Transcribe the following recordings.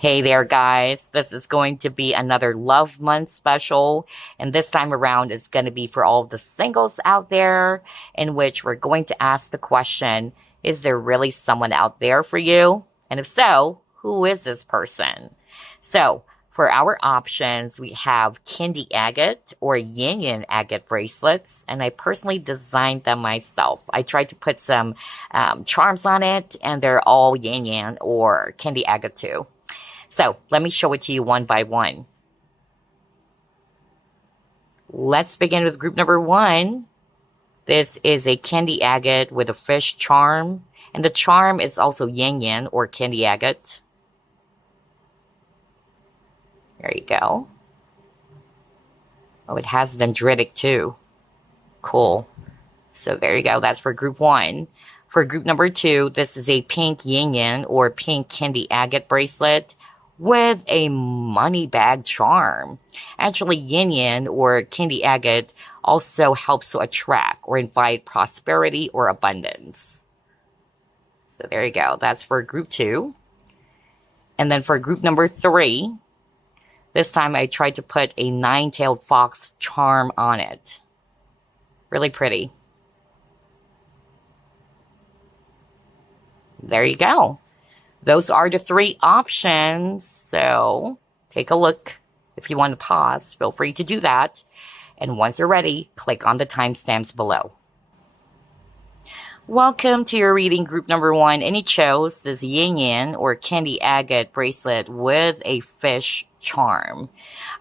Hey there, guys. This is going to be another Love Month special. And this time around, it's going to be for all the singles out there, in which we're going to ask the question, is there really someone out there for you? And if so, who is this person? So, for our options, we have Candy Agate or Yanyuan Agate bracelets, and I personally designed them myself. I tried to put some charms on it, and they're all Yanyuan or Candy Agate too. So let me show it to you one by one. Let's begin with group number one. This is a candy agate with a fish charm. And the charm is also Yanyuan or candy agate. There you go. Oh, it has dendritic too. Cool. So there you go. That's for group one. For group number two, this is a pink Yanyuan or pink candy agate bracelet with a money bag charm. Actually, Yanyuan or candy agate also helps to attract or invite prosperity or abundance. So there you go. That's for group two. And then for group number three, this time I tried to put a nine-tailed fox charm on it. Really pretty. There you go. Those are the three options, so take a look. If you want to pause, feel free to do that. And once you're ready, click on the timestamps below. Welcome to your reading group number one, and it chose this Yanyuan or candy agate bracelet with a fish charm.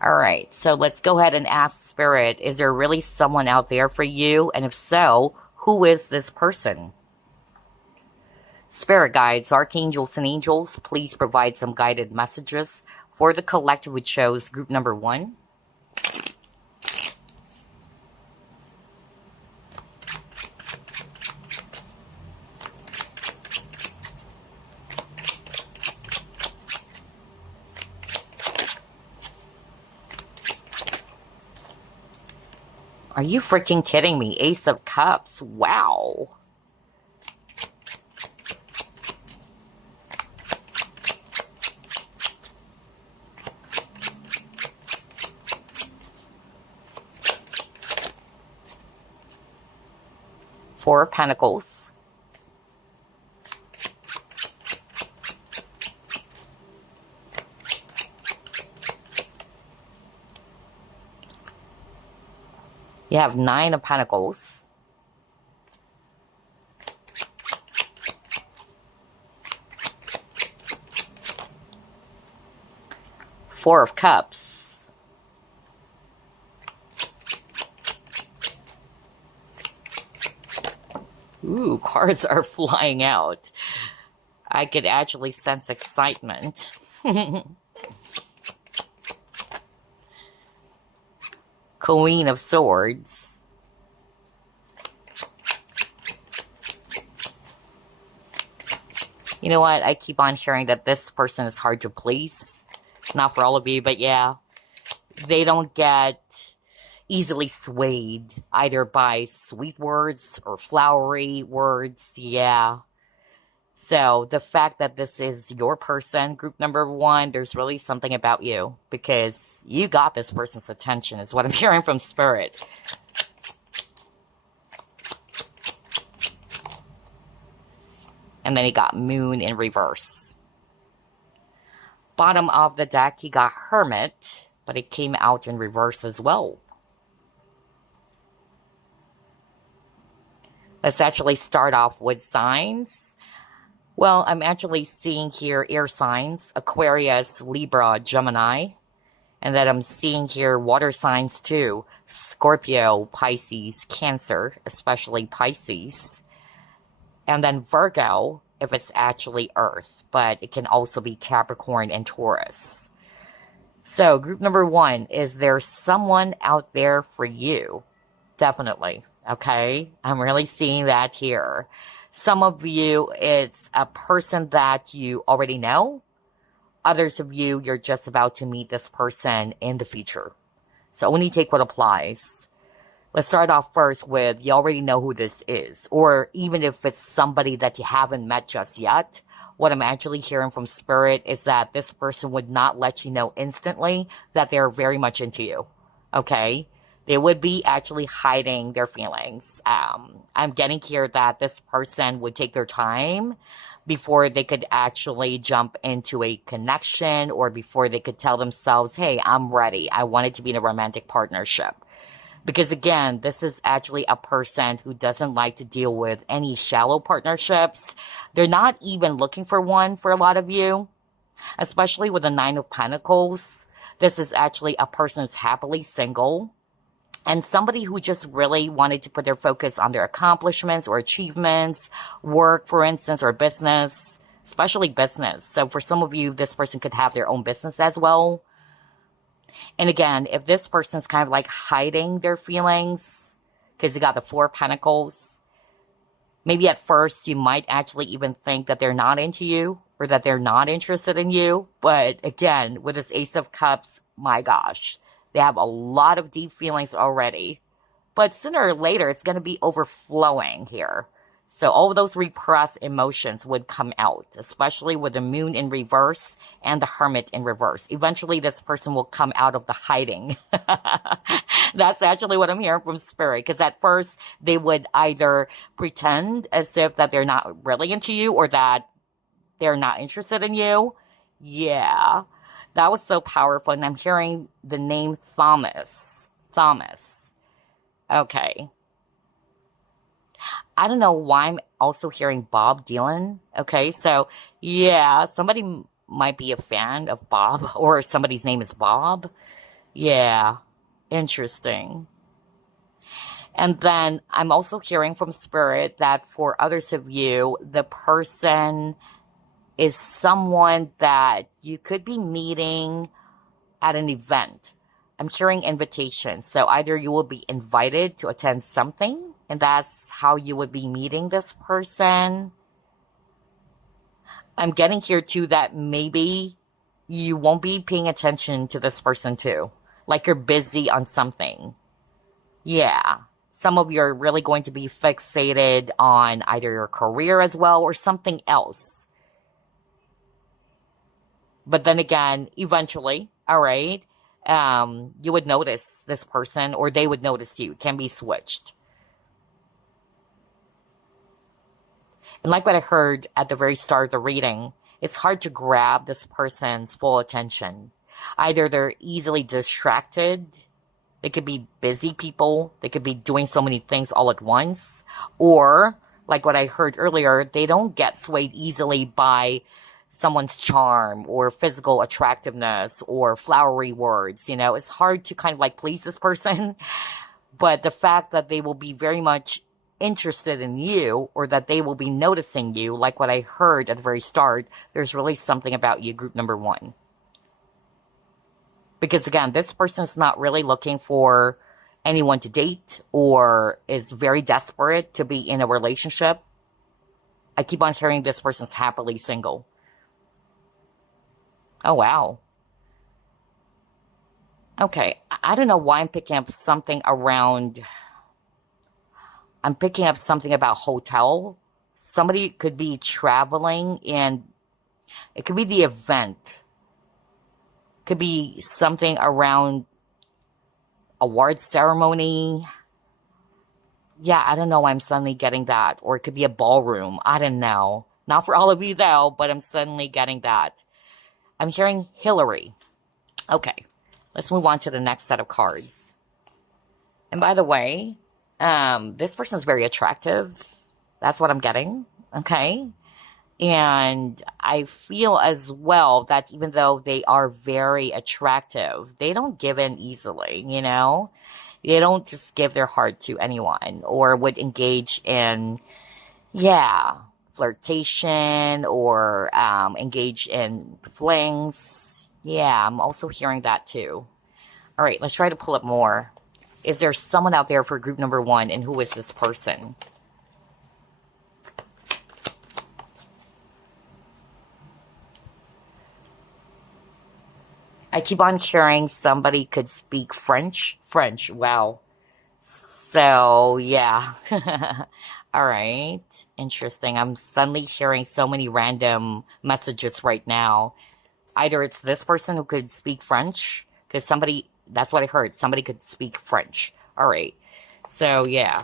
All right, so let's go ahead and ask Spirit, is there really someone out there for you? And if so, who is this person? Spirit guides, archangels, and angels, please provide some guided messages for the collective we chose group number one. Are you freaking kidding me? Ace of Cups. Wow. Four of Pentacles. You have Nine of Pentacles. Four of Cups. Ooh, cards are flying out. I could actually sense excitement. Queen of Swords. You know what? I keep on hearing that this person is hard to please. Not for all of you, but yeah. They don't get easily swayed either by sweet words or flowery words. Yeah. So the fact that this is your person, group number one, there's really something about you because you got this person's attention is what I'm hearing from Spirit. And then he got Moon in reverse. Bottom of the deck, he got Hermit, but it came out in reverse as well. Let's actually start off with signs. Well, I'm actually seeing here air signs, Aquarius, Libra, Gemini. And then I'm seeing here water signs too, Scorpio, Pisces, Cancer, especially Pisces. And then Virgo, if it's actually Earth, but it can also be Capricorn and Taurus. So group number one, is there someone out there for you? Definitely. Okay, I'm really seeing that here. Some of you, it's a person that you already know. Others of you, you're just about to meet this person in the future. So only take what applies. Let's start off first with, you already know who this is. Or even if it's somebody that you haven't met just yet, what I'm actually hearing from Spirit is that this person would not let you know instantly that they're very much into you. Okay? They would be actually hiding their feelings. I'm getting here that this person would take their time before they could actually jump into a connection or before they could tell themselves, hey, I'm ready. I wanted to be in a romantic partnership. Because again, this is actually a person who doesn't like to deal with any shallow partnerships. They're not even looking for one for a lot of you, especially with the Nine of Pentacles. This is actually a person who's happily single and somebody who just really wanted to put their focus on their accomplishments or achievements, work, for instance, or business, especially business. So for some of you, this person could have their own business as well. And again, if this person's kind of like hiding their feelings, because you got the Four of Pentacles, maybe at first you might actually even think that they're not into you or that they're not interested in you. But again, with this Ace of Cups, my gosh, they have a lot of deep feelings already. But sooner or later, it's going to be overflowing here. So all of those repressed emotions would come out, especially with the Moon in reverse and the Hermit in reverse. Eventually, this person will come out of the hiding. That's actually what I'm hearing from Spirit. Because at first, they would either pretend as if that they're not really into you or that they're not interested in you. Yeah, that was so powerful. And I'm hearing the name Thomas. Thomas. Okay. I don't know why I'm also hearing Bob Dylan. Okay, so yeah, somebody might be a fan of Bob, or somebody's name is Bob. Yeah, interesting. And then I'm also hearing from Spirit that for others of you, the person is someone that you could be meeting at an event. I'm hearing invitations. So either you will be invited to attend something, and that's how you would be meeting this person. I'm getting here too that maybe you won't be paying attention to this person too. Like you're busy on something. Yeah. Some of you are really going to be fixated on either your career as well or something else. But then again, eventually, all right, you would notice this person or they would notice you. It can be switched. And like what I heard at the very start of the reading, it's hard to grab this person's full attention. Either they're easily distracted, they could be busy people, they could be doing so many things all at once, or, like what I heard earlier, they don't get swayed easily by someone's charm or physical attractiveness or flowery words. You know, it's hard to kind of like please this person, but the fact that they will be very much interested in you or that they will be noticing you, like what I heard at the very start, there's really something about you, group number one. Because again, this person's not really looking for anyone to date or is very desperate to be in a relationship. I keep on hearing this person's happily single. Oh, wow. Okay, I don't know why I'm picking up something around... I'm picking up something about hotel. Somebody could be traveling and it could be the event. Could be something around award ceremony. Yeah, I don't know why I'm suddenly getting that. Or it could be a ballroom. I don't know. Not for all of you though, but I'm suddenly getting that. I'm hearing Hillary. Okay, let's move on to the next set of cards. And by the way, this person is very attractive. That's what I'm getting. Okay. And I feel as well that even though they are very attractive, they don't give in easily, you know? They don't just give their heart to anyone or would engage in, yeah, flirtation or engage in flings. Yeah, I'm also hearing that too. All right, let's try to pull up more. Is there someone out there for group number one, and who is this person? I keep on hearing somebody could speak French. French, wow. So, yeah. All right. Interesting. I'm suddenly hearing so many random messages right now. Either it's this person who could speak French, because somebody, that's what I heard, somebody could speak French. All right. So, yeah.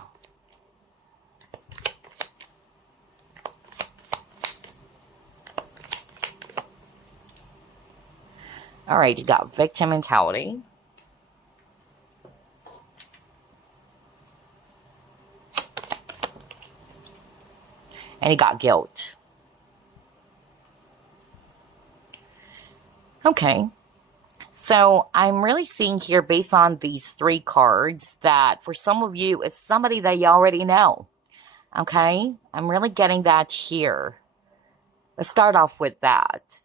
All right, you got victim mentality. And you got guilt. Okay. So I'm really seeing here, based on these three cards, that for some of you, it's somebody that you already know. Okay? I'm really getting that here. Let's start off with that.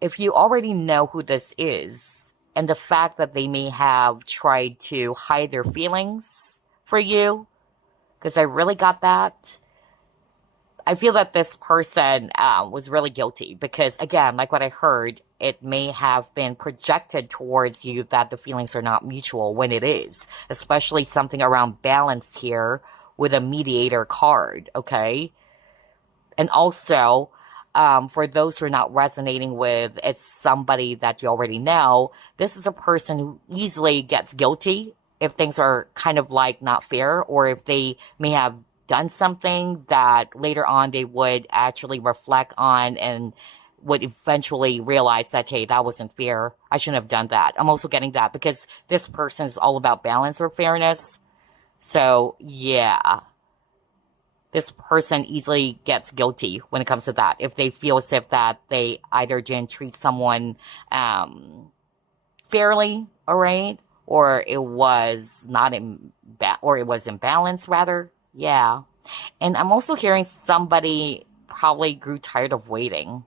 If you already know who this is, and the fact that they may have tried to hide their feelings for you, because I really got that. I feel that this person was really guilty because, again, like what I heard, it may have been projected towards you that the feelings are not mutual when it is, especially something around balance here with a mediator card, okay? And also, for those who are not resonating with, it's somebody that you already know, this is a person who easily gets guilty if things are kind of like not fair, or if they may have done something that later on they would actually reflect on and would eventually realize that, hey, that wasn't fair. I shouldn't have done that. I'm also getting that because this person is all about balance or fairness. So, yeah, this person easily gets guilty when it comes to that. If they feel as if that they either didn't treat someone fairly, all right, or it was not or it was imbalanced rather. Yeah. And I'm also hearing somebody probably grew tired of waiting.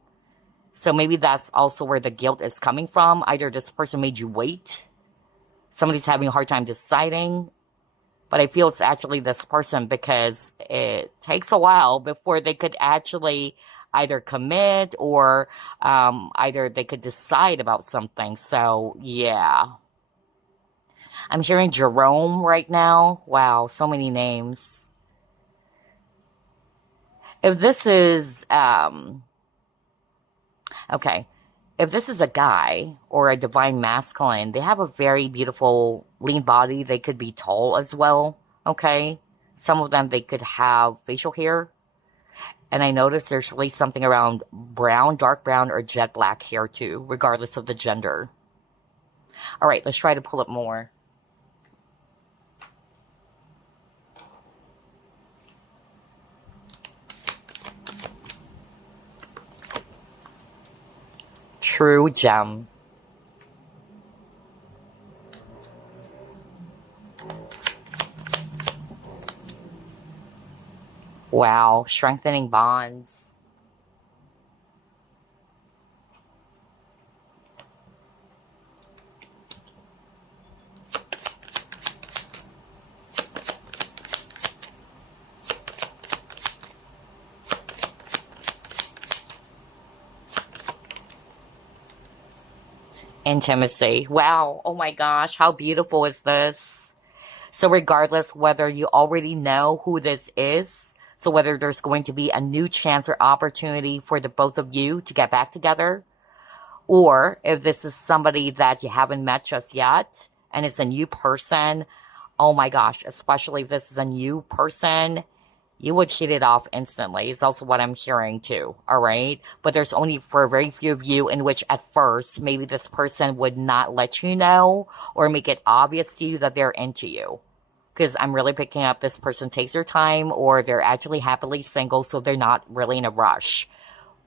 So maybe that's also where the guilt is coming from. Either this person made you wait, somebody's having a hard time deciding, but I feel it's actually this person because it takes a while before they could actually either commit or either they could decide about something. So, yeah. I'm hearing Jerome right now. Wow, so many names. If this is, okay, if this is a guy or a divine masculine, they have a very beautiful lean body. They could be tall as well, okay? Some of them, they could have facial hair. And I noticed there's really something around brown, dark brown, or jet black hair too, regardless of the gender. All right, let's try to pull up more. True gem. Wow, strengthening bonds. Intimacy. Wow, oh my gosh, how beautiful is this? So regardless whether you already know who this is, so whether there's going to be a new chance or opportunity for the both of you to get back together, or if this is somebody that you haven't met just yet and it's a new person, oh my gosh, especially if this is a new person, you would hit it off instantly, is also what I'm hearing too, all right? But there's only for very few of you in which at first, maybe this person would not let you know or make it obvious to you that they're into you. Because I'm really picking up this person takes their time or they're actually happily single, so they're not really in a rush.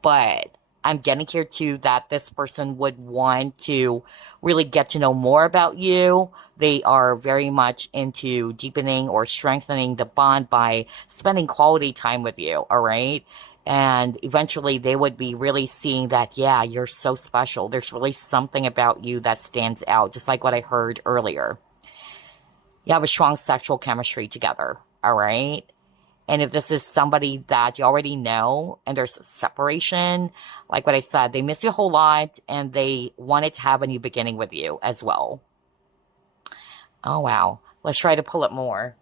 But I'm getting here too that this person would want to really get to know more about you. They are very much into deepening or strengthening the bond by spending quality time with you, all right? And eventually they would be really seeing that, yeah, you're so special. There's really something about you that stands out, just like what I heard earlier. You have a strong sexual chemistry together, all right? And if this is somebody that you already know and there's separation, like what I said, they miss you a whole lot and they wanted to have a new beginning with you as well. Oh, wow. Let's try to pull it more.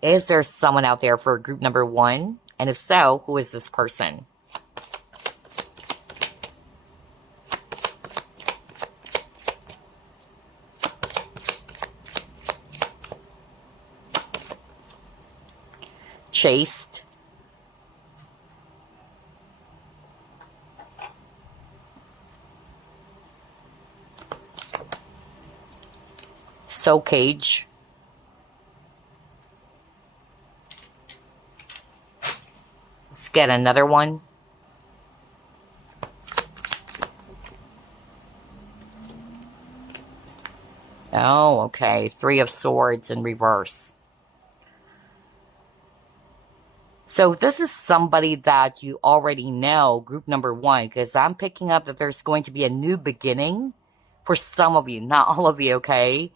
Is there someone out there for group number 1? And if so, who is this person? Chased. Soul cage. Let's get another one. Oh, okay. 3 of Swords in reverse. So this is somebody that you already know, group number 1, because I'm picking up that there's going to be a new beginning for some of you, not all of you, okay,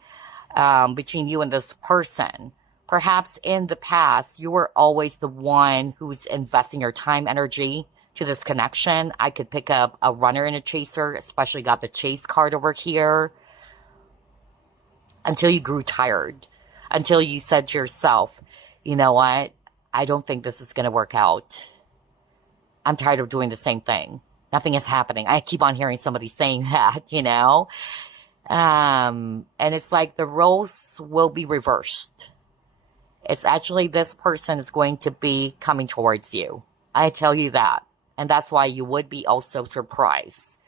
between you and this person. Perhaps in the past, you were always the one who's investing your time, energy to this connection. I could pick up a runner and a chaser, especially got the chase card over here, until you grew tired, until you said to yourself, you know what? I don't think this is going to work out. I'm tired of doing the same thing. Nothing is happening. I keep on hearing somebody saying that, you know? And it's like the roles will be reversed. It's actually this person is going to be coming towards you. I tell you that. And that's why you would be also surprised.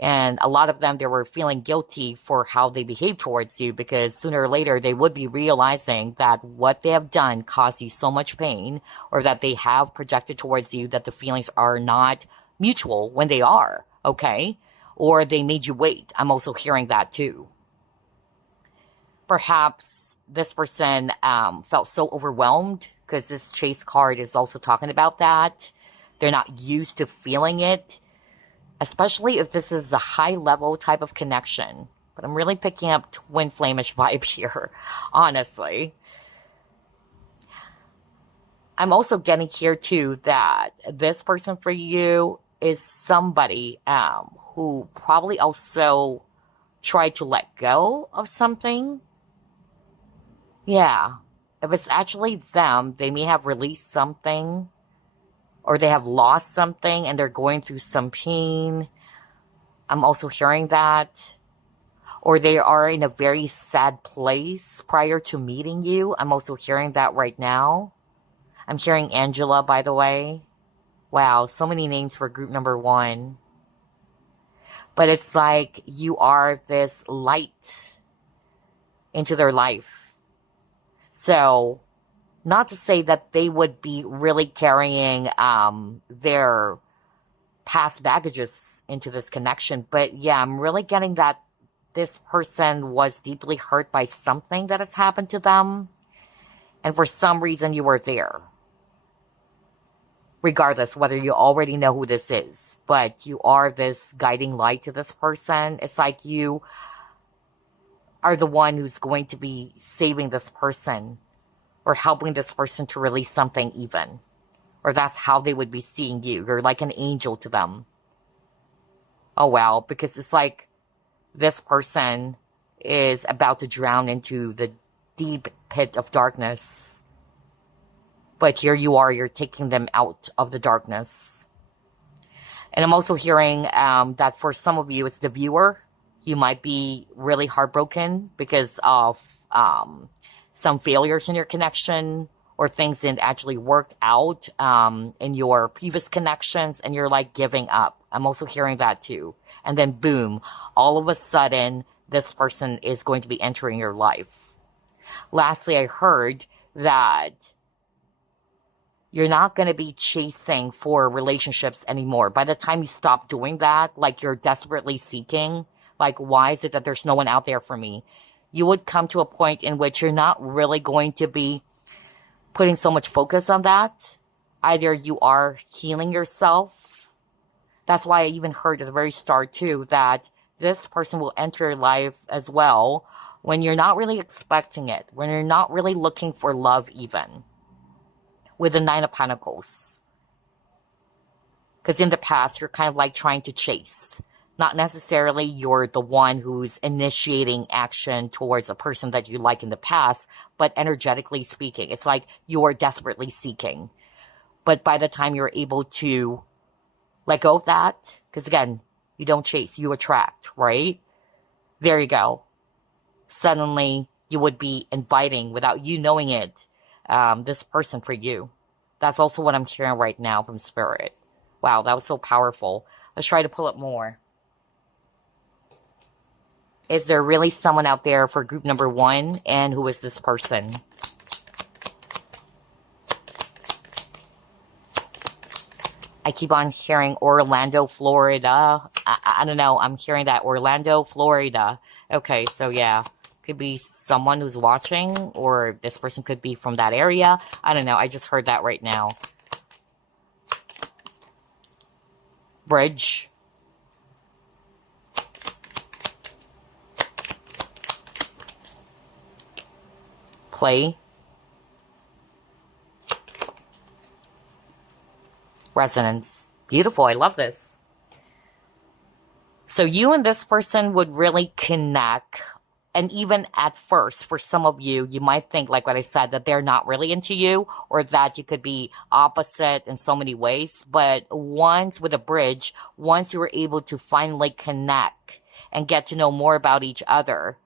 And a lot of them, they were feeling guilty for how they behaved towards you, because sooner or later they would be realizing that what they have done caused you so much pain, or that they have projected towards you that the feelings are not mutual when they are, okay? Or they made you wait. I'm also hearing that too. Perhaps this person felt so overwhelmed, because this chase card is also talking about that. They're not used to feeling it. Especially if this is a high-level type of connection. But I'm really picking up twin flamish vibe here, honestly. I'm also getting here, too, that this person for you is somebody who probably also tried to let go of something. Yeah. If it's actually them, they may have released something, or they have lost something and they're going through some pain. I'm also hearing that. Or they are in a very sad place prior to meeting you. I'm also hearing that right now. I'm hearing Angela, by the way. Wow, so many names for group number 1. But it's like you are this light into their life. So, not to say that they would be really carrying their past baggages into this connection. But yeah, I'm really getting that this person was deeply hurt by something that has happened to them. And for some reason, you were there. Regardless, whether you already know who this is. But you are this guiding light to this person. It's like you are the one who's going to be saving this person, or helping this person to release something even. Or that's how they would be seeing you. You're like an angel to them. Oh, wow. Because it's like this person is about to drown into the deep pit of darkness. But here you are. You're taking them out of the darkness. And I'm also hearing that for some of you, it's the viewer. You might be really heartbroken because of some failures in your connection, or things didn't actually work out in your previous connections, and you're like giving up. I'm also hearing that too. And then boom, all of a sudden, this person is going to be entering your life. Lastly, I heard that you're not going to be chasing for relationships anymore. By the time you stop doing that, like you're desperately seeking, like, why is it that there's no one out there for me? You would come to a point in which you're not really going to be putting so much focus on that. Either you are healing yourself. That's why I even heard at the very start too that this person will enter your life as well when you're not really expecting it, when you're not really looking for love even. With the 9 of Pentacles. Because in the past, you're kind of like trying to chase Not necessarily you're the one who's initiating action towards a person that you like in the past, but energetically speaking, it's like you're desperately seeking. But by the time you're able to let go of that, because again, you don't chase, you attract, right? There you go. Suddenly, you would be inviting, without you knowing it, this person for you. That's also what I'm hearing right now from Spirit. Wow, that was so powerful. Let's try to pull up more. Is there really someone out there for group number 1? And who is this person? I keep on hearing Orlando, Florida. I don't know. I'm hearing that Orlando, Florida. Okay, so yeah. Could be someone who's watching, or this person could be from that area. I don't know. I just heard that right now. Bridge. Play. Resonance. Beautiful. I love this. So you and this person would really connect. And even at first, for some of you, you might think, like what I said, that they're not really into you, or that you could be opposite in so many ways. But once with a bridge, once you were able to finally connect and get to know more about each other,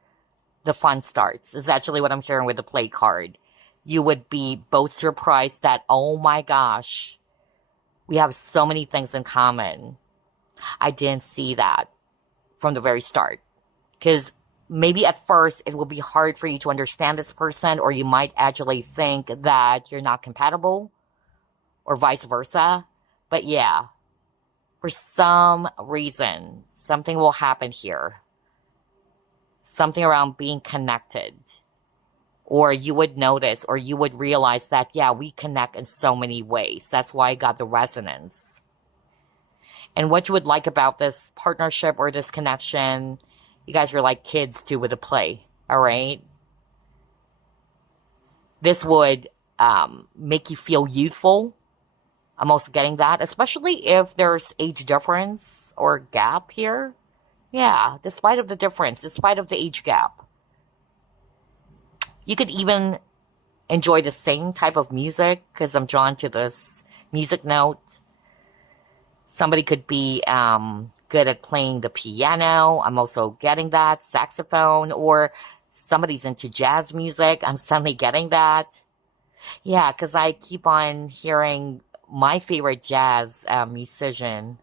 the fun starts. Is actually what I'm hearing with the play card. You would be both surprised that, oh my gosh, we have so many things in common. I didn't see that from the very start. Because maybe at first it will be hard for you to understand this person, or you might actually think that you're not compatible, or vice versa. But yeah, for some reason, something will happen here. Something around being connected. Or you would notice, or you would realize that, yeah, we connect in so many ways. That's why I got the resonance. And what you would like about this partnership or this connection, you guys are like kids too with a play, all right? This would make you feel youthful. I'm also getting that, especially if there's age difference or gap here. Yeah, despite of the difference, despite of the age gap. You could even enjoy the same type of music, because I'm drawn to this music note. Somebody could be good at playing the piano. I'm also getting that. Saxophone. Or somebody's into jazz music. I'm suddenly getting that. Yeah, because I keep on hearing my favorite jazz musician,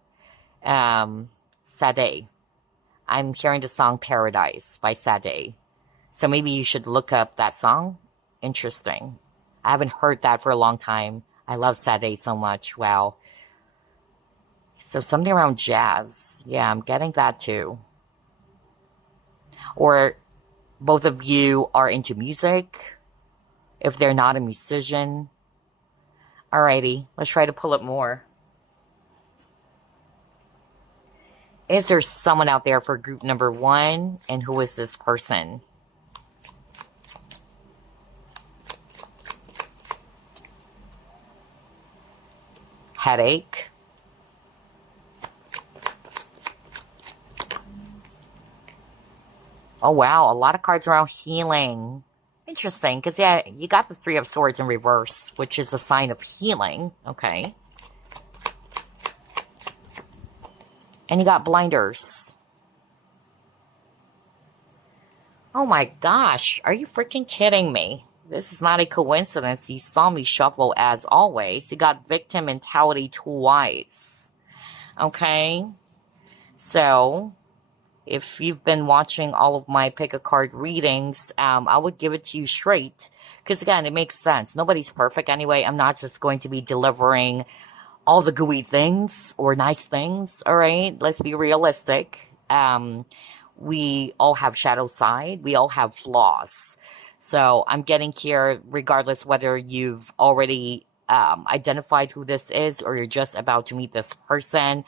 Sade. I'm hearing the song Paradise by Sade. So maybe you should look up that song. Interesting. I haven't heard that for a long time. I love Sade so much. Wow. So something around jazz. Yeah, I'm getting that too. Or both of you are into music, if they're not a musician. Alrighty, let's try to pull up more. Is there someone out there for group number 1? And who is this person? Headache. Oh, wow. A lot of cards around healing. Interesting, because, yeah, you got the 3 of Swords in reverse, which is a sign of healing. Okay. And you got blinders. Oh, my gosh. Are you freaking kidding me? This is not a coincidence. You saw me shuffle as always. You got victim mentality twice. Okay. So if you've been watching all of my pick a card readings, I would give it to you straight. Because again, it makes sense. Nobody's perfect anyway. I'm not just going to be delivering all the gooey things or nice things. All right. Let's be realistic. We all have shadow side. We all have flaws. So I'm getting here, regardless whether you've already identified who this is, or you're just about to meet this person.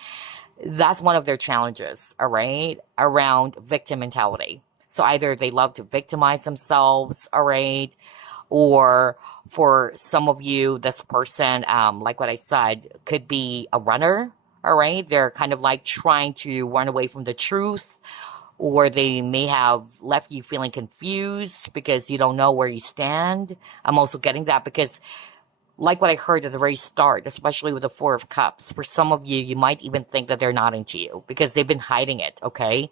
That's one of their challenges, all right, around victim mentality. So either they love to victimize themselves, all right, or for some of you, this person, like what I said, could be a runner, All right. They're kind of like trying to run away from the truth, or they may have left you feeling confused because you don't know where you stand. I'm also getting that because, like what I heard at the very start, especially with the Four of Cups, for some of you, you might even think that they're not into you because they've been hiding it, okay?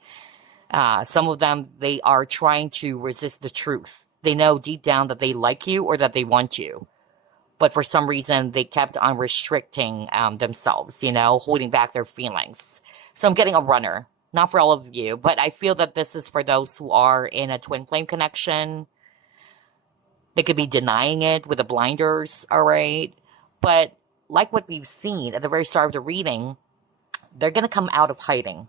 Some of them, they are trying to resist the truth. They know deep down that they like you or that they want you. But for some reason, they kept on restricting themselves, holding back their feelings. So I'm getting a runner. Not for all of you, but I feel that this is for those who are in a twin flame connection. They could be denying it with the blinders, all right? But like what we've seen at the very start of the reading, they're going to come out of hiding,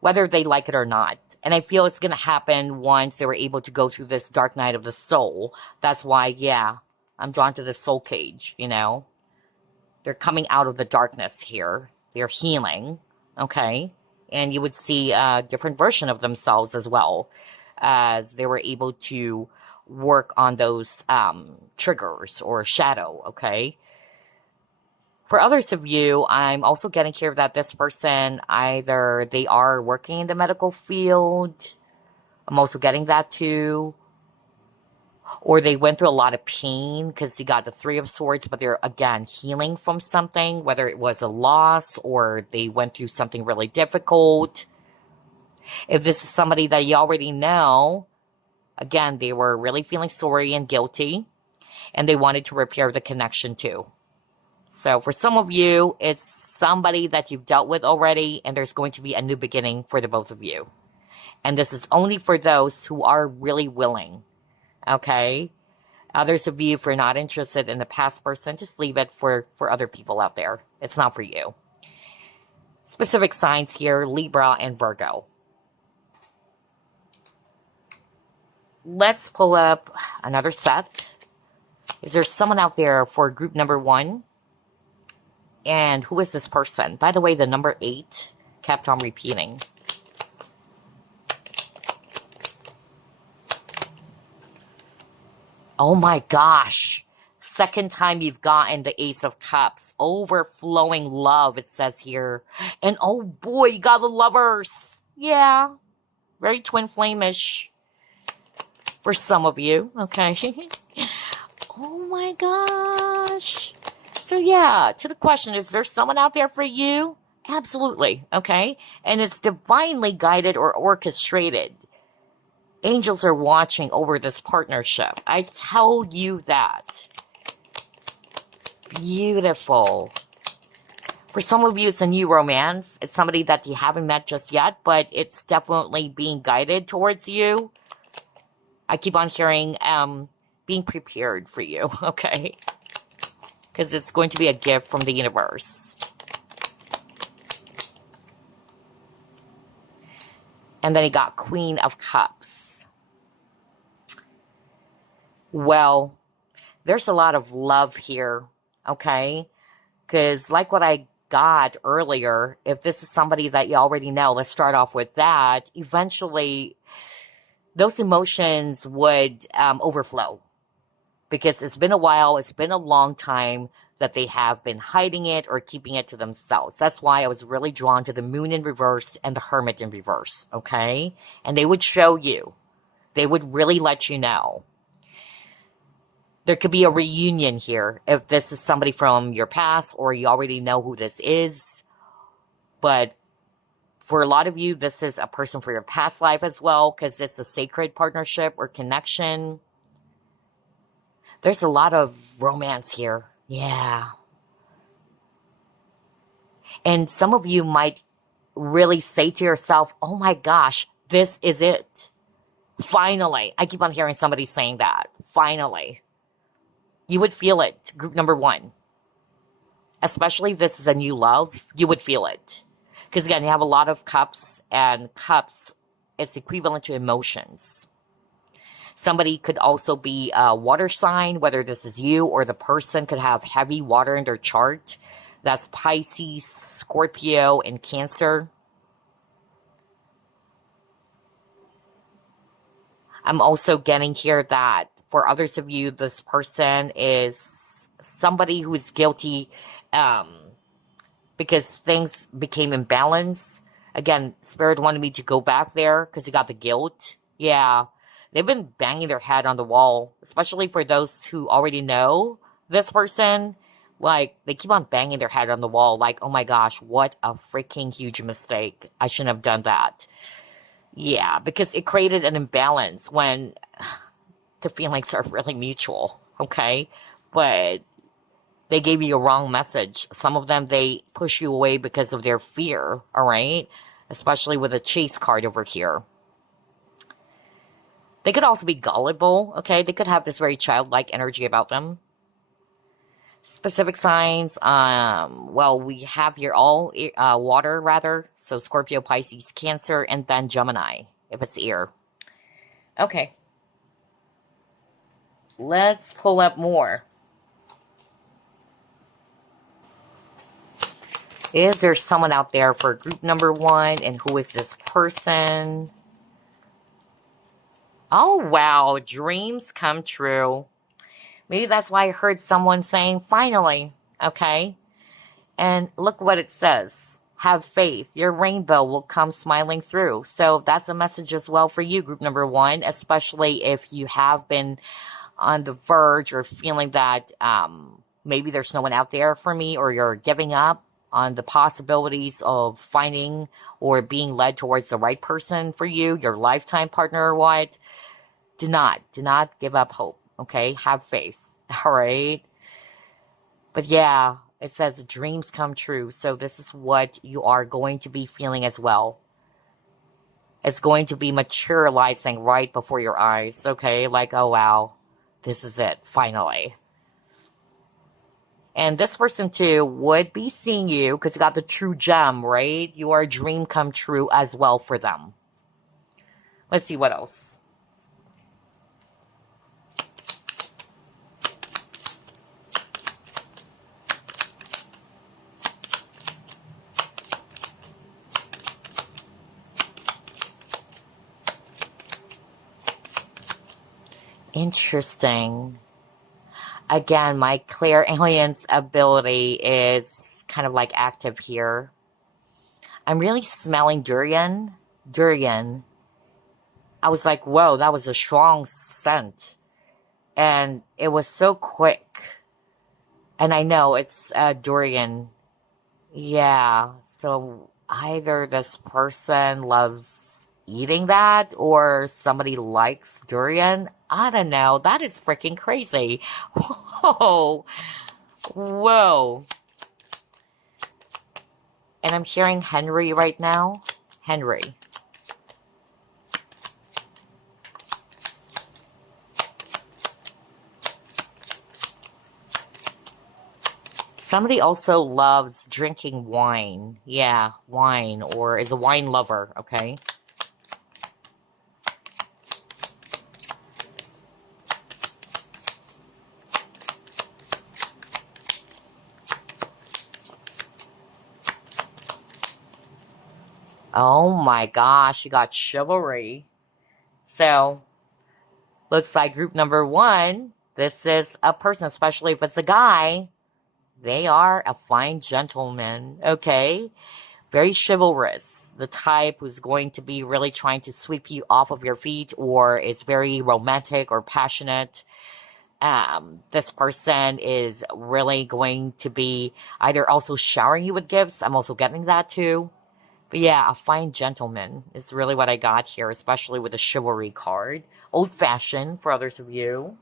whether they like it or not. And I feel it's going to happen once they were able to go through this dark night of the soul. That's why, yeah, I'm drawn to the soul cage, They're coming out of the darkness here. They're healing, okay? And you would see a different version of themselves as well, as they were able to work on those triggers or shadow, okay? For others of you, I'm also getting here that this person, either they are working in the medical field, I'm also getting that too, or they went through a lot of pain because you got the Three of Swords, but they're, again, healing from something, whether it was a loss or they went through something really difficult. If this is somebody that you already know, again, they were really feeling sorry and guilty, and they wanted to repair the connection too. So for some of you, it's somebody that you've dealt with already, and there's going to be a new beginning for the both of you. And this is only for those who are really willing, okay? Others of you, if you're not interested in the past person, just leave it for other people out there. It's not for you. Specific signs here, Libra and Virgo. Let's pull up another set. Is there someone out there for group number 1? And who is this person? By the way, the number 8 kept on repeating. Oh my gosh. Second time you've gotten the Ace of Cups. Overflowing love, it says here. And oh boy, you got the Lovers. Yeah. Very twin flame-ish. For some of you, okay? Oh my gosh. So yeah, to the question, is there someone out there for you? Absolutely, okay? And it's divinely guided or orchestrated. Angels are watching over this partnership. I tell you that. Beautiful. For some of you, it's a new romance. It's somebody that you haven't met just yet, but it's definitely being guided towards you. I keep on hearing being prepared for you, okay? Because it's going to be a gift from the universe. And then you got Queen of Cups. Well, there's a lot of love here, okay? Because like what I got earlier, if this is somebody that you already know, let's start off with that. Eventually, those emotions would overflow. Because it's been a while, it's been a long time that they have been hiding it or keeping it to themselves. That's why I was really drawn to the Moon in reverse and the Hermit in reverse, okay? And they would show you. They would really let you know. There could be a reunion here if this is somebody from your past or you already know who this is. But for a lot of you, this is a person for your past life as well because it's a sacred partnership or connection. There's a lot of romance here. Yeah. And some of you might really say to yourself, oh my gosh, this is it. Finally. I keep on hearing somebody saying that. Finally. You would feel it. Group number 1. Especially if this is a new love, you would feel it. Because again, you have a lot of cups, and cups is equivalent to emotions. Somebody could also be a water sign, whether this is you or the person could have heavy water in their chart. That's Pisces, Scorpio, and Cancer. I'm also getting here that for others of you, this person is somebody who is guilty, because things became imbalanced. Again, Spirit wanted me to go back there because he got the guilt. Yeah, they've been banging their head on the wall, especially for those who already know this person. Like, they keep on banging their head on the wall, like, oh my gosh, what a freaking huge mistake. I shouldn't have done that. Yeah, because it created an imbalance when the feelings are really mutual, okay? But they gave you a wrong message. Some of them, they push you away because of their fear, all right? Especially with a chase card over here. They could also be gullible, okay? They could have this very childlike energy about them. Specific signs, well, we have here all water, rather. So Scorpio, Pisces, Cancer, and then Gemini, if it's air. Okay. Let's pull up more. Is there someone out there for group number 1? And who is this person? Oh, wow. Dreams come true. Maybe that's why I heard someone saying, finally. Okay. And look what it says. Have faith. Your rainbow will come smiling through. So that's a message as well for you, group number 1, especially if you have been on the verge or feeling that maybe there's no one out there for me, or you're giving up on the possibilities of finding or being led towards the right person for you, your lifetime partner or what. Do not give up hope, okay? Have faith, all right? But yeah, it says dreams come true. So this is what you are going to be feeling as well. It's going to be materializing right before your eyes, okay? Like, oh wow, this is it, finally. And this person too would be seeing you because you got the true gem, right? You are a dream come true as well for them. Let's see what else. Interesting. Again, my clairalience ability is kind of like active here. I'm really smelling durian. Durian. I was like, whoa, that was a strong scent. And it was so quick. And I know it's durian. Yeah. So either this person loves eating that or somebody likes durian. I don't know. That is freaking crazy. Whoa. Whoa. And I'm hearing Henry right now. Henry. Somebody also loves drinking wine. Yeah, wine, or is a wine lover, okay? Oh my gosh, you got chivalry. So, looks like group number 1, this is a person, especially if it's a guy. They are a fine gentleman, okay? Very chivalrous. The type who's going to be really trying to sweep you off of your feet, or is very romantic or passionate. This person is really going to be either also showering you with gifts. I'm also getting that too. But yeah, a fine gentleman is really what I got here, especially with the chivalry card. Old-fashioned for others of you.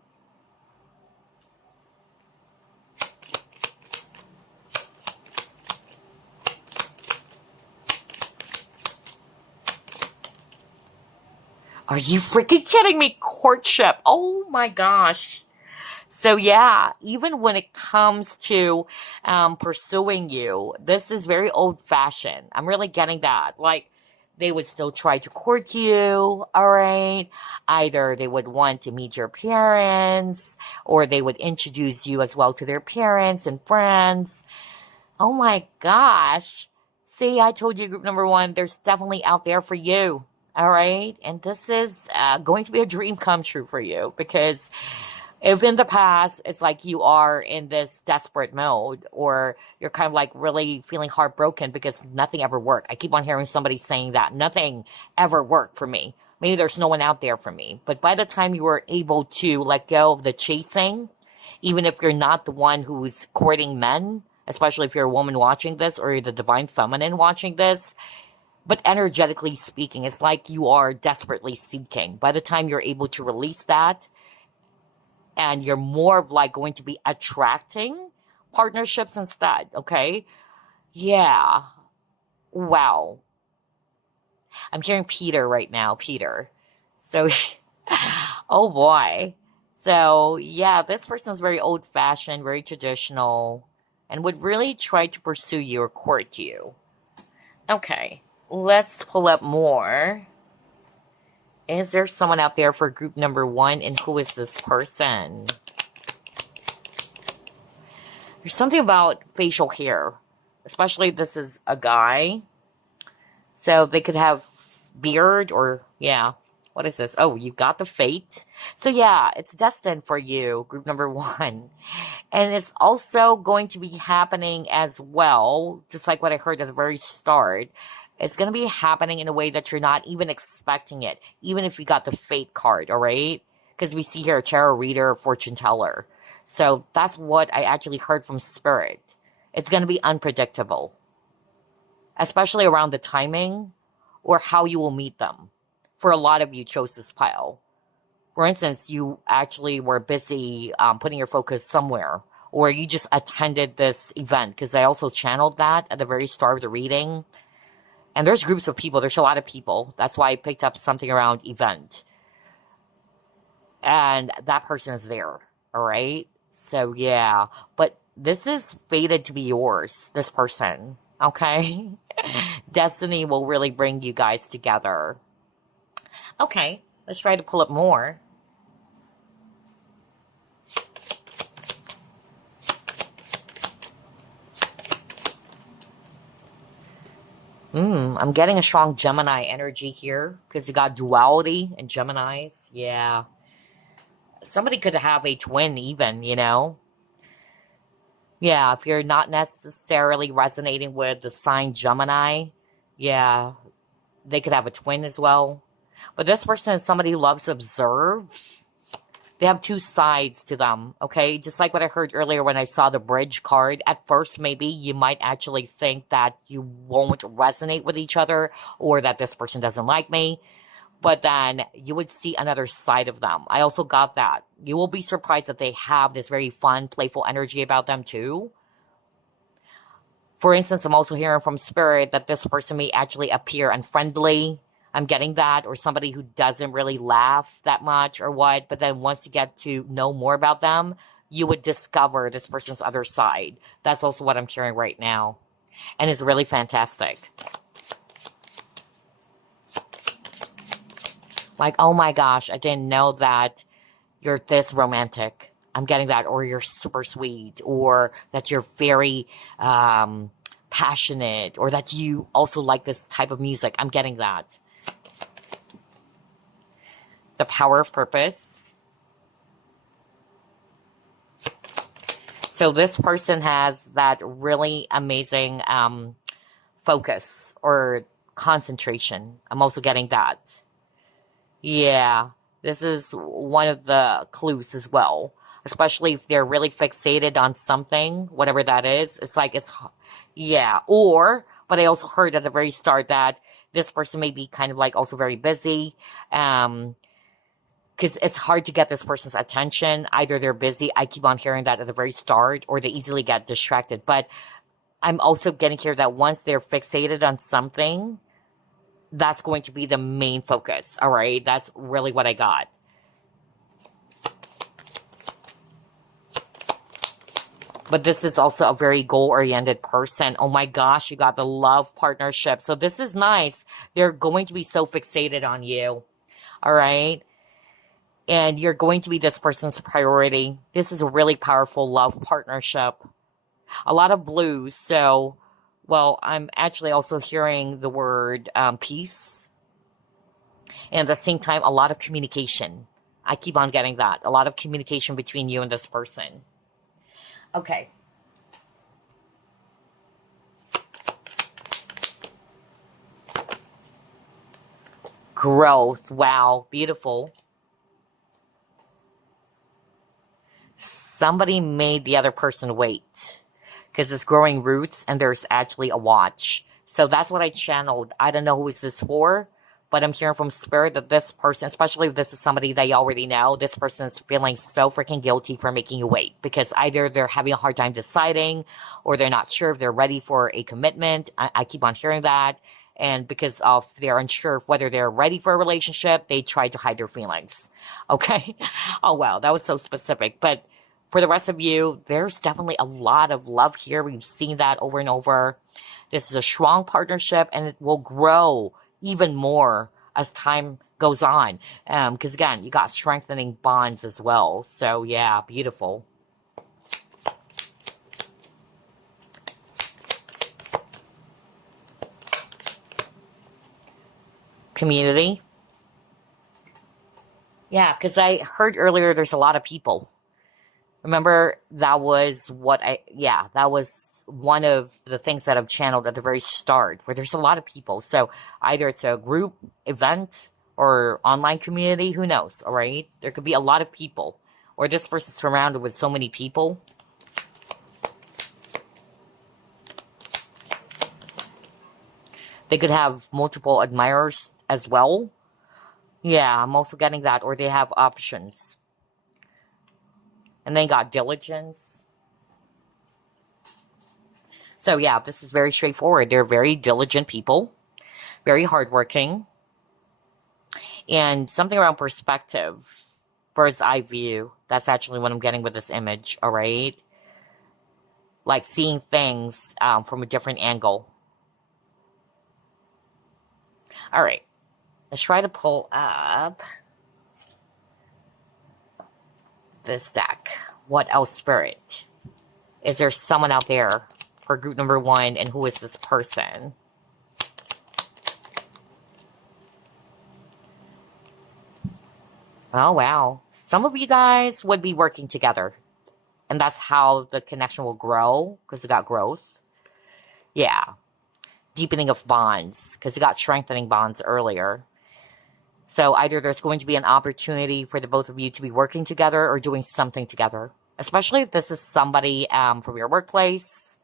Are you freaking kidding me? Courtship. Oh my gosh. So yeah, even when it comes to pursuing you, this is very old-fashioned. I'm really getting that. Like, they would still try to court you, all right? Either they would want to meet your parents, or they would introduce you as well to their parents and friends. Oh my gosh. See, I told you, group number 1, there's definitely out there for you. All right. And this is going to be a dream come true for you because If in the past it's like you are in this desperate mode, or you're kind of like really feeling heartbroken because nothing ever worked. I keep on hearing somebody saying that nothing ever worked for me. Maybe there's no one out there for me. But by the time you were able to let go of the chasing, even if you're not the one who's courting men, especially if you're a woman watching this or you're the divine feminine watching this, but energetically speaking, it's like you are desperately seeking. By the time you're able to release that, and you're more of like going to be attracting partnerships instead, okay? Yeah. Wow. I'm hearing Peter right now, Peter. So, oh boy. So, yeah, this person's very old fashioned, very traditional, and would really try to pursue you or court you. Okay, let's pull up more. Is there someone out there for group number 1, and who is this person? There's something about facial hair, especially if this is a guy. So they could have beard or, yeah. What is this? Oh, you got the fate. So yeah, it's destined for you, group number 1. And it's also going to be happening as well, just like what I heard at the very start. It's going to be happening in a way that you're not even expecting it, even if you got the fate card, all right? Because we see here a tarot reader, fortune teller. So that's what I actually heard from Spirit. It's going to be unpredictable, especially around the timing or how you will meet them. For a lot of you chose this pile. For instance, you actually were busy putting your focus somewhere, or you just attended this event, because I also channeled that at the very start of the reading. And there's groups of people. There's a lot of people. That's why I picked up something around event. And that person is there. All right? So, yeah. But this is fated to be yours, this person. Okay? Destiny will really bring you guys together. Okay. Let's try to pull up more. I'm getting a strong Gemini energy here because you got duality in Geminis. Yeah. Somebody could have a twin even, you know? Yeah, if you're not necessarily resonating with the sign Gemini, yeah, they could have a twin as well. But this person is somebody who loves to observe. They have two sides to them, okay? Just like what I heard earlier when I saw the bridge card. At first, maybe you might actually think that you won't resonate with each other, or that this person doesn't like me. But then you would see another side of them. I also got that. You will be surprised that they have this very fun, playful energy about them too. For instance, I'm also hearing from Spirit that this person may actually appear unfriendly. I'm getting that. Or somebody who doesn't really laugh that much or what. But then once you get to know more about them, you would discover this person's other side. That's also what I'm hearing right now. And it's really fantastic. Like, oh my gosh, I didn't know that you're this romantic. I'm getting that. Or you're super sweet. Or that you're very passionate. Or that you also like this type of music. I'm getting that. The power of purpose. So this person has that really amazing focus or concentration. I'm also getting that. Yeah, this is one of the clues as well. Especially if they're really fixated on something, whatever that is. It's like, yeah. Or, but I also heard at the very start that this person may be kind of like also very busy. Because it's hard to get this person's attention. Either they're busy, I keep on hearing that at the very start, or they easily get distracted. But I'm also getting here that once they're fixated on something, that's going to be the main focus, all right? That's really what I got. But this is also a very goal-oriented person. Oh my gosh, you got the love partnership. So this is nice. They're going to be so fixated on you, all right? And you're going to be this person's priority. This is a really powerful love partnership. A lot of blues. So, well, I'm actually also hearing the word peace. And at the same time, a lot of communication. I keep on getting that. A lot of communication between you and this person. Okay. Growth. Wow. Beautiful. Somebody made the other person wait. Because it's growing roots and there's actually a watch. So that's what I channeled. I don't know who is this for, but I'm hearing from Spirit that this person, especially if this is somebody that you already know, this person is feeling so freaking guilty for making you wait. Because either they're having a hard time deciding or they're not sure if they're ready for a commitment. I keep on hearing that. And because of they're unsure of whether they're ready for a relationship, they try to hide their feelings. Okay? Oh, wow. That was so specific. But for the rest of you, there's definitely a lot of love here. We've seen that over and over. This is a strong partnership, and it will grow even more as time goes on. Because again, you got strengthening bonds as well. So yeah, beautiful. Community. Yeah, because I heard earlier there's a lot of people. Remember, that was that was one of the things that I've channeled at the very start, where there's a lot of people. So either it's a group event or online community, who knows, all right? There could be a lot of people, or this person's surrounded with so many people. They could have multiple admirers as well. Yeah, I'm also getting that, or they have options. And then got diligence. So yeah, this is very straightforward. They're very diligent people, very hardworking, and something around perspective, bird's eye view. That's actually what I'm getting with this image, all right? Like seeing things from a different angle. All right, let's try to pull up this deck. What else, Spirit? Is there someone out there for group number 1, and who is this person? Oh, wow. Some of you guys would be working together. And that's how the connection will grow, because it got growth. Yeah. Deepening of bonds, because it got strengthening bonds earlier. So either there's going to be an opportunity for the both of you to be working together or doing something together. Especially if this is somebody from your workplace.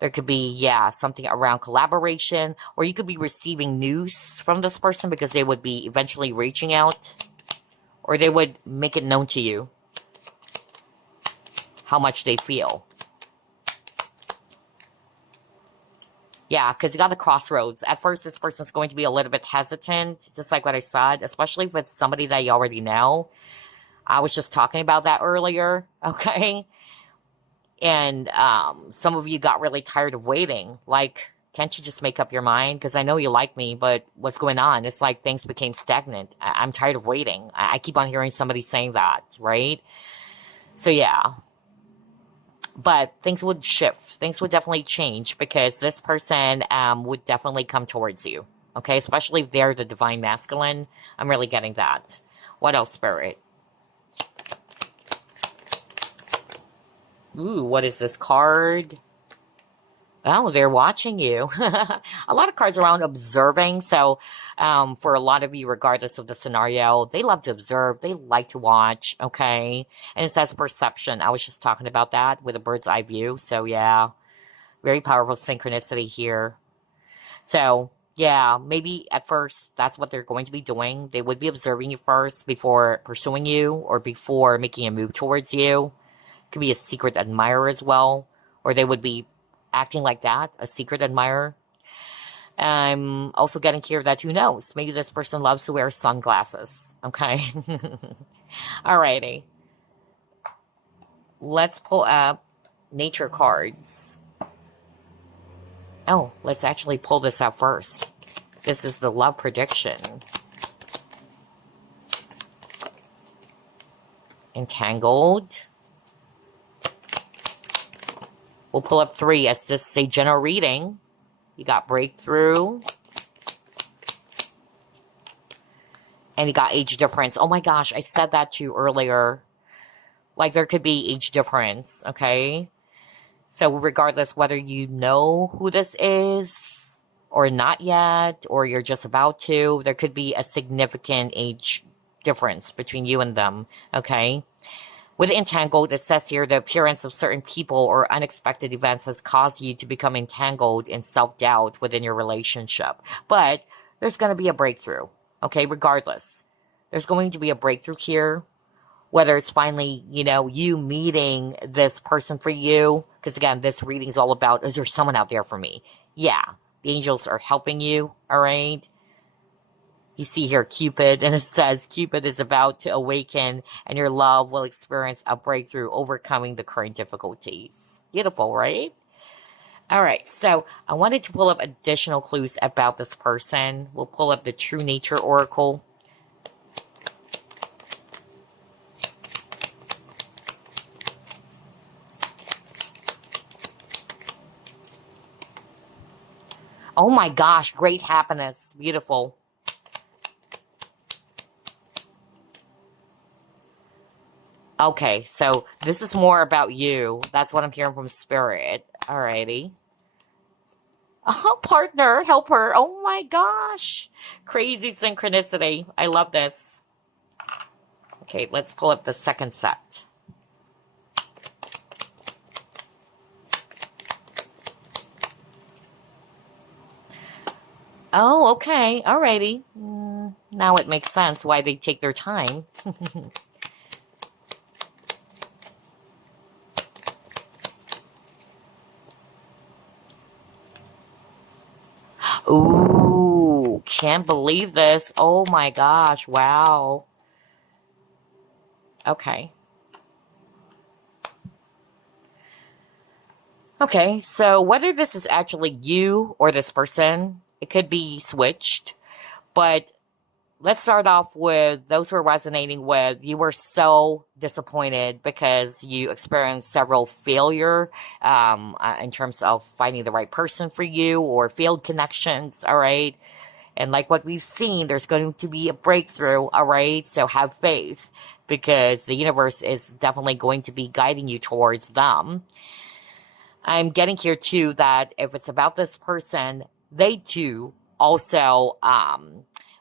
There could be, yeah, something around collaboration. Or you could be receiving news from this person because they would be eventually reaching out. Or they would make it known to you how much they feel. Yeah, because you got the crossroads. At first, this person's going to be a little bit hesitant, just like what I said, especially if it's somebody that you already know. I was just talking about that earlier, okay? And some of you got really tired of waiting. Like, can't you just make up your mind? Because I know you like me, but what's going on? It's like things became stagnant. I'm tired of waiting. I keep on hearing somebody saying that, right? So, yeah. But things would shift. Things would definitely change because this person would definitely come towards you. Okay? Especially if they're the divine masculine. I'm really getting that. What else, Spirit? Ooh, what is this card? Oh, they're watching you. A lot of cards around observing. So for a lot of you, regardless of the scenario, they love to observe. They like to watch, okay? And it says perception. I was just talking about that with a bird's eye view. So yeah, very powerful synchronicity here. So yeah, maybe at first that's what they're going to be doing. They would be observing you first before pursuing you or before making a move towards you. Could be a secret admirer as well. Or they would be acting like that, a secret admirer. I'm also getting here that who knows? Maybe this person loves to wear sunglasses. Okay. Alrighty. Let's pull up nature cards. Oh, let's actually pull this out first. This is the love prediction. Entangled. We'll pull up 3 as this is a general reading. You got breakthrough. And you got age difference. Oh my gosh, I said that to you earlier. Like, there could be age difference, okay? So regardless whether you know who this is or not yet, or you're just about to, there could be a significant age difference between you and them, okay? With entangled, it says here the appearance of certain people or unexpected events has caused you to become entangled in self-doubt within your relationship. But there's going to be a breakthrough, okay? Regardless, there's going to be a breakthrough here. Whether it's finally, you know, you meeting this person for you. Because again, this reading is all about, is there someone out there for me? Yeah, the angels are helping you, all right? You see here Cupid, and it says Cupid is about to awaken and your love will experience a breakthrough, overcoming the current difficulties. Beautiful, right? All right, so I wanted to pull up additional clues about this person. We'll pull up the True Nature Oracle. Oh my gosh, great happiness. Beautiful. Okay, so this is more about you. That's what I'm hearing from Spirit. Alrighty. Oh, partner, helper. Oh my gosh. Crazy synchronicity. I love this. Okay, let's pull up the second set. Oh, okay. Alrighty. Now it makes sense why they take their time. Ooh, can't believe this. Oh my gosh, wow. Okay. Okay, so whether this is actually you or this person, it could be switched. But let's start off with those who are resonating with, you were so disappointed because you experienced several failure in terms of finding the right person for you or failed connections, all right? And like what we've seen, there's going to be a breakthrough, all right? So have faith because the universe is definitely going to be guiding you towards them. I'm getting here too that if it's about this person, they too also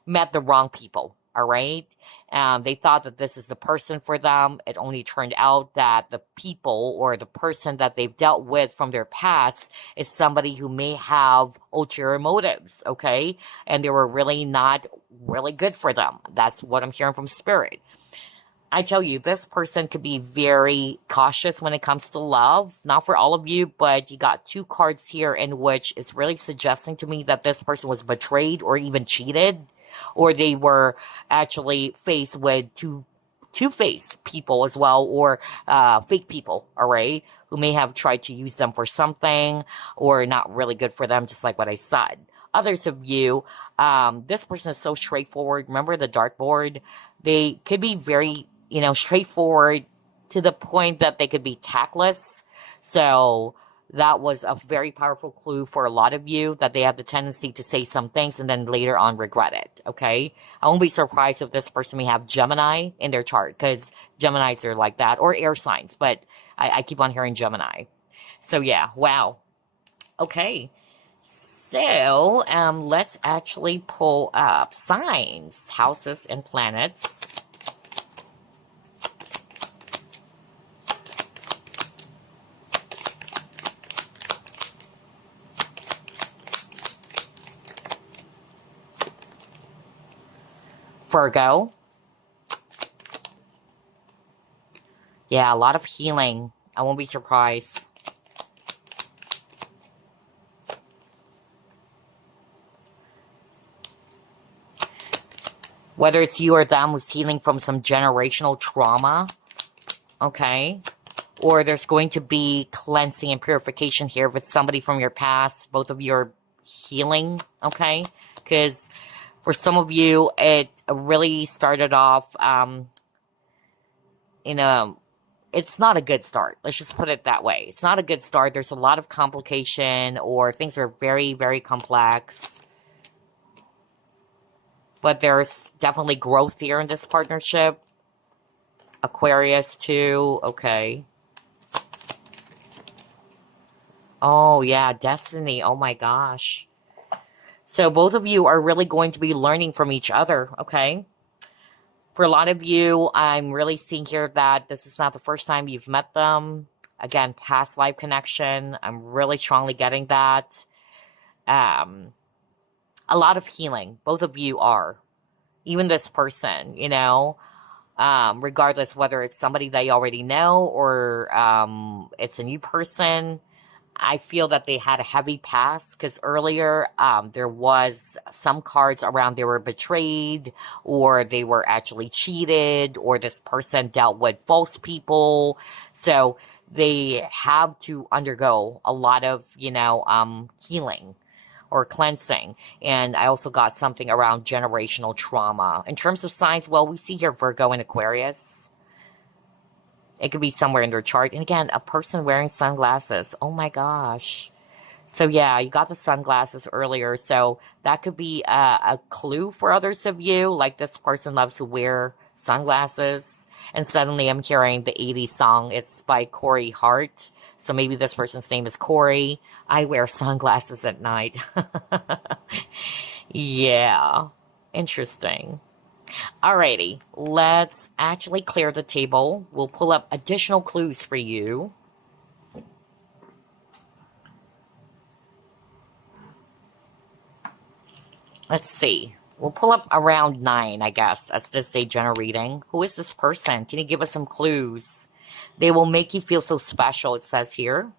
met the wrong people, all right? They thought that this is the person for them. It only turned out that the people or the person that they've dealt with from their past is somebody who may have ulterior motives, okay? And they were really not really good for them. That's what I'm hearing from Spirit. I tell you, this person could be very cautious when it comes to love. Not for all of you, but you got two cards here in which it's really suggesting to me that this person was betrayed or even cheated, or they were actually faced with two-faced people as well, or fake people, all right, who may have tried to use them for something or not really good for them, just like what I said. Others of you, this person is so straightforward. Remember the dartboard? They could be very, straightforward to the point that they could be tactless. So that was a very powerful clue for a lot of you that they have the tendency to say some things and then later on regret it, okay? I won't be surprised if this person may have Gemini in their chart because Geminis are like that, or air signs, but I keep on hearing Gemini. So yeah, wow. Okay. So let's actually pull up signs, houses, and planets. Virgo. Yeah, a lot of healing. I won't be surprised. Whether it's you or them who's healing from some generational trauma, okay? Or there's going to be cleansing and purification here with somebody from your past. Both of you are healing, okay? Because for some of you, it really started off it's not a good start. Let's just put it that way. It's not a good start. There's a lot of complication or things are very, very complex. but there's definitely growth here in this partnership. Aquarius too. Okay. Oh, yeah, destiny. Oh my gosh. So both of you are really going to be learning from each other, okay? For a lot of you, I'm really seeing here that this is not the first time you've met them. Again, past life connection. I'm really strongly getting that. Um, a lot of healing. Both of you are. Even this person, you know, regardless whether it's somebody that you already know or it's a new person. I feel that they had a heavy past because earlier there was some cards around they were betrayed or they were actually cheated or this person dealt with false people. So they have to undergo a lot of, healing or cleansing. And I also got something around generational trauma. In terms of signs, well, we see here Virgo and Aquarius. It could be somewhere in their chart. And again, a person wearing sunglasses. Oh my gosh. So yeah, you got the sunglasses earlier. So that could be a clue for others of you. Like this person loves to wear sunglasses. And suddenly I'm hearing the 80s song. It's by Corey Hart. So maybe this person's name is Corey. I wear sunglasses at night. Yeah. Interesting. Alrighty, let's actually clear the table. We'll pull up additional clues for you. Let's see. We'll pull up around 9, I guess, as this a general reading. Who is this person? Can you give us some clues? They will make you feel so special, it says here.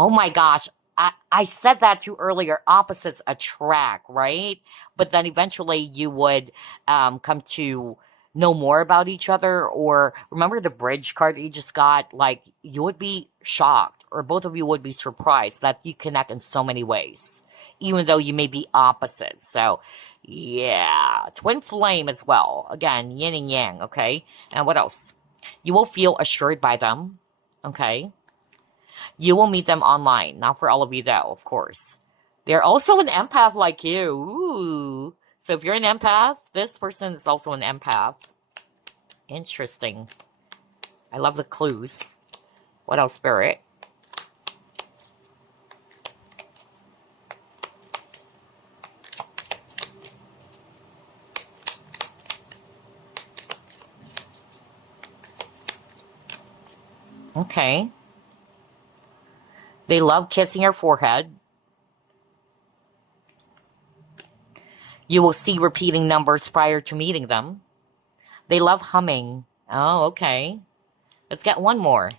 Oh my gosh. I said that to you earlier. Opposites attract, right? But then eventually you would come to know more about each other. Or remember the bridge card that you just got? Like, you would be shocked, or both of you would be surprised that you connect in so many ways, even though you may be opposites. So, yeah. Twin flame as well. Again, yin and yang, okay? And what else? You will feel assured by them, okay? You will meet them online. Not for all of you, though, of course. They're also an empath like you. Ooh. So if you're an empath, this person is also an empath. Interesting. I love the clues. What else, Spirit? Okay. They love kissing your forehead. You will see repeating numbers prior to meeting them. They love humming. Oh, okay. Let's get one more.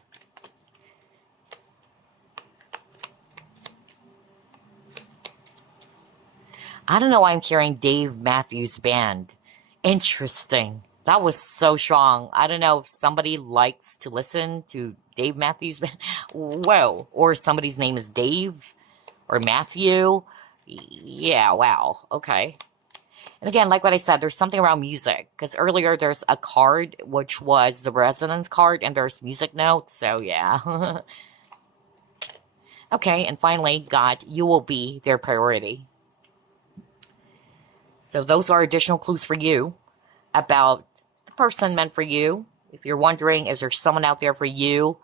I don't know why I'm hearing Dave Matthews Band. Interesting. That was so strong. I don't know if somebody likes to listen to Dave Matthews Band. Whoa. Or somebody's name is Dave or Matthew. Yeah, wow. Okay. And again, like what I said, there's something around music. Because earlier there's a card, which was the resonance card, and there's music notes. So, yeah. Okay, and finally, got you will be their priority. So those are additional clues for you about the person meant for you. If you're wondering, is there someone out there for you?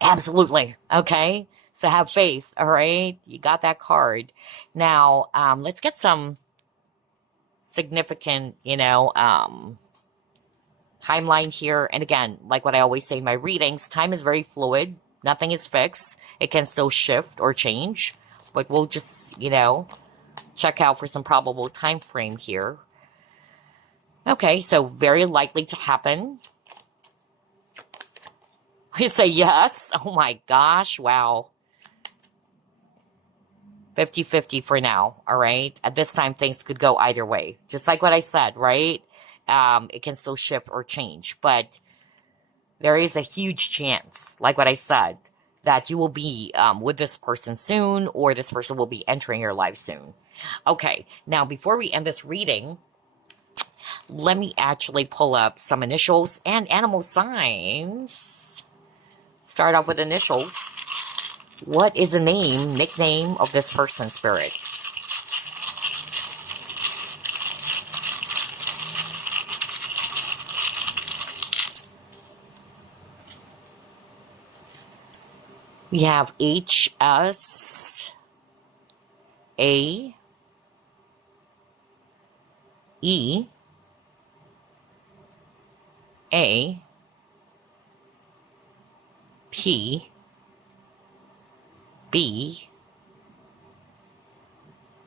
Absolutely. Okay. So have faith. All right. You got that card. Now, let's get some significant, timeline here. And again, like what I always say in my readings, time is very fluid. Nothing is fixed. It can still shift or change. But we'll just, check out for some probable time frame here. Okay, so very likely to happen. I say yes. Oh my gosh, wow. 50-50 for now, all right? At this time, things could go either way. Just like what I said, right? It can still shift or change. But there is a huge chance, like what I said, that you will be with this person soon, or this person will be entering your life soon. Okay, now before we end this reading, let me actually pull up some initials and animal signs. Start off with initials. What is the name, nickname of this person, Spirit? We have HS, A, E, A, P, B,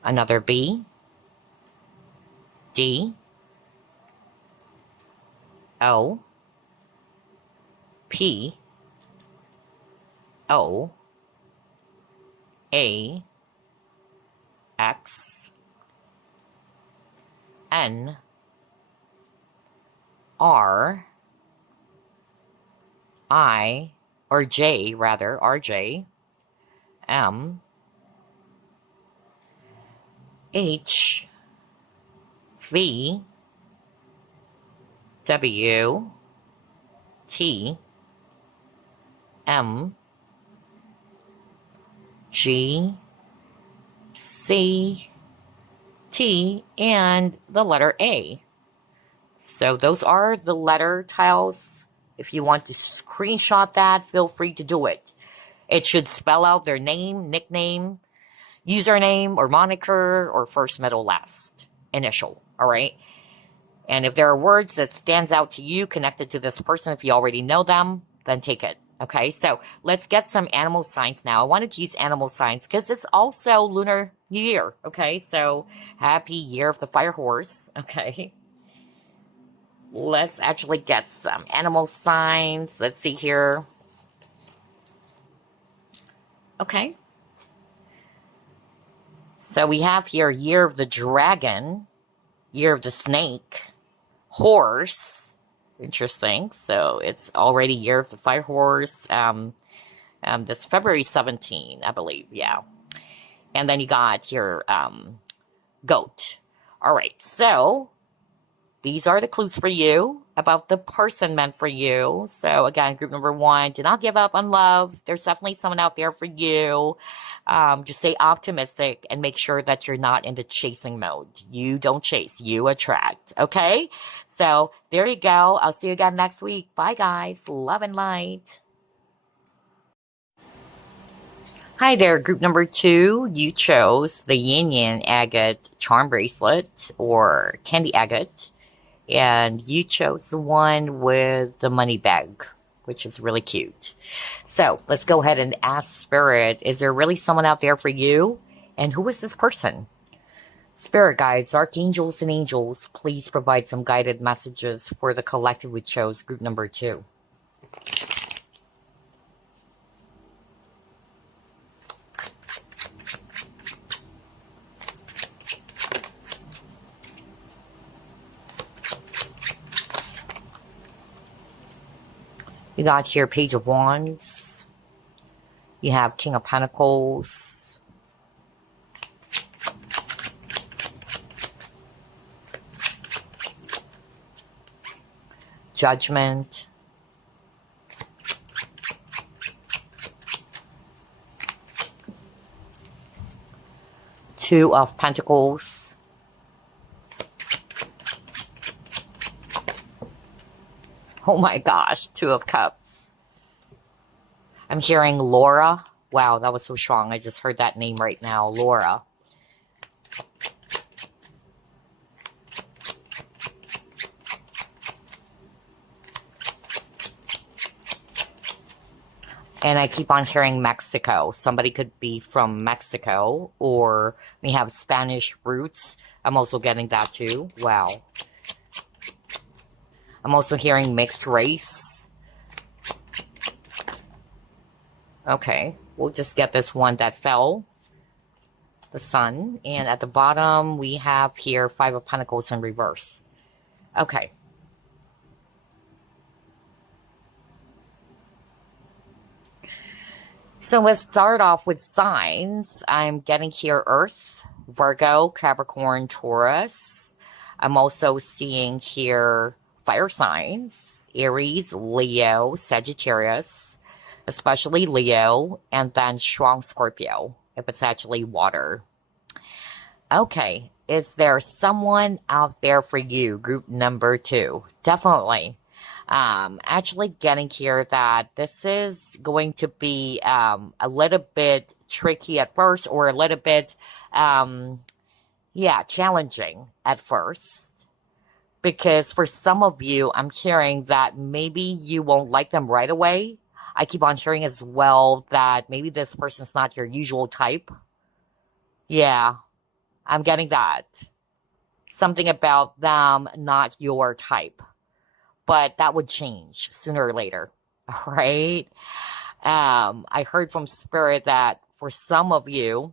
another B, D, O, P, O, A, X, N, R, I, or J rather, RJ, M, H, V, W, T, M, G, C, T, and the letter A. So those are the letter tiles. If you want to screenshot that, feel free to do it. It should spell out their name, nickname, username, or moniker, or first, middle, last initial, all right? And if there are words that stands out to you connected to this person, if you already know them, then take it. Okay, so let's get some animal signs now. I wanted to use animal signs because it's also Lunar New Year. Okay, so happy year of the fire horse. Okay, let's actually get some animal signs. Let's see here. Okay, so we have here year of the dragon, year of the snake, horse. Interesting. So it's already year of the fire horse. This February 17, I believe. Yeah. And then you got your goat. All right. So these are the clues for you about the person meant for you. So again, group number 1, do not give up on love. There's definitely someone out there for you. Just stay optimistic and make sure that you're not in the chasing mode. You don't chase, you attract. Okay? So there you go. I'll see you again next week. Bye, guys. Love and light. Hi there, group number 2. You chose the Yanyuan Agate charm bracelet or candy agate. And you chose the one with the money bag, which is really cute. So let's go ahead and ask Spirit, is there really someone out there for you? And who is this person? Spirit guides, archangels, and angels, please provide some guided messages for the collective we chose, group number 2. You got here Page of Wands. You have King of Pentacles. Judgment. Two of Pentacles. Oh my gosh, Two of Cups. I'm hearing Laura. Wow, that was so strong. I just heard that name right now, Laura. And I keep on hearing Mexico. Somebody could be from Mexico, or we have Spanish roots. I'm also getting that too. Wow. I'm also hearing mixed race. Okay, we'll just get this one that fell. The Sun. And at the bottom, we have here Five of Pentacles in reverse. Okay. So let's start off with signs. I'm getting here Earth, Virgo, Capricorn, Taurus. I'm also seeing here fire signs, Aries, Leo, Sagittarius. especially Leo, and then strong Scorpio, if it's actually water. Okay, is there someone out there for you, group number 2? Definitely. Actually getting here that this is going to be a little bit tricky at first, or a little bit, um, yeah, challenging at first. Because for some of you, I'm hearing that maybe you won't like them right away. I keep on hearing as well that maybe this person's not your usual type. Yeah, I'm getting that. Something about them not your type. But that would change sooner or later. All right. I heard from Spirit that for some of you,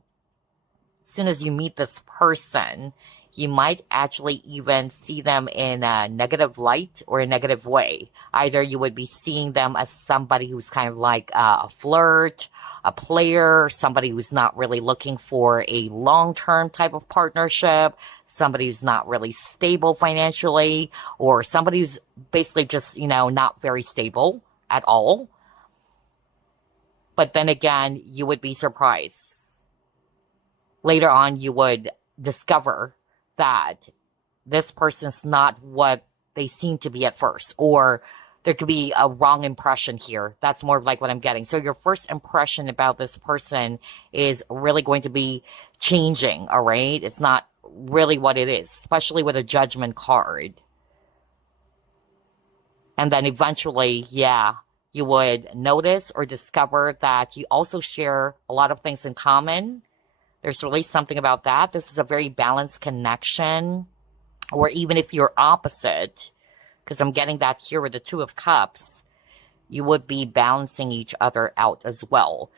as soon as you meet this person, you might actually even see them in a negative light or a negative way. Either you would be seeing them as somebody who's kind of like a flirt, a player, somebody who's not really looking for a long-term type of partnership, somebody who's not really stable financially, or somebody who's basically just, not very stable at all. But then again, you would be surprised. Later on, you would discover that this person's not what they seem to be at first, or there could be a wrong impression here. That's more like what I'm getting. So your first impression about this person is really going to be changing, all right? It's not really what it is, especially with a Judgment card. And then eventually, yeah, you would notice or discover that you also share a lot of things in common. There's really something about that. This is a very balanced connection. Or even if you're opposite, because I'm getting that here with the Two of Cups, you would be balancing each other out as well.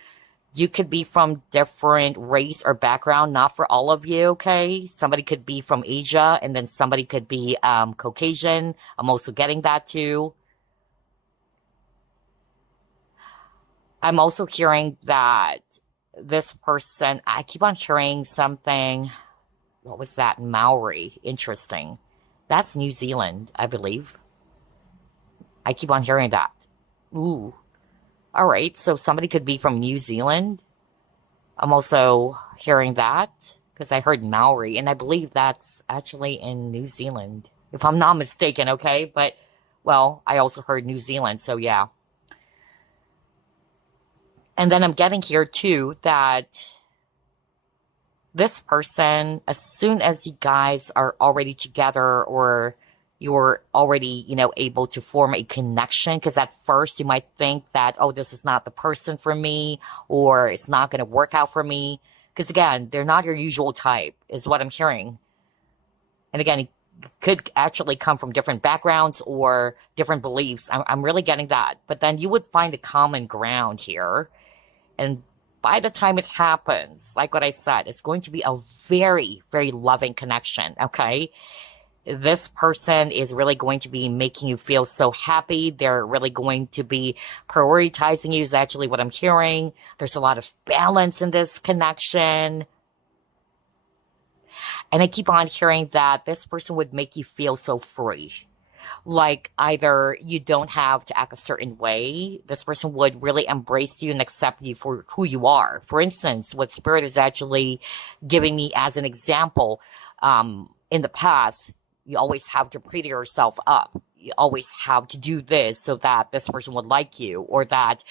You could be from different race or background, not for all of you, okay? Somebody could be from Asia, and then somebody could be Caucasian. I'm also getting that too. I'm also hearing that this person, I keep on hearing something. What was that? Maori. Interesting. That's New Zealand, I believe. I keep on hearing that. Ooh. All right. So somebody could be from New Zealand. I'm also hearing that because I heard Maori, and I believe that's actually in New Zealand, if I'm not mistaken, okay? But, well, I also heard New Zealand, so yeah. And then I'm getting here, too, that this person, as soon as you guys are already together, or you're already, able to form a connection, because at first you might think that, oh, this is not the person for me, or it's not going to work out for me. Because again, they're not your usual type, is what I'm hearing. And again, it could actually come from different backgrounds or different beliefs. I'm really getting that. But then you would find a common ground here. And by the time it happens, like what I said, it's going to be a very, very loving connection, okay? This person is really going to be making you feel so happy. They're really going to be prioritizing you, is actually what I'm hearing. There's a lot of balance in this connection. And I keep on hearing that this person would make you feel so free. Like either you don't have to act a certain way. This person would really embrace you and accept you for who you are. For instance, what Spirit is actually giving me as an example, in the past, you always have to pretty yourself up. You always have to do this so that this person would like you, or that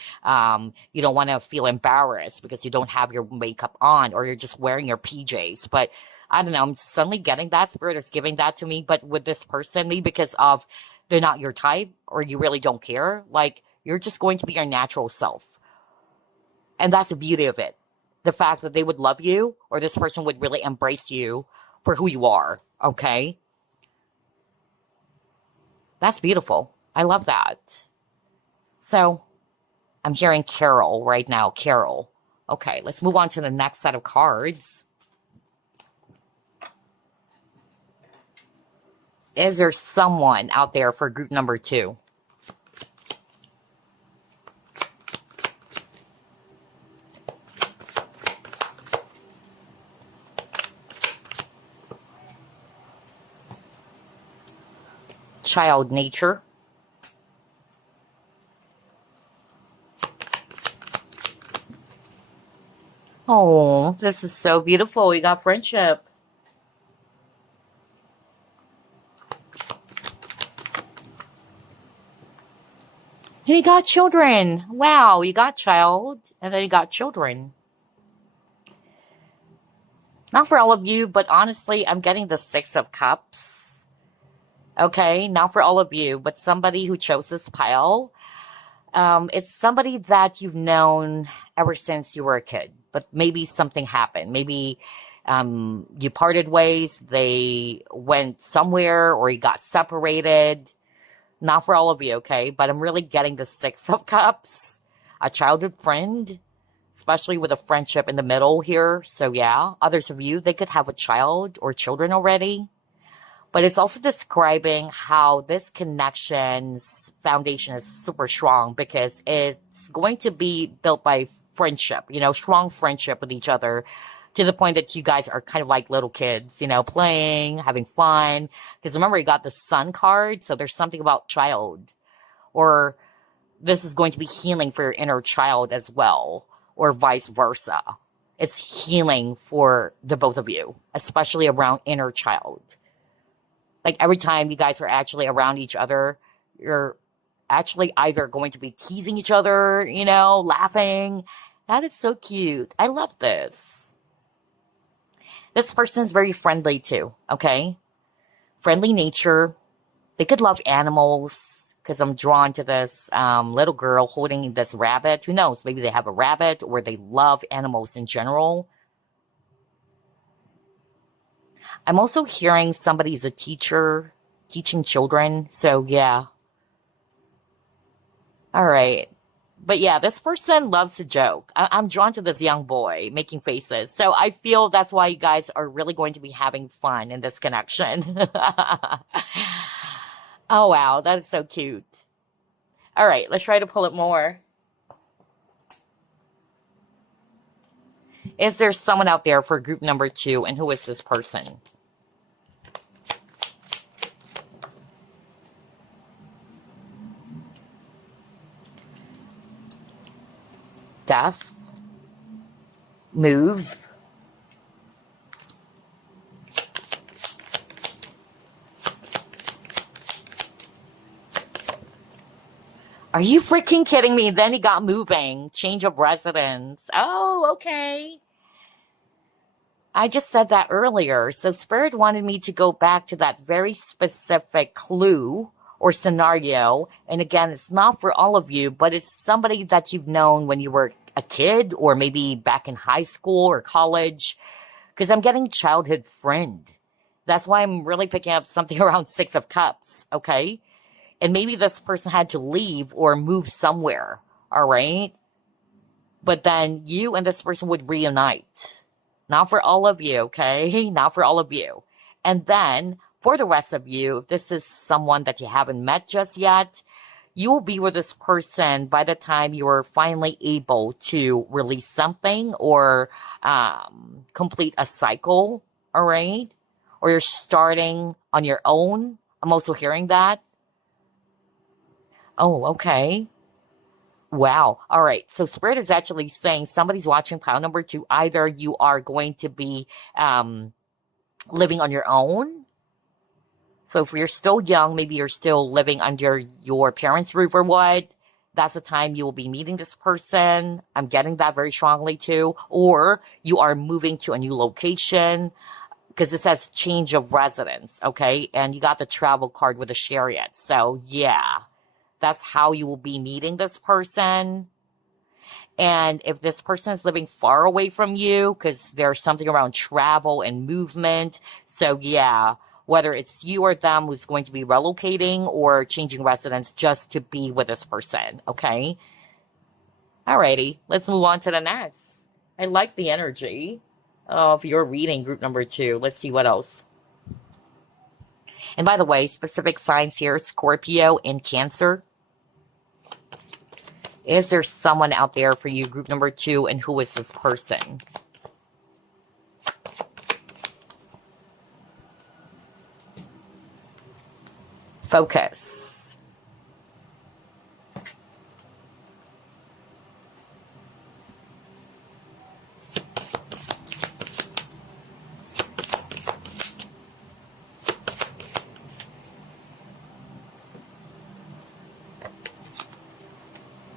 you don't want to feel embarrassed because you don't have your makeup on, or you're just wearing your PJs. But I don't know, I'm suddenly getting that. Spirit is giving that to me. But with this person, maybe because of they're not your type, or you really don't care, like you're just going to be your natural self. And that's the beauty of it. The fact that they would love you, or this person would really embrace you for who you are, okay? That's beautiful. I love that. So, I'm hearing Carol right now. Carol. Okay, let's move on to the next set of cards. Is there someone out there for group number 2? Child nature. Oh, this is so beautiful. We got friendship. And you got children. Wow, you got child, and then you got children. Not for all of you, but honestly, I'm getting the Six of Cups. Okay, not for all of you, but somebody who chose this pile. It's somebody that you've known ever since you were a kid, but maybe something happened. Maybe you parted ways, they went somewhere, or you got separated. Not for all of you, okay? But I'm really getting the Six of Cups, a childhood friend, especially with a friendship in the middle here. So yeah, others of you, they could have a child or children already. But it's also describing how this connection's foundation is super strong because it's going to be built by friendship, strong friendship with each other to the point that you guys are kind of like little kids, playing, having fun. Because remember, you got the sun card, so there's something about child. Or this is going to be healing for your inner child as well, or vice versa. It's healing for the both of you, especially around inner child. Like every time you guys are actually around each other, you're actually either going to be teasing each other, laughing. That is so cute. I love this. This person is very friendly too, okay? Friendly nature. They could love animals because I'm drawn to this little girl holding this rabbit. Who knows? Maybe they have a rabbit or they love animals in general. I'm also hearing somebody's a teacher teaching children. So yeah. All right. But yeah, this person loves to joke. I'm drawn to this young boy making faces. So I feel that's why you guys are really going to be having fun in this connection. Oh, wow. That is so cute. All right. Let's try to pull it more. Is there someone out there for group number 2? And who is this person? Death. Move. Are you freaking kidding me? Then he got moving. Change of residence. Oh, okay. I just said that earlier. So Spirit wanted me to go back to that very specific clue or scenario. And again, it's not for all of you, but it's somebody that you've known when you were a kid or maybe back in high school or college. Because I'm getting childhood friend. That's why I'm really picking up something around Six of Cups, okay? And maybe this person had to leave or move somewhere, all right? But then you and this person would reunite. Not for all of you, okay? Not for all of you. And then for the rest of you, if this is someone that you haven't met just yet, you will be with this person by the time you are finally able to release something or complete a cycle, all right? Or you're starting on your own. I'm also hearing that. Oh, okay. Wow. All right. So Spirit is actually saying somebody's watching pile number 2. Either you are going to be um, living on your own. So if you're still young, maybe you're still living under your parents' roof or what, that's the time you will be meeting this person. I'm getting that very strongly too. Or you are moving to a new location because it says change of residence. Okay. And you got the travel card with the chariot. So yeah. That's how you will be meeting this person. And if this person is living far away from you, because there's something around travel and movement. So yeah, whether it's you or them who's going to be relocating or changing residence just to be with this person. Okay. Alrighty. Let's move on to the next. I like the energy of your reading group number 2. Let's see what else. And by the way, specific signs here, Scorpio and Cancer. Is there someone out there for you, group number 2, and who is this person? Focus.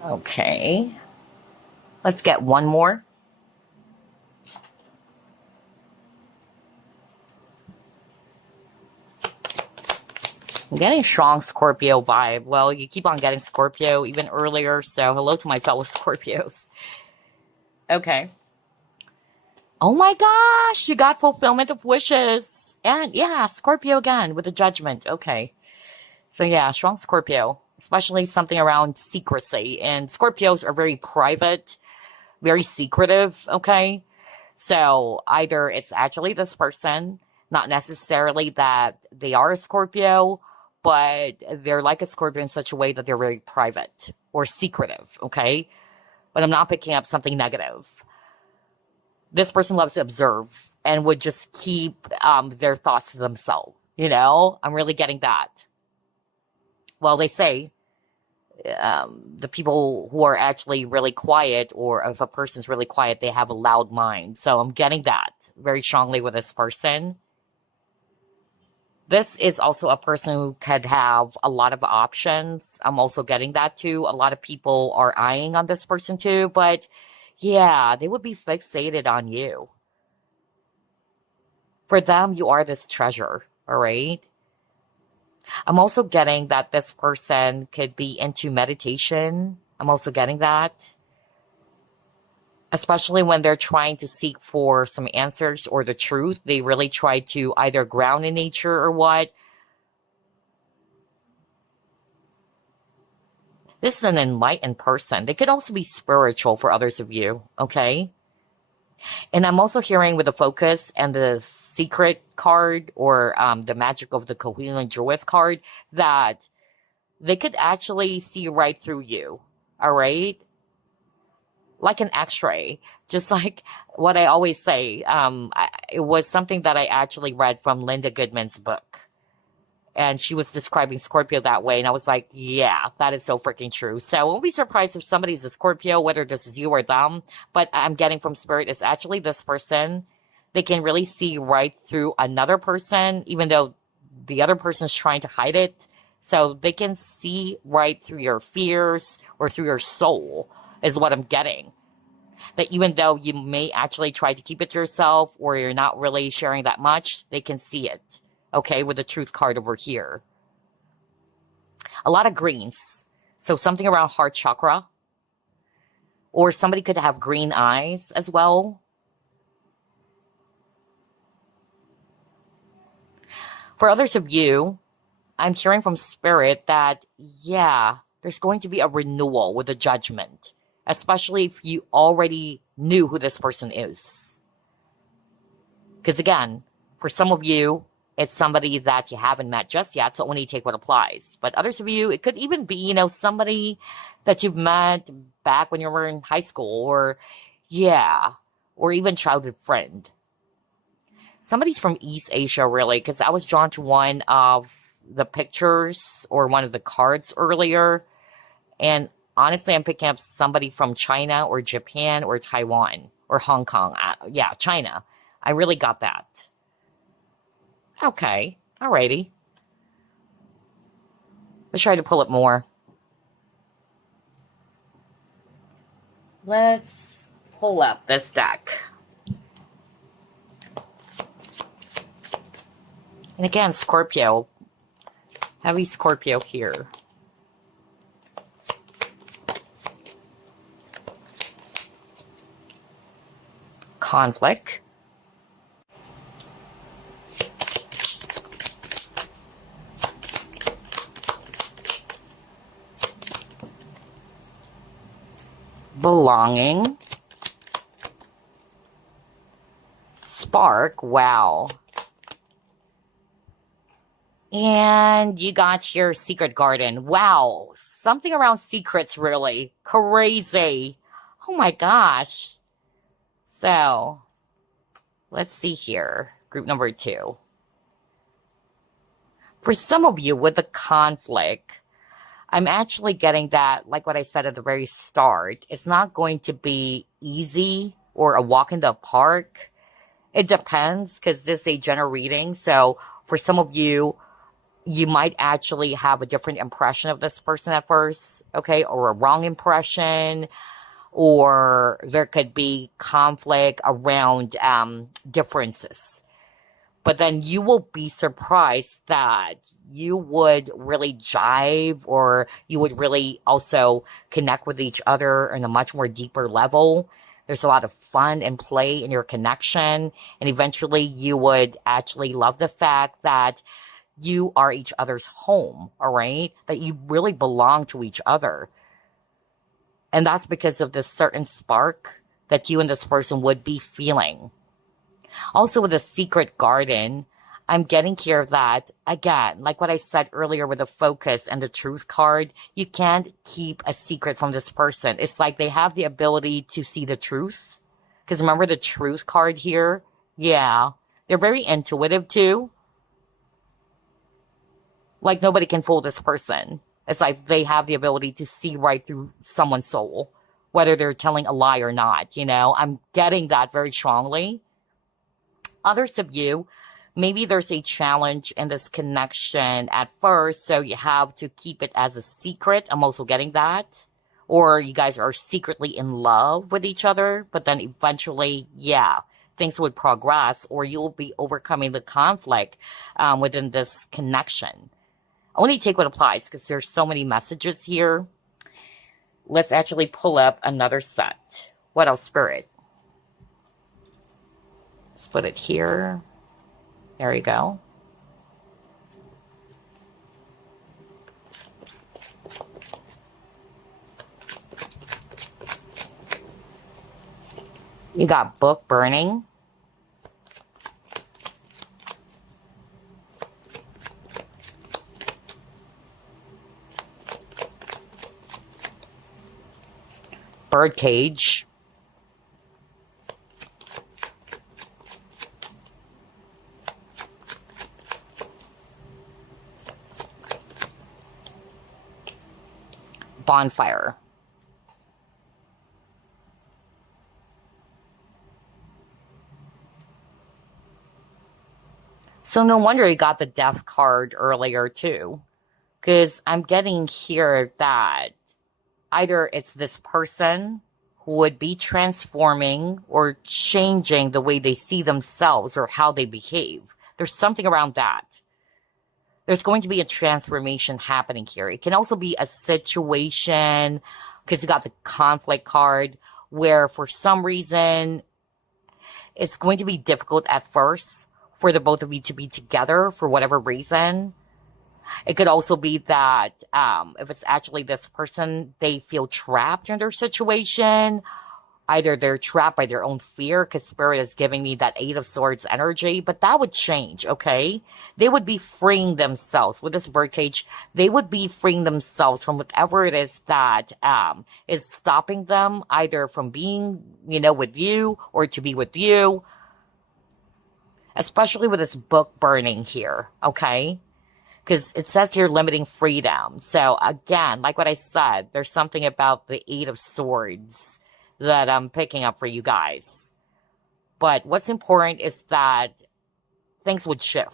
Okay. Let's get one more. I'm getting strong Scorpio vibe. Well, you keep on getting Scorpio even earlier, so hello to my fellow Scorpios. Okay. Oh my gosh, you got fulfillment of wishes. And yeah, Scorpio again with the judgment. Okay. So yeah, strong Scorpio, especially something around secrecy. And Scorpios are very private, very secretive, okay? So either it's actually this person, not necessarily that they are a Scorpio, but they're like a Scorpio in such a way that they're very private or secretive, okay? But I'm not picking up something negative. This person loves to observe and would just keep their thoughts to themselves. You know, I'm really getting that. Well, they say the people who are actually really quiet, or if a person's really quiet, they have a loud mind. So I'm getting that very strongly with this person. This is also a person who could have a lot of options. I'm also getting that too. A lot of people are eyeing on this person too, but yeah, they would be fixated on you. For them, you are this treasure, all right? I'm also getting that this person could be into meditation. I'm also getting that. Especially when they're trying to seek for some answers or the truth. They really try to either ground in nature or what. This is an enlightened person. They could also be spiritual for others of you, okay? And I'm also hearing with the focus and the secret card, or the magic of the Kohelan Druid card, that they could actually see right through you, all right? Like an x-ray, just like what I always say. It was something that I actually read from Linda Goodman's book. And she was describing Scorpio that way. And I was like, yeah, that is so freaking true. So I won't be surprised if somebody's a Scorpio, whether this is you or them. But I'm getting from Spirit is actually this person. They can really see right through another person, even though the other person's trying to hide it. So they can see right through your fears or through your soul, is what I'm getting. That even though you may actually try to keep it to yourself, or you're not really sharing that much, they can see it. Okay, with the truth card over here. A lot of greens. So something around heart chakra. Or somebody could have green eyes as well. For others of you, I'm hearing from Spirit that, yeah, there's going to be a renewal with a judgment. Especially if you already knew who this person is. Because again, for some of you, it's somebody that you haven't met just yet, so only take what applies. But others of you, it could even be, somebody that you've met back when you were in high school, or, yeah, or even childhood friend. Somebody's from East Asia, really, because I was drawn to one of the pictures or one of the cards earlier. And honestly, I'm picking up somebody from China or Japan or Taiwan or Hong Kong. Yeah, China. I really got that. Okay, alrighty. Let's try to pull it more. Let's pull up this deck. And again, Scorpio. Heavy Scorpio here. Conflict. Belonging. Spark. Wow. And you got your secret garden. Wow. Something around secrets, really. Crazy. Oh my gosh. So, let's see here. Group number 2. For some of you with the conflict, I'm actually getting that, like what I said at the very start, it's not going to be easy or a walk in the park. It depends, because this is a general reading. So for some of you, You might actually have a different impression of this person at first, okay, or a wrong impression, or there could be conflict around differences. But then you will be surprised that you would really jive, or you would really also connect with each other on a much more deeper level. There's a lot of fun and play in your connection. And eventually you would actually love the fact that you are each other's home, all right? That you really belong to each other. And that's because of this certain spark that you and this person would be feeling. Also, with the secret garden, I'm getting here that, again, like what I said earlier with the focus and the truth card, you can't keep a secret from this person. It's like they have the ability to see the truth. Because remember the truth card here? Yeah. They're very intuitive too. Like nobody can fool this person. It's like they have the ability to see right through someone's soul, whether they're telling a lie or not, you know? I'm getting that very strongly. Others of you, maybe there's a challenge in this connection at first, so you have to keep it as a secret. I'm also getting that. Or you guys are secretly in love with each other, but then eventually, yeah, things would progress, or you'll be overcoming the conflict within this connection. Only take what applies because there's so many messages here. Let's actually pull up another set. What else, Spirit? Let's put it here. There you go. You got book burning. Birdcage. Bonfire. So no wonder you got the death card earlier too. Because I'm getting here that either it's this person who would be transforming or changing the way they see themselves or how they behave. There's something around that. There's going to be a transformation happening here. It can also be a situation, because you got the conflict card, where for some reason it's going to be difficult at first for the both of you to be together for whatever reason. It could also be that if it's actually this person, they feel trapped in their situation. Either they're trapped by their own fear, because Spirit is giving me that Eight of Swords energy, but that would change, okay? They would be freeing themselves. With this birdcage, they would be freeing themselves from whatever it is that is stopping them, either from being, with you or to be with you. Especially with this book burning here, okay? Because it says you're limiting freedom. So again, like what I said, there's something about the Eight of Swords that I'm picking up for you guys. But what's important is that things would shift.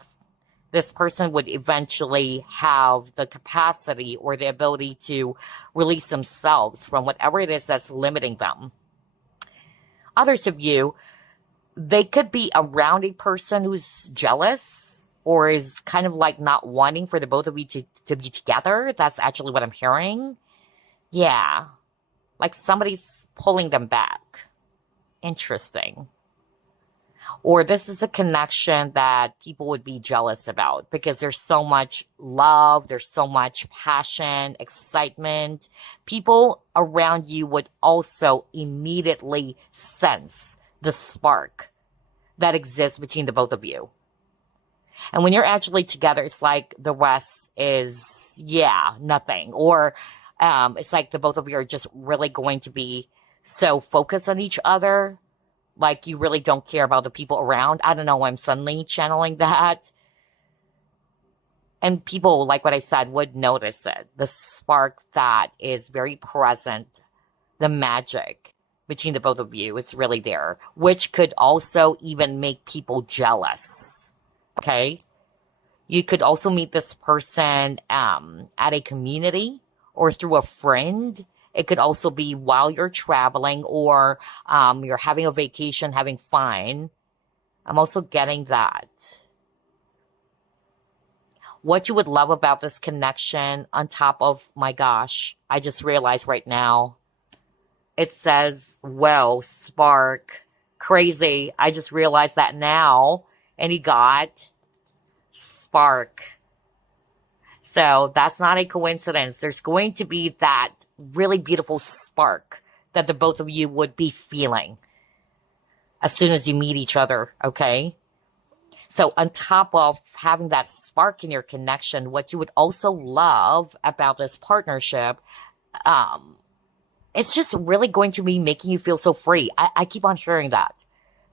This person would eventually have the capacity or the ability to release themselves from whatever it is that's limiting them. Others of you, they could be around a person who's jealous or is kind of like not wanting for the both of you to be together. That's actually what I'm hearing. Yeah. Like somebody's pulling them back. Interesting. Or this is a connection that people would be jealous about because there's so much love, there's so much passion, excitement. People around you would also immediately sense the spark that exists between the both of you. And when you're actually together, it's like the rest is, nothing. Or it's like the both of you are just really going to be so focused on each other. Like you really don't care about the people around. I don't know why I'm suddenly channeling that. And people, like what I said, would notice it. The spark that is very present, the magic between the both of you is really there, which could also even make people jealous. Okay? You could also meet this person at a community or through a friend. It could also be while you're traveling or you're having a vacation, having fun. I'm also getting that. What you would love about this connection on top of, my gosh, I just realized right now, it says, well, spark, crazy. I just realized that now. And he got spark. So that's not a coincidence. There's going to be that really beautiful spark that the both of you would be feeling as soon as you meet each other, okay? So on top of having that spark in your connection, what you would also love about this partnership, it's just really going to be making you feel so free. I keep on hearing that.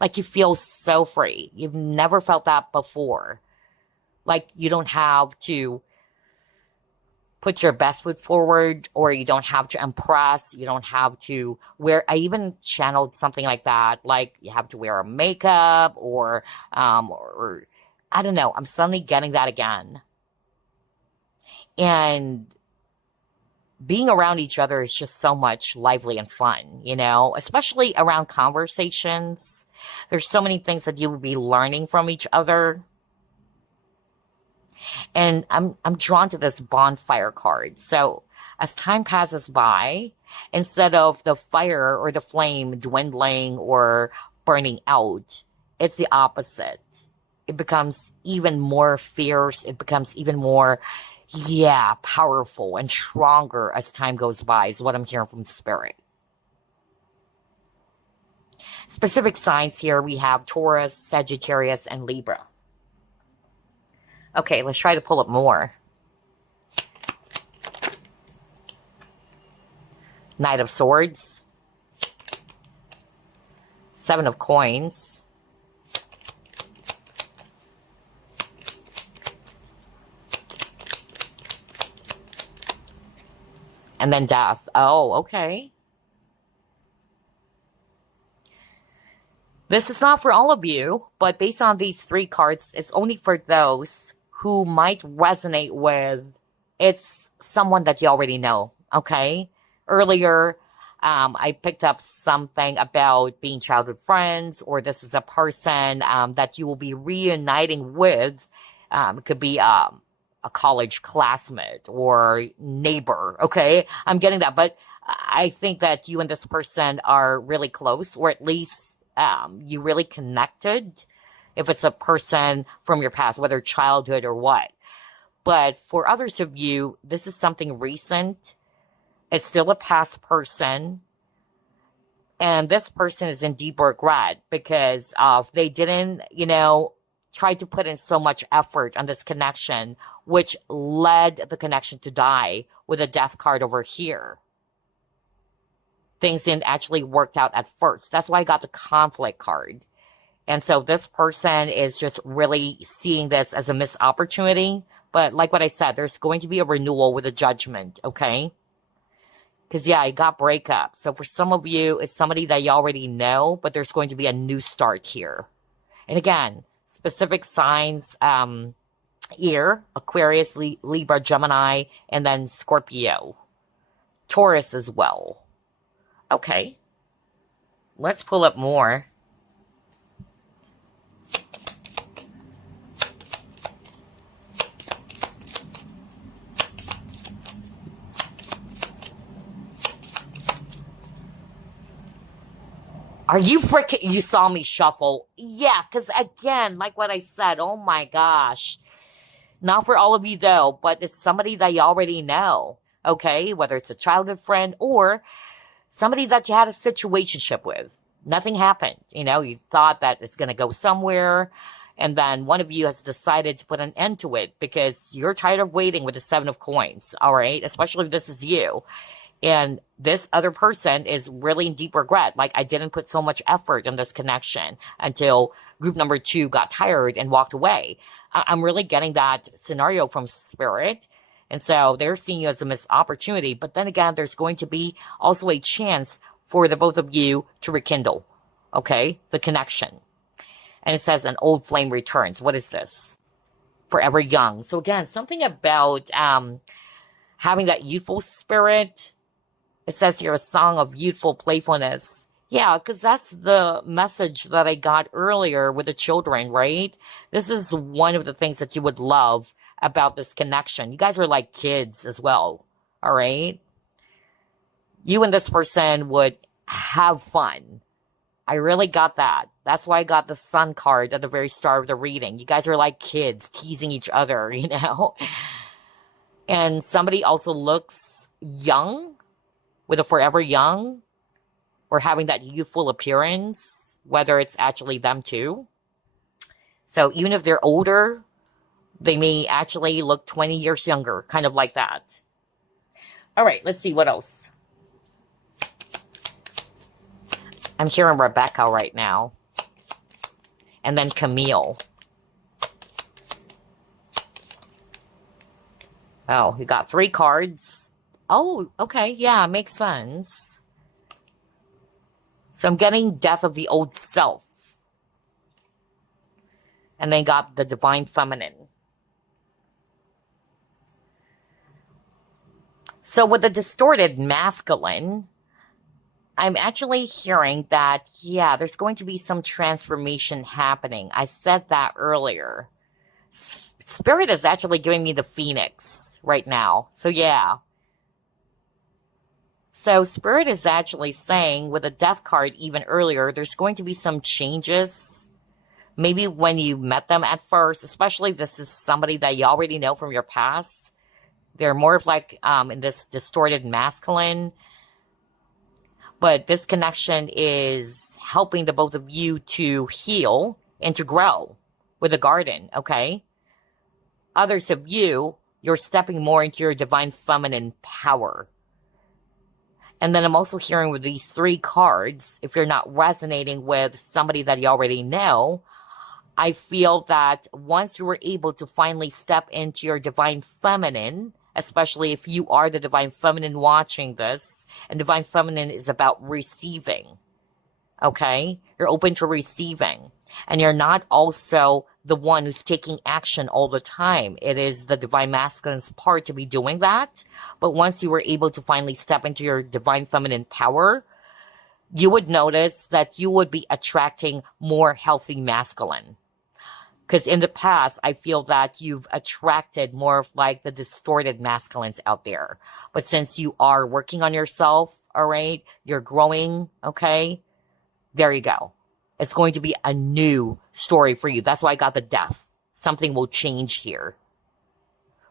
Like you feel so free. You've never felt that before. Like you don't have to put your best foot forward, or you don't have to impress. You don't have to wear, I even channeled something like that. Like you have to wear a makeup or I don't know. I'm suddenly getting that again. And being around each other is just so much lively and fun, you know, especially around conversations. There's so many things that you will be learning from each other. And I'm drawn to this bonfire card. So as time passes by, instead of the fire or the flame dwindling or burning out, it's the opposite. It becomes even more fierce. It becomes even more, powerful and stronger as time goes by, is what I'm hearing from Spirit. Specific signs here, we have Taurus, Sagittarius, and Libra. Okay, let's try to pull up more. Knight of Swords. Seven of Coins. And then Death. Oh, okay. This is not for all of you, but based on these three cards, it's only for those who might resonate with, it's someone that you already know, okay? Earlier, I picked up something about being childhood friends, or this is a person that you will be reuniting with. It could be a college classmate or neighbor, okay? I'm getting that, but I think that you and this person are really close, or at least you really connected. If it's a person from your past, whether childhood or what. But for others of you, this is something recent. It's still a past person. And this person is in deep regret because they didn't, try to put in so much effort on this connection, which led the connection to die with a death card over here. Things didn't actually work out at first. That's why I got the conflict card. And so this person is just really seeing this as a missed opportunity. But like what I said, there's going to be a renewal with a judgment, okay? Because, you got breakup. So for some of you, it's somebody that you already know, but there's going to be a new start here. And again, specific signs here, Aquarius, Libra, Gemini, and then Scorpio. Taurus as well. Okay. Let's pull up more. Are you freaking, you saw me shuffle? Yeah, because again, like what I said, oh my gosh. Not for all of you though, but it's somebody that you already know, okay? Whether it's a childhood friend or somebody that you had a situationship with. Nothing happened, you thought that it's going to go somewhere, and then one of you has decided to put an end to it because you're tired of waiting with the Seven of Coins, all right? Especially if this is you. And this other person is really in deep regret. Like, I didn't put so much effort in this connection until group number 2 got tired and walked away. I'm really getting that scenario from Spirit. And so they're seeing you as a missed opportunity. But then again, there's going to be also a chance for the both of you to rekindle, okay, the connection. And it says an old flame returns. What is this? forever young. So again, something about having that youthful spirit. It says here, a song of youthful playfulness. Yeah, because that's the message that I got earlier with the children, right? This is one of the things that you would love about this connection. You guys are like kids as well, all right? You and this person would have fun. I really got that. That's why I got the sun card at the very start of the reading. You guys are like kids teasing each other, you know? And somebody also looks young, with a forever young, or having that youthful appearance, whether it's actually them too. So even if they're older, they may actually look 20 years younger, kind of like that. All right, let's see what else. I'm hearing Rebecca right now. And then Camille. Oh, you got 3 cards. Oh, okay, yeah, makes sense. So I'm getting death of the old self. And then got the divine feminine. So with the distorted masculine, I'm actually hearing that, yeah, there's going to be some transformation happening. I said that earlier. Spirit is actually giving me the Phoenix right now. So yeah. So Spirit is actually saying, with the Death card even earlier, there's going to be some changes. Maybe when you met them at first, especially if this is somebody that you already know from your past. They're more of like in this distorted masculine. But this connection is helping the both of you to heal and to grow with the garden, okay? Others of you, you're stepping more into your divine feminine power. And then I'm also hearing with these 3 cards, if you're not resonating with somebody that you already know, I feel that once you were able to finally step into your divine feminine, especially if you are the divine feminine watching this, and divine feminine is about receiving, okay? You're open to receiving. And you're not also the one who's taking action all the time. It is the divine masculine's part to be doing that. But once you were able to finally step into your divine feminine power, you would notice that you would be attracting more healthy masculine. Because in the past, I feel that you've attracted more of like the distorted masculines out there. But since you are working on yourself, all right, you're growing, okay, there you go. It's going to be a new story for you. That's why I got the Death. Something will change here.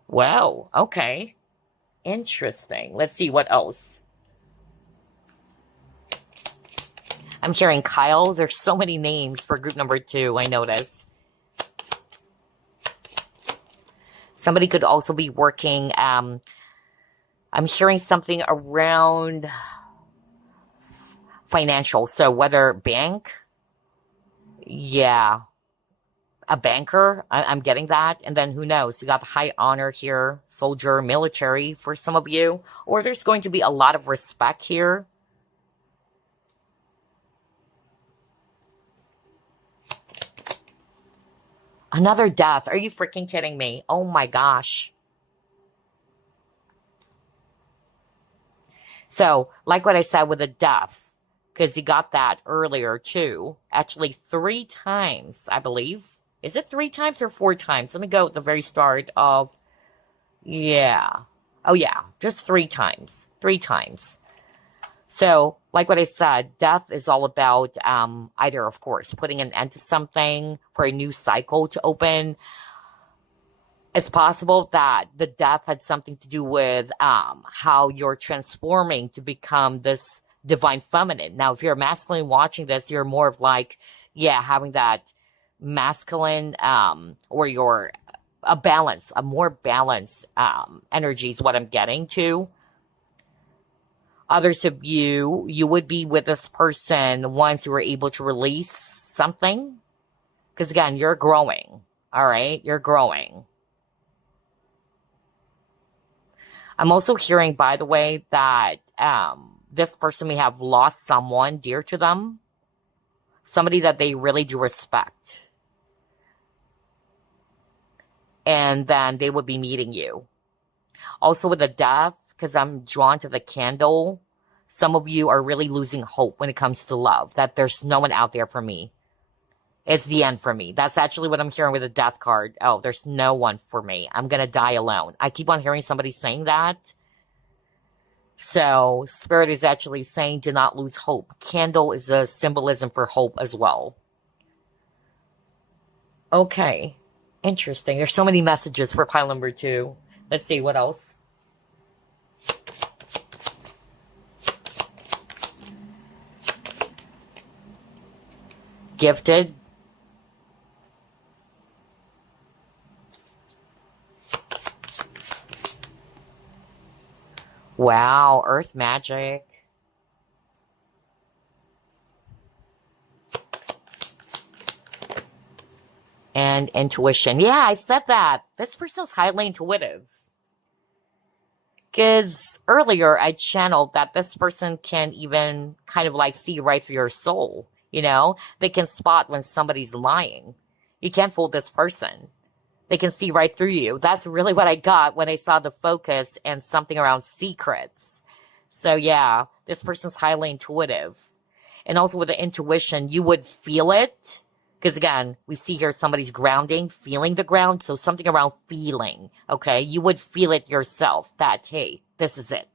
Wow, okay. Interesting. Let's see what else. I'm hearing Kyle. There's so many names for group number 2, I notice. Somebody could also be working, I'm hearing something around financial. So whether bank, yeah, a banker, I'm getting that. And then who knows, you got the high honor here, soldier, military for some of you. Or there's going to be a lot of respect here. Another death. Are you freaking kidding me? Oh my gosh. So, like what I said with the death, because you got that earlier too. Actually, 3 times, I believe. Is it 3 times or 4 times? Let me go at the very start of, yeah. Oh yeah, just 3 times. 3 times. So, like what I said, death is all about either, of course, putting an end to something for a new cycle to open. It's possible that the death had something to do with how you're transforming to become this divine feminine. Now, if you're masculine watching this, you're more of like, yeah, having that masculine or you're a more balanced energy is what I'm getting to. Others of you, you would be with this person once you were able to release something. Because again, you're growing. All right? You're growing. I'm also hearing, by the way, that this person may have lost someone dear to them. Somebody that they really do respect. and then they would be meeting you. Also with the death, because I'm drawn to the candle, some of you are really losing hope when it comes to love, that there's no one out there for me. It's the end for me. That's actually what I'm hearing with the death card. Oh, there's no one for me. I'm going to die alone. I keep on hearing somebody saying that. So Spirit is actually saying do not lose hope. Candle is a symbolism for hope as well. Okay. Interesting. There's so many messages for pile number 2. Let's see what else. Gifted. Wow, earth magic. And intuition. Yeah, I said that. This person's highly intuitive. Because earlier I channeled that this person can even kind of like see right through your soul. You know, they can spot when somebody's lying. You can't fool this person. They can see right through you. That's really what I got when I saw the focus and something around secrets. So yeah, this person's highly intuitive. And also with the intuition, you would feel it. Because again, we see here somebody's grounding, feeling the ground. So something around feeling, okay? You would feel it yourself that, hey, this is it.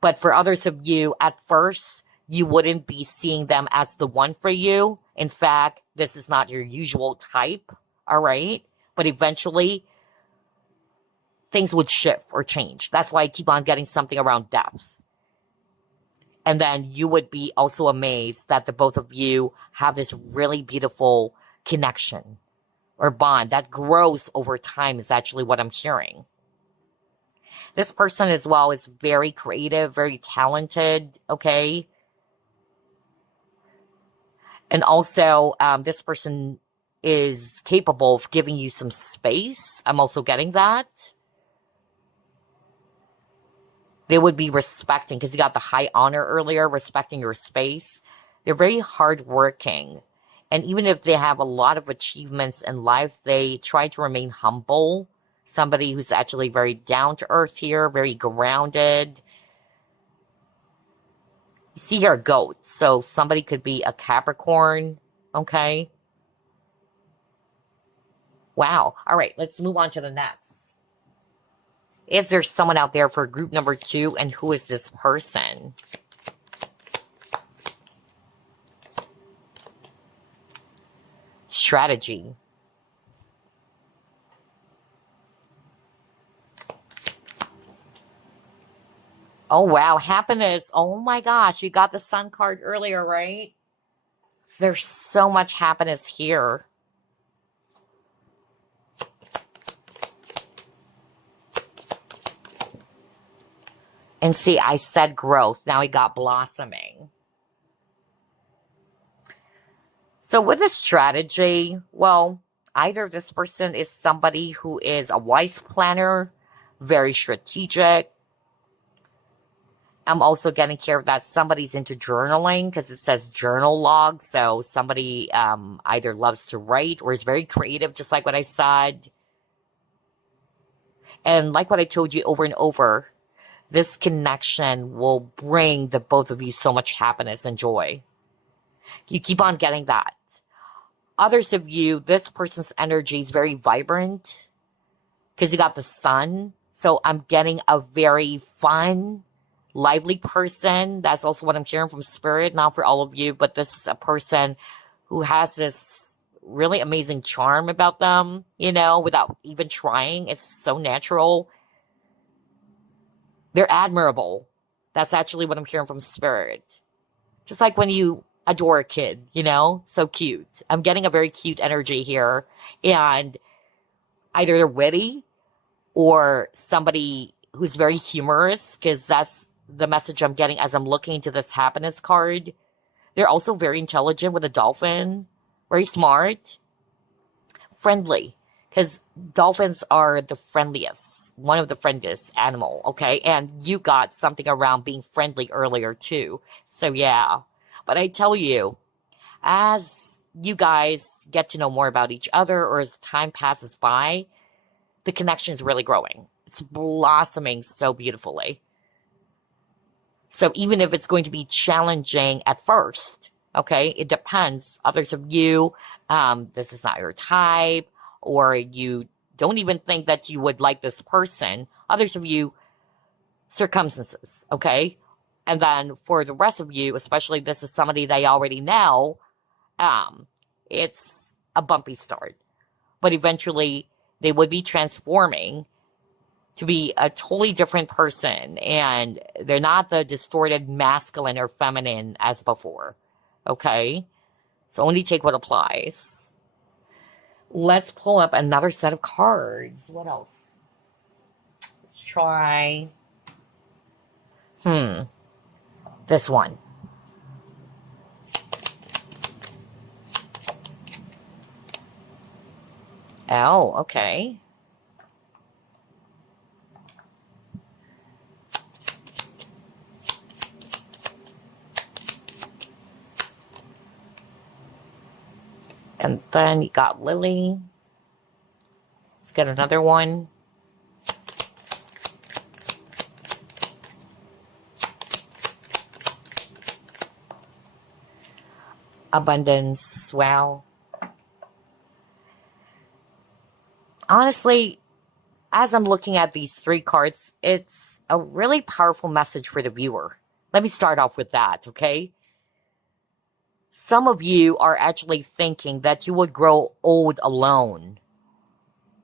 But for others of you, at first, you wouldn't be seeing them as the one for you. In fact, this is not your usual type, all right? But eventually, things would shift or change. That's why I keep on getting something around depth. And then you would be also amazed that the both of you have this really beautiful connection or bond that grows over time is actually what I'm hearing. This person as well is very creative, very talented, okay? And also, this person is capable of giving you some space. I'm also getting that. They would be respecting, because you got the high honor earlier, respecting your space. They're very hardworking. And even if they have a lot of achievements in life, they try to remain humble. Somebody who's actually very down to earth here, very grounded. You see here a goat, so somebody could be a Capricorn, okay? Wow. All right, let's move on to the next. Is there someone out there for group number 2, and who is this person? Strategy. Oh, wow. Happiness. Oh, my gosh. You got the sun card earlier, right? There's so much happiness here. And see, I said growth. Now we got blossoming. So with this strategy, well, either this person is somebody who is a wise planner, very strategic. I'm also getting care of that somebody's into journaling, because it says journal log. So somebody either loves to write or is very creative, just like what I said. And like what I told you over and over, this connection will bring the both of you so much happiness and joy. You keep on getting that. Others of you, this person's energy is very vibrant because you got the sun. So I'm getting a very fun, lively person. That's also what I'm hearing from Spirit, not for all of you, but this is a person who has this really amazing charm about them, you know, without even trying. It's so natural. They're admirable. That's actually what I'm hearing from Spirit. Just like when you adore a kid, you know? So cute. I'm getting a very cute energy here. And either they're witty or somebody who's very humorous, because that's the message I'm getting as I'm looking into this happiness card. They're also very intelligent with a dolphin. Very smart. Friendly. Because dolphins are the friendliest. One of the friendliest animal, okay? And you got something around being friendly earlier too. So yeah. But I tell you, as you guys get to know more about each other, or as time passes by, the connection is really growing. It's blossoming so beautifully. So even if it's going to be challenging at first, okay, it depends. Others of you, this is not your type, or you don't even think that you would like this person. Others of you, circumstances, okay? And then for the rest of you, especially this is somebody they already know, it's a bumpy start. But eventually they would be transforming to be a totally different person, and they're not the distorted masculine or feminine as before. Okay? So only take what applies. Let's pull up another set of cards. What else? Let's try this one. Oh, okay. And then you got Lily. Let's get another one. Abundance. Wow. Honestly, as I'm looking at these three cards, it's a really powerful message for the viewer. Let me start off with that, okay? Some of you are actually thinking that you would grow old alone.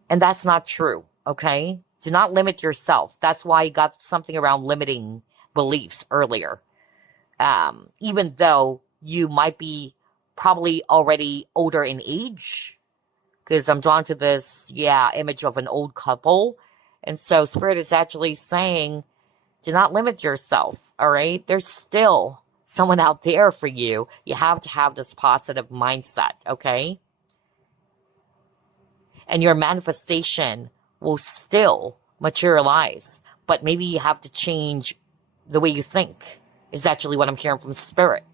And that's not true, okay? Do not limit yourself. That's why you got something around limiting beliefs earlier. Even though you might be probably already older in age, because I'm drawn to this, image of an old couple. And so Spirit is actually saying, do not limit yourself, all right? There's still someone out there for you. You have to have this positive mindset, okay? And your manifestation will still materialize, but maybe you have to change the way you think, is actually what I'm hearing from Spirit.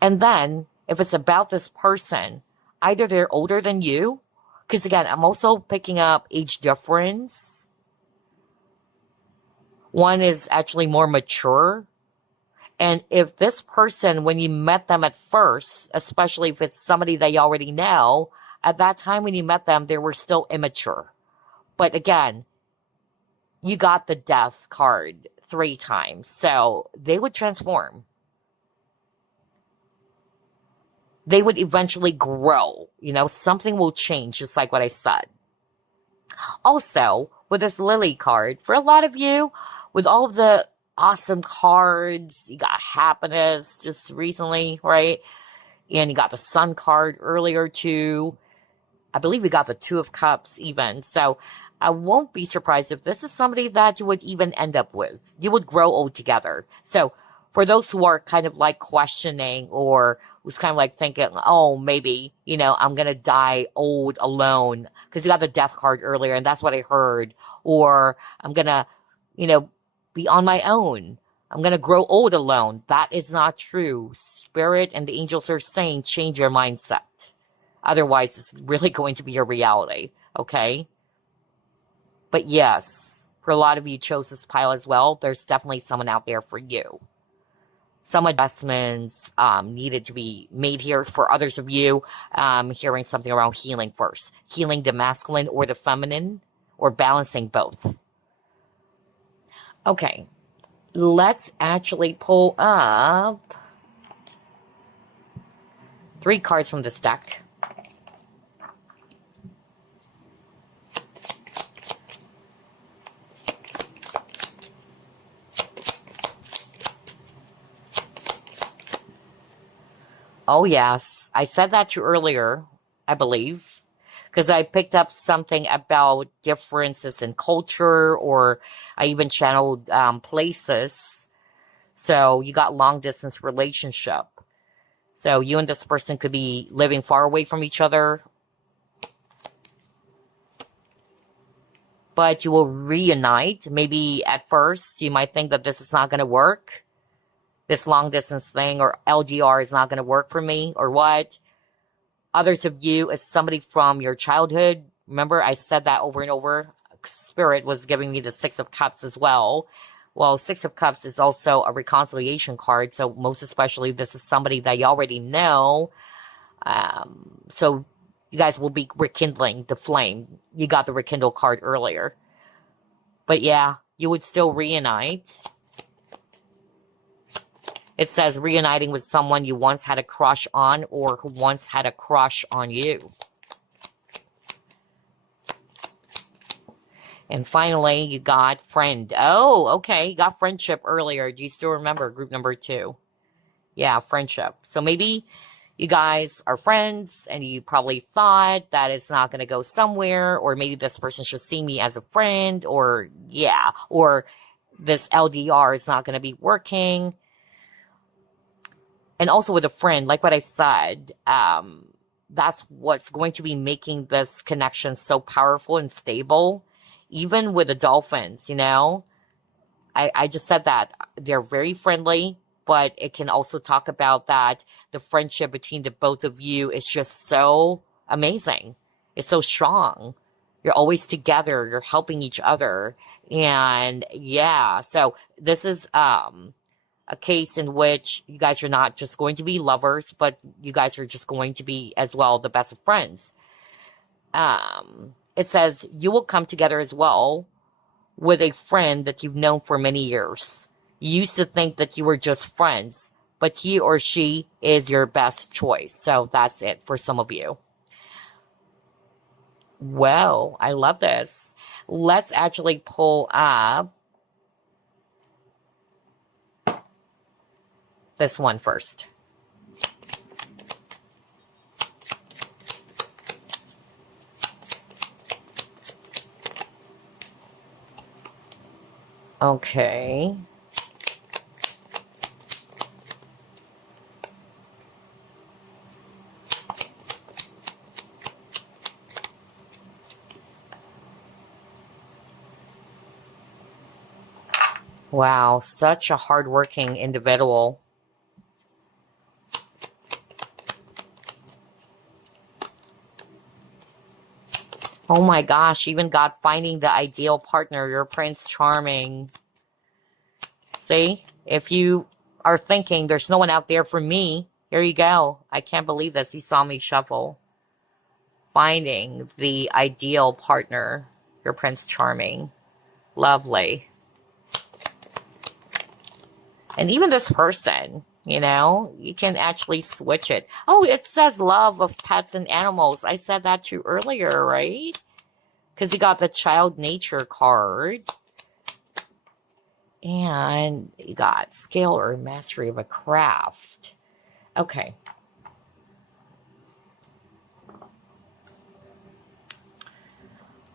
And then, if it's about this person, either they're older than you, because again, I'm also picking up age difference. One is actually more mature. And if this person, when you met them at first, especially if it's somebody that you already know, at that time when you met them, they were still immature. But again, you got the death card 3 times. So they would transform. They would eventually grow. You know, something will change, just like what I said. Also, with this Lily card, for a lot of you, with all of the awesome cards, you got happiness just recently, right? And you got the Sun card earlier too. I believe we got the Two of Cups even. So I won't be surprised if this is somebody that you would even end up with. You would grow old together. So for those who are kind of like questioning, or who's kind of like thinking, oh, maybe, you know, I'm going to die old alone, because you got the Death card earlier and that's what I heard. Or I'm going to, you know, be on my own. I'm going to grow old alone. That is not true. Spirit and the angels are saying change your mindset. Otherwise, it's really going to be your reality, okay? But yes, for a lot of you chose this pile as well, there's definitely someone out there for you. Some adjustments needed to be made here. For others of you, hearing something around healing first. Healing the masculine or the feminine, or balancing both. Okay, let's actually pull up 3 cards from this deck. Oh, yes. I said that to you earlier, I believe, because I picked up something about differences in culture, or I even channeled places. So you got long distance relationship. So you and this person could be living far away from each other, but you will reunite. Maybe at first you might think that this is not going to work. this long distance thing or LDR is not going to work for me or what. Others of you is somebody from your childhood. Remember, I said that over and over. Spirit was giving me the Six of Cups as well. Well, Six of Cups is also a reconciliation card. So most especially, this is somebody that you already know. So you guys will be rekindling the flame. You got the rekindle card earlier. But yeah, you would still reunite. It says reuniting with someone you once had a crush on or who once had a crush on you. And finally, you got friend. Oh, okay. You got friendship earlier. Do you still remember group number 2? Yeah, friendship. So maybe you guys are friends and you probably thought that it's not going to go somewhere, or maybe this person should see me as a friend, or yeah, or this LDR is not going to be working. And also with a friend, like what I said, that's what's going to be making this connection so powerful and stable. Even with the dolphins, you know, I just said that they're very friendly, but it can also talk about that the friendship between the both of you is just so amazing. It's so strong. You're always together. You're helping each other. And yeah, so this is a case in which you guys are not just going to be lovers, but you guys are just going to be as well the best of friends. It says you will come together as well with a friend that you've known for many years. You used to think that you were just friends, but he or she is your best choice. So that's it for some of you. Well, I love this. Let's actually pull up this one first. Okay. Wow, such a hardworking individual. Oh my gosh, even got finding the ideal partner, your Prince Charming. See, if you are thinking there's no one out there for me, here you go. I can't believe this. He saw me shuffle. Finding the ideal partner, your Prince Charming. Lovely. And even this person, you know, you can actually switch it. Oh, it says love of pets and animals. I said that to you earlier, right? Because you got the child nature card. And you got skill or mastery of a craft. Okay.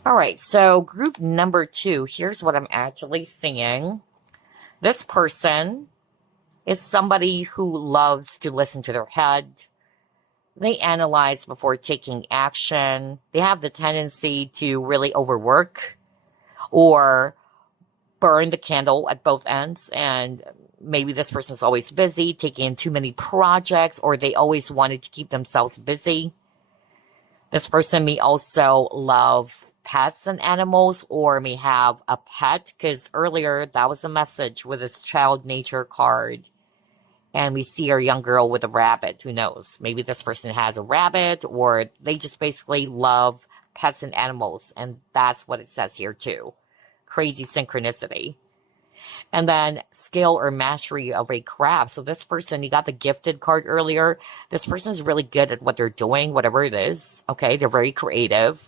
All right, so group number 2, here's what I'm actually seeing. This person is somebody who loves to listen to their head. They analyze before taking action. They have the tendency to really overwork or burn the candle at both ends. And maybe this person's always busy, taking in too many projects, or they always wanted to keep themselves busy. This person may also love pets and animals, or may have a pet, because earlier that was a message with this child nature card. And we see our young girl with a rabbit. Who knows? Maybe this person has a rabbit, or they just basically love pets and animals. And that's what it says here too. Crazy synchronicity. And then skill or mastery of a craft. So this person, you got the gifted card earlier. This person is really good at what they're doing, whatever it is. Okay, they're very creative.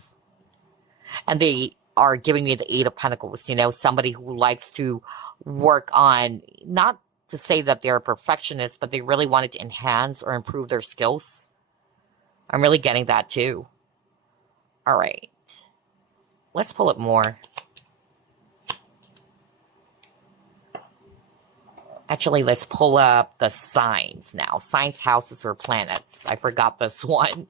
And they are giving me the Eight of Pentacles. You know, somebody who likes to work on, not to say that they're a perfectionist, but they really wanted to enhance or improve their skills. I'm really getting that too. All right. Let's pull up more. Actually, let's pull up the signs now. Signs, houses, or planets. I forgot this one.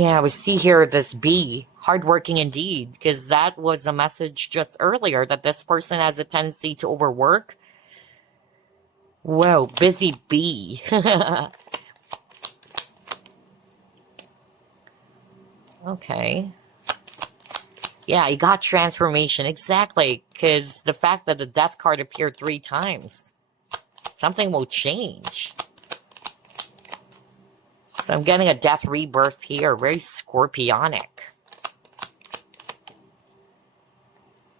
Yeah, we see here this bee, hardworking indeed, because that was a message just earlier that this person has a tendency to overwork. Whoa, busy bee. Okay. Yeah, you got transformation. Exactly, because the fact that the death card appeared 3 times. Something will change. So I'm getting a death rebirth here. Very scorpionic.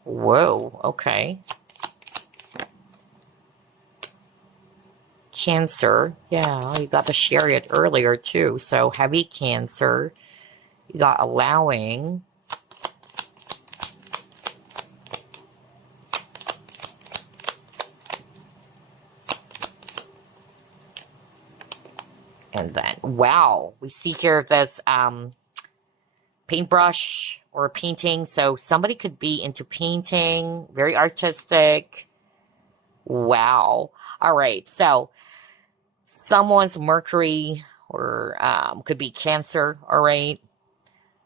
Whoa, okay. Cancer. Yeah, you got the chariot earlier too. So heavy Cancer. You got allowing. And then, wow, we see here this paintbrush or painting. So somebody could be into painting, very artistic. Wow. All right, so someone's Mercury or could be Cancer, all right,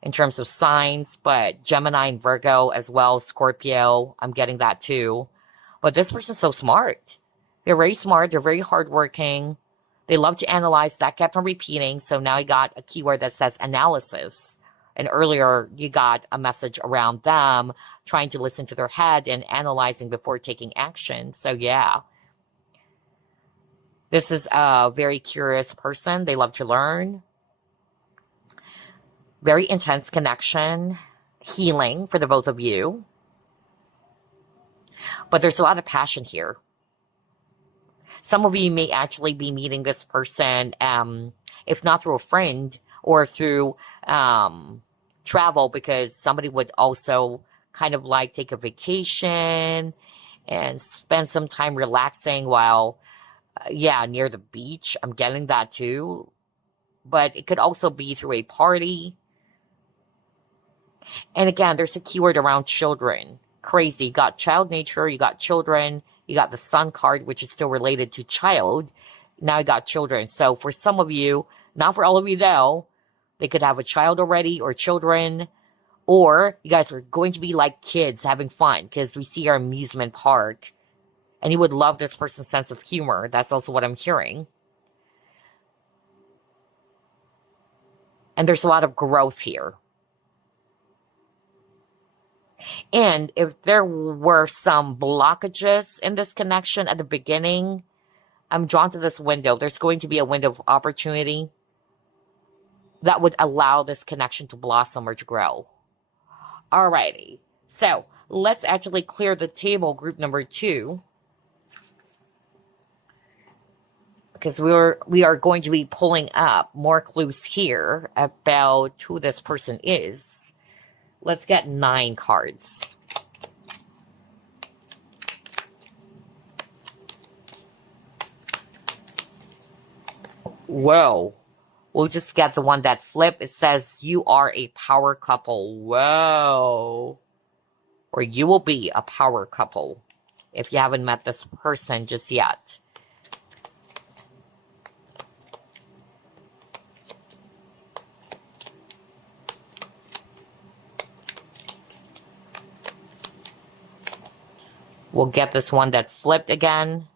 in terms of signs, but Gemini and Virgo as well, Scorpio, I'm getting that too. But this person's so smart. They're very smart, they're very hardworking. They love to analyze. That kept on repeating, so now you got a keyword that says analysis. And earlier, you got a message around them trying to listen to their head and analyzing before taking action. So yeah. This is a very curious person. They love to learn. Very intense connection. Healing for the both of you. But there's a lot of passion here. Some of you may actually be meeting this person, if not through a friend or through travel, because somebody would also kind of like take a vacation and spend some time relaxing while, yeah, near the beach. I'm getting that too. But it could also be through a party. And again, there's a keyword around children. Crazy. You got child nature, you got children, you got the sun card, which is still related to child. Now you got children. So for some of you, not for all of you though, they could have a child already or children, or you guys are going to be like kids having fun because we see our amusement park and you would love this person's sense of humor. That's also what I'm hearing. And there's a lot of growth here. And if there were some blockages in this connection at the beginning, I'm drawn to this window. There's going to be a window of opportunity that would allow this connection to blossom or to grow. Alrighty. So let's actually clear the table, group number 2. Because we are going to be pulling up more clues here about who this person is. Let's get 9 cards. Whoa. We'll just get the one that flip. It says you are a power couple. Whoa. Or you will be a power couple if you haven't met this person just yet. We'll get this one that flipped again.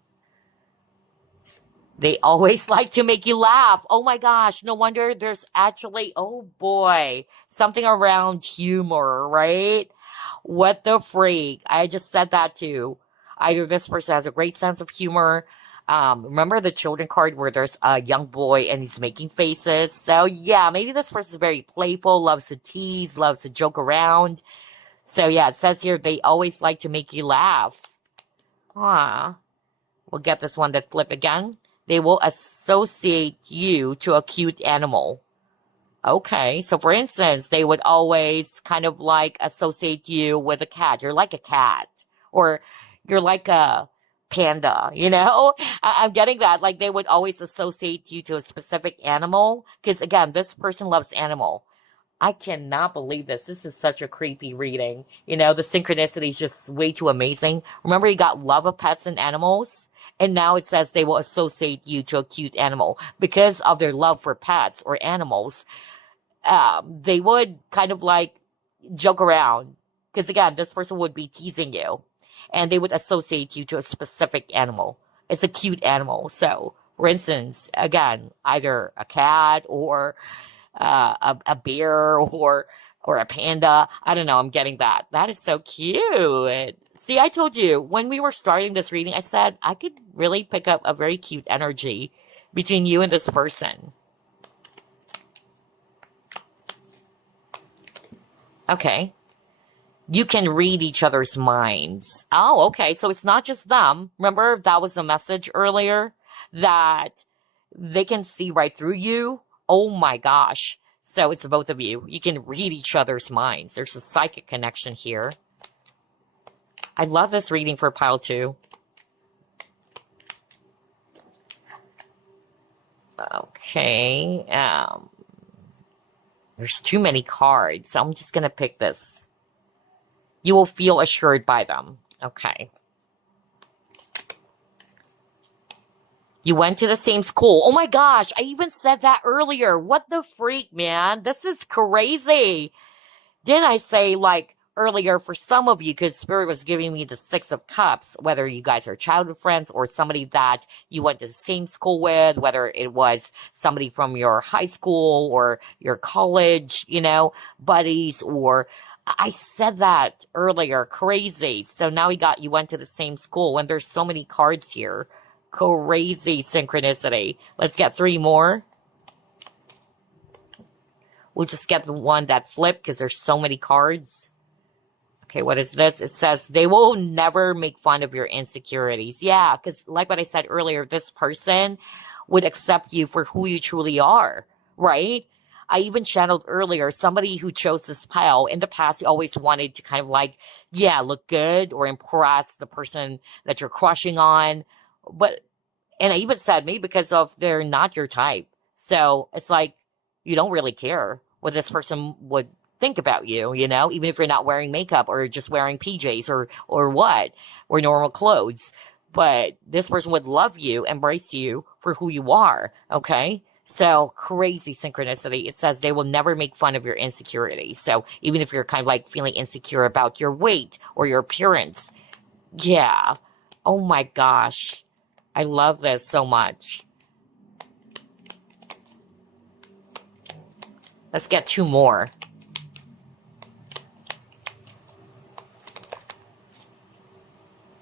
They always like to make you laugh. Oh my gosh, no wonder there's actually, oh boy, something around humor, right? What the freak? I just said that too. Either this person has a great sense of humor. Remember the children card where there's a young boy and he's making faces? So yeah, maybe this person is very playful, loves to tease, loves to joke around. So yeah, it says here they always like to make you laugh. We'll get this one that flip again. They will associate you to a cute animal. Okay, so for instance, they would always kind of like associate you with a cat. You're like a cat. Or you're like a panda, you know? I'm getting that. Like they would always associate you to a specific animal. Because again, this person loves animal. I cannot believe this. This is such a creepy reading. You know, the synchronicity is just way too amazing. Remember, you got love of pets and animals, and now it says they will associate you to a cute animal because of their love for pets or animals. they would kind of like joke around. Because again, this person would be teasing you. And they would associate you to a specific animal. It's a cute animal. So, for instance, again, either a cat or a bear or a panda. I don't know. I'm getting that. That is so cute. See, I told you when we were starting this reading, I said I could really pick up a very cute energy between you and this person. Okay. You can read each other's minds. Oh, okay. So it's not just them. Remember, that was the message earlier that they can see right through you. Oh my gosh. So it's both of you. You can read each other's minds. There's a psychic connection here. I love this reading for pile 2. Okay. There's too many cards, so I'm just going to pick this. You will feel assured by them. Okay. You went to the same school. Oh my gosh, I even said that earlier. What the freak, man? This is crazy. Didn't I say, like, earlier for some of you, because Spirit was giving me the 6 of Cups, whether you guys are childhood friends or somebody that you went to the same school with, whether it was somebody from your high school or your college, you know, buddies, or I said that earlier. Crazy. So now you went to the same school, and there's so many cards here. Crazy synchronicity. Let's get 3 more. We'll just get the one that flipped because there's so many cards. Okay, what is this? It says, they will never make fun of your insecurities. Yeah, because like what I said earlier, this person would accept you for who you truly are, right? I even channeled earlier, somebody who chose this pile, in the past, you always wanted to kind of like, yeah, look good or impress the person that you're crushing on. And I even said, maybe because of they're not your type. So it's like, you don't really care what this person would think about you, you know, even if you're not wearing makeup or just wearing PJs or normal clothes. But this person would love you, embrace you for who you are, okay? So crazy synchronicity. It says they will never make fun of your insecurities. So even if you're kind of like feeling insecure about your weight or your appearance, yeah. Oh my gosh. I love this so much. Let's get 2 more.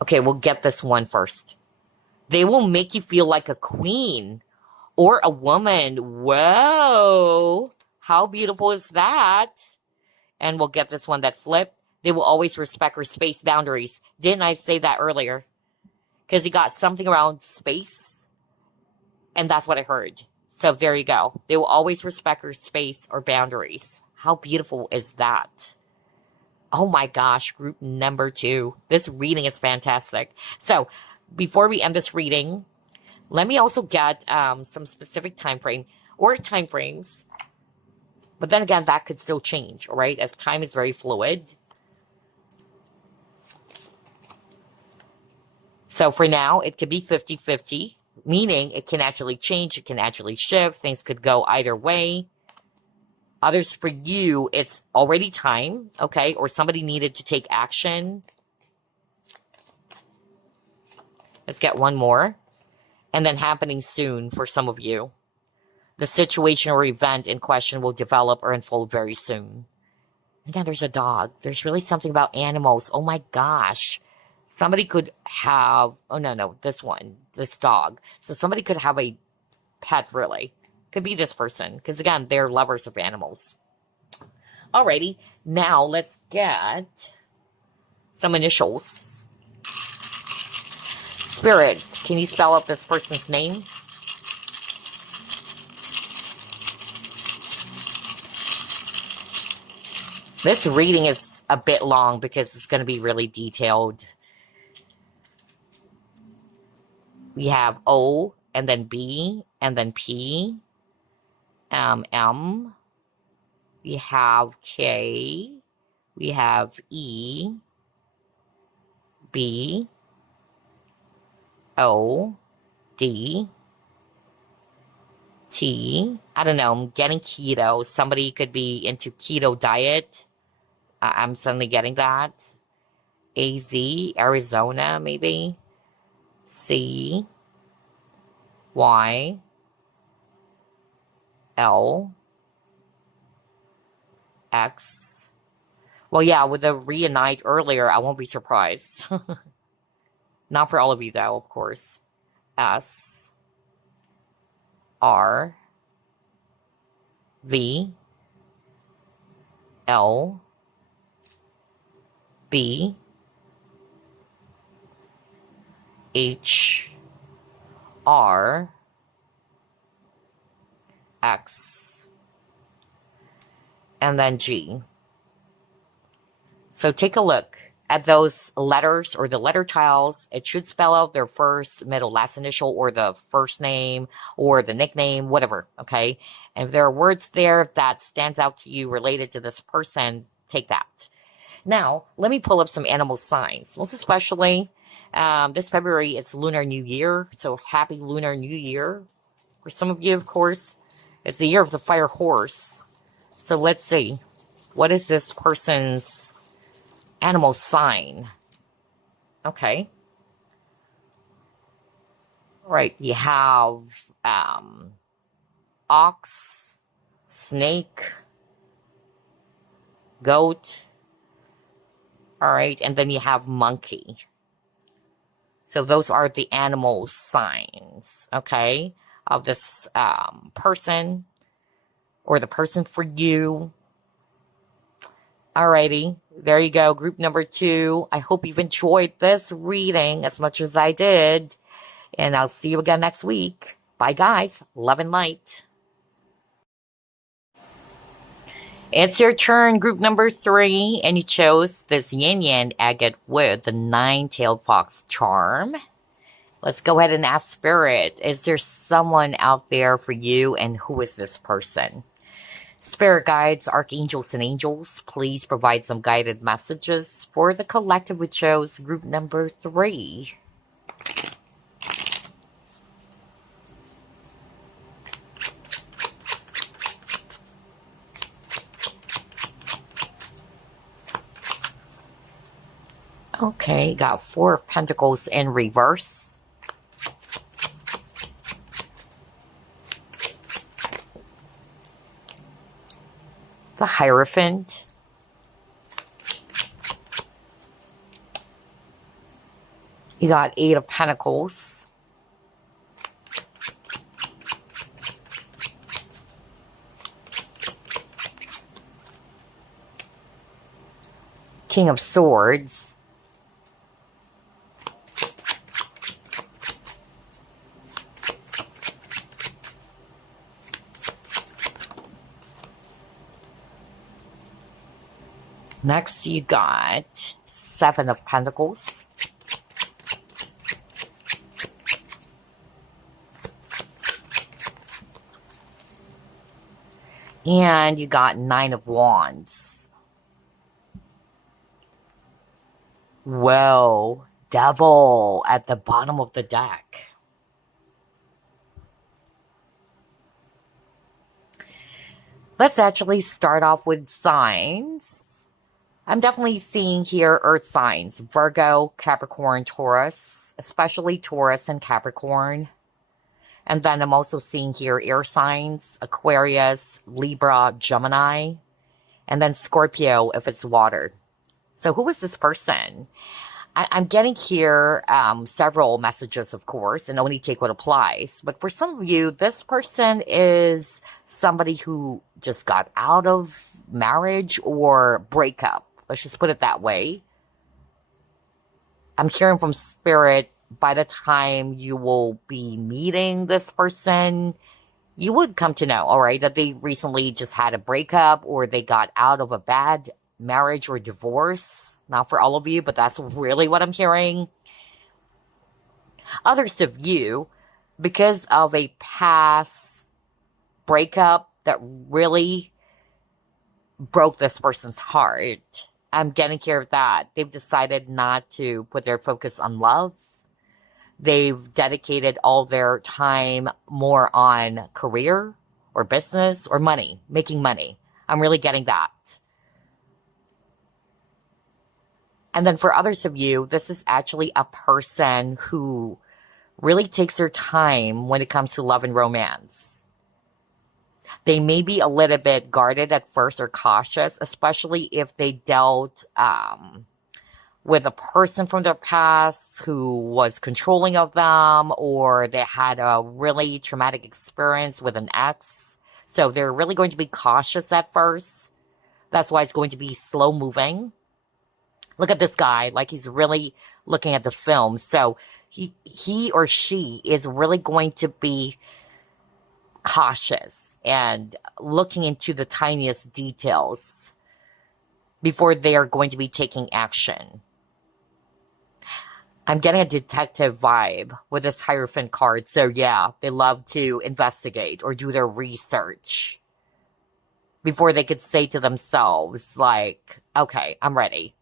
Okay, we'll get this one first. They will make you feel like a queen or a woman. Whoa. How beautiful is that? And we'll get this one that flipped. They will always respect her space boundaries. Didn't I say that earlier? Because you got something around space. And that's what I heard. So there you go. They will always respect her space or boundaries. How beautiful is that? Oh my gosh, group number 2. This reading is fantastic. So before we end this reading, let me also get some specific time frames. But then again, that could still change, all right? As time is very fluid. So for now, it could be 50-50, meaning it can actually change, it can actually shift, things could go either way. Others, for you, it's already time, okay? Or somebody needed to take action. Let's get 1 more. And then happening soon for some of you. The situation or event in question will develop or unfold very soon. Again, there's a dog. There's really something about animals. Oh my gosh. Somebody could have, oh no, this dog. So somebody could have a pet, really. Could be this person, because again, they're lovers of animals. Alrighty, now let's get some initials. Spirit, can you spell out this person's name? This reading is a bit long because it's going to be really detailed. We have O, and then B, and then P, M, we have K, we have E, B, O, D, T. I don't know. I'm getting keto. Somebody could be into keto diet. I'm suddenly getting that. AZ, Arizona, maybe. C. Y. L. X. Well, yeah, with the reunite earlier, I won't be surprised. Not for all of you, though, of course. S. R. V. L. B. H. R. X. And then G. So take a look at those letters or the letter tiles. It should spell out their first, middle, last initial, or the first name or the nickname, whatever, okay? And if there are words there that stands out to you related to this person, take that. Now, let me pull up some animal signs. Most especially, this February, it's Lunar New Year, so happy Lunar New Year. For some of you, of course, it's the year of the fire horse. So let's see. What is this person's animal sign? Okay. All right. You have ox, snake, goat. All right. And then you have monkey. So those are the animal signs, okay, of this person or the person for you. Alrighty, there you go, group number 2. I hope you've enjoyed this reading as much as I did. And I'll see you again next week. Bye, guys. Love and light. It's your turn, group number 3. And you chose this Yanyuan agate with the 9-tailed fox charm. Let's go ahead and ask Spirit. Is there someone out there for you? And who is this person? Spirit guides, archangels, and angels, please provide some guided messages for the collective we chose, group number 3. Okay, got 4 of Pentacles in reverse. The Hierophant. You got 8 of Pentacles. King of Swords. Next, you got 7 of Pentacles. And you got 9 of Wands. Whoa, Devil at the bottom of the deck. Let's actually start off with signs. I'm definitely seeing here earth signs, Virgo, Capricorn, Taurus, especially Taurus and Capricorn. And then I'm also seeing here air signs, Aquarius, Libra, Gemini, and then Scorpio if it's water. So who is this person? I'm getting here several messages, of course, and only take what applies. But for some of you, this person is somebody who just got out of marriage or breakup. Let's just put it that way. I'm hearing from Spirit, by the time you will be meeting this person, you would come to know, all right, that they recently just had a breakup or they got out of a bad marriage or divorce. Not for all of you, but that's really what I'm hearing. Others of you, because of a past breakup that really broke this person's heart, I'm getting care of that. They've decided not to put their focus on love. They've dedicated all their time more on career or business or money, making money. I'm really getting that. And then for others of you, this is actually a person who really takes their time when it comes to love and romance. They may be a little bit guarded at first or cautious, especially if they dealt with a person from their past who was controlling of them, or they had a really traumatic experience with an ex. So they're really going to be cautious at first. That's why it's going to be slow moving. Look at this guy, like he's really looking at the film. So he or she is really going to be cautious and looking into the tiniest details before they are going to be taking action. I'm getting a detective vibe with this Hierophant card. So yeah, they love to investigate or do their research before they could say to themselves, like, okay, I'm ready.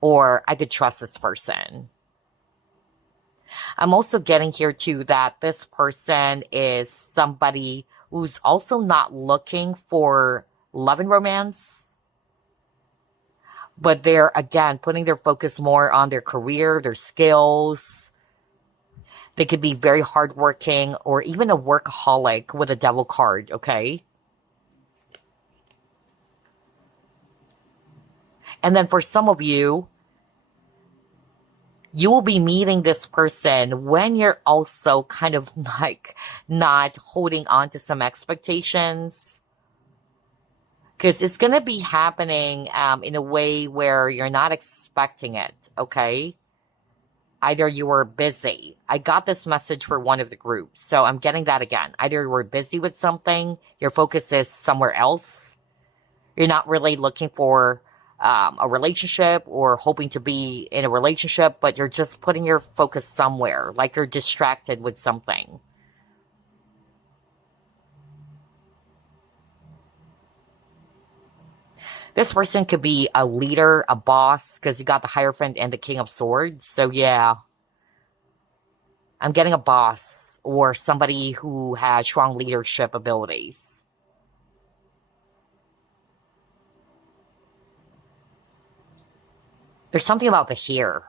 Or I could trust this person. I'm also getting here too that this person is somebody who's also not looking for love and romance, but they're, again, putting their focus more on their career, their skills. They could be very hardworking or even a workaholic with a devil card, okay? And then for some of you, you will be meeting this person when you're also kind of like not holding on to some expectations. Because it's going to be happening in a way where you're not expecting it, okay? Either you were busy. I got this message for one of the groups, so I'm getting that again. Either you were busy with something, your focus is somewhere else. You're not really looking for a relationship or hoping to be in a relationship, but you're just putting your focus somewhere, like you're distracted with something. This person could be a leader, a boss, because you got the Hierophant and the King of Swords. So yeah, I'm getting a boss or somebody who has strong leadership abilities. There's something about the hair.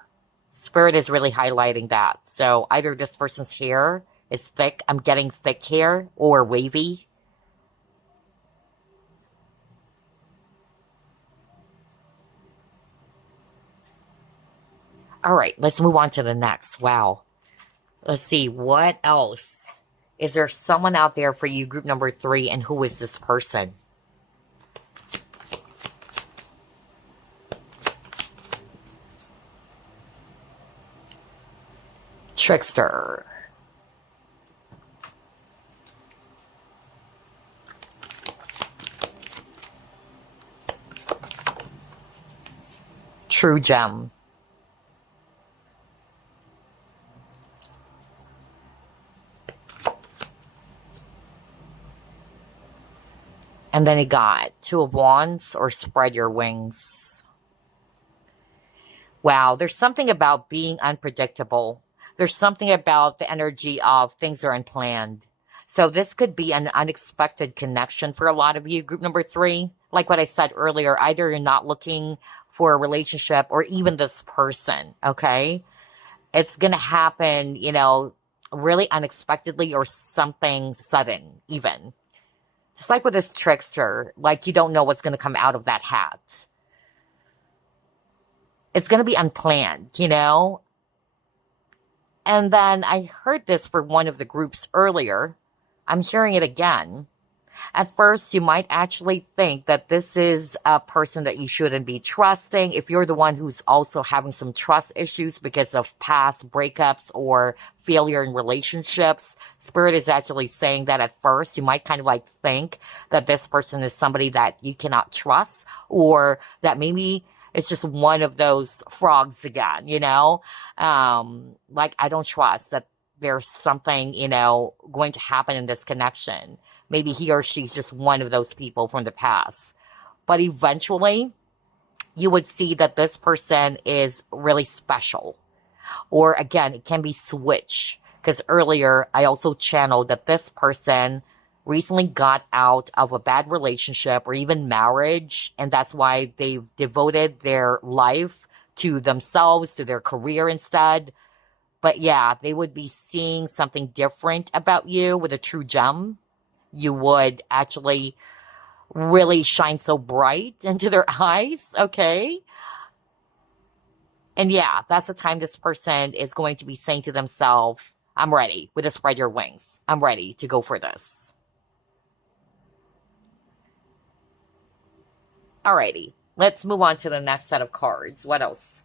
Spirit is really highlighting that. So either this person's hair is thick, I'm getting thick hair, or wavy. All right, let's move on to the next. Wow. Let's see, what else? Is there someone out there for you, group number 3, and who is this person? Trickster. True gem. And then you got Two of Wands or Spread Your Wings. Wow, there's something about being unpredictable. There's something about the energy of things are unplanned. So this could be an unexpected connection for a lot of you. Group number 3, like what I said earlier, either you're not looking for a relationship or even this person, okay? It's going to happen, you know, really unexpectedly or something sudden even. Just like with this trickster, like you don't know what's going to come out of that hat. It's going to be unplanned, you know? And then I heard this for one of the groups earlier. I'm hearing it again. At first, you might actually think that this is a person that you shouldn't be trusting. If you're the one who's also having some trust issues because of past breakups or failure in relationships, Spirit is actually saying that at first, you might kind of like think that this person is somebody that you cannot trust, or that maybe it's just one of those frogs again, you know? Like, I don't trust that there's something, you know, going to happen in this connection. Maybe he or she's just one of those people from the past. But eventually, you would see that this person is really special. Or again, it can be switch. Because earlier, I also channeled that this person recently got out of a bad relationship or even marriage, and that's why they've devoted their life to themselves, to their career instead. But yeah, they would be seeing something different about you with a true gem. You would actually really shine so bright into their eyes, okay? And yeah, that's the time this person is going to be saying to themselves, I'm ready with a spread your wings. I'm ready to go for this. Alrighty, let's move on to the next set of cards. What else?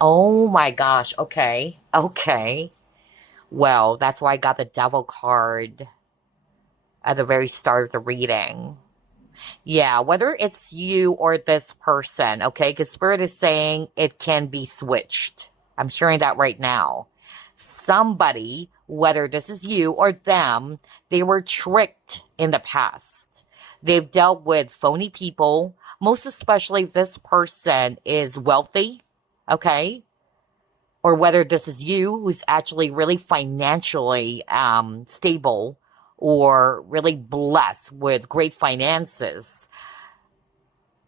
Oh my gosh, okay, okay. Well, that's why I got the Devil card at the very start of the reading. Yeah, whether it's you or this person, okay? Because Spirit is saying it can be switched. I'm hearing that right now. Somebody, whether this is you or them, they were tricked in the past. They've dealt with phony people, most especially if this person is wealthy, okay? Or whether this is you who's actually really financially stable or really blessed with great finances.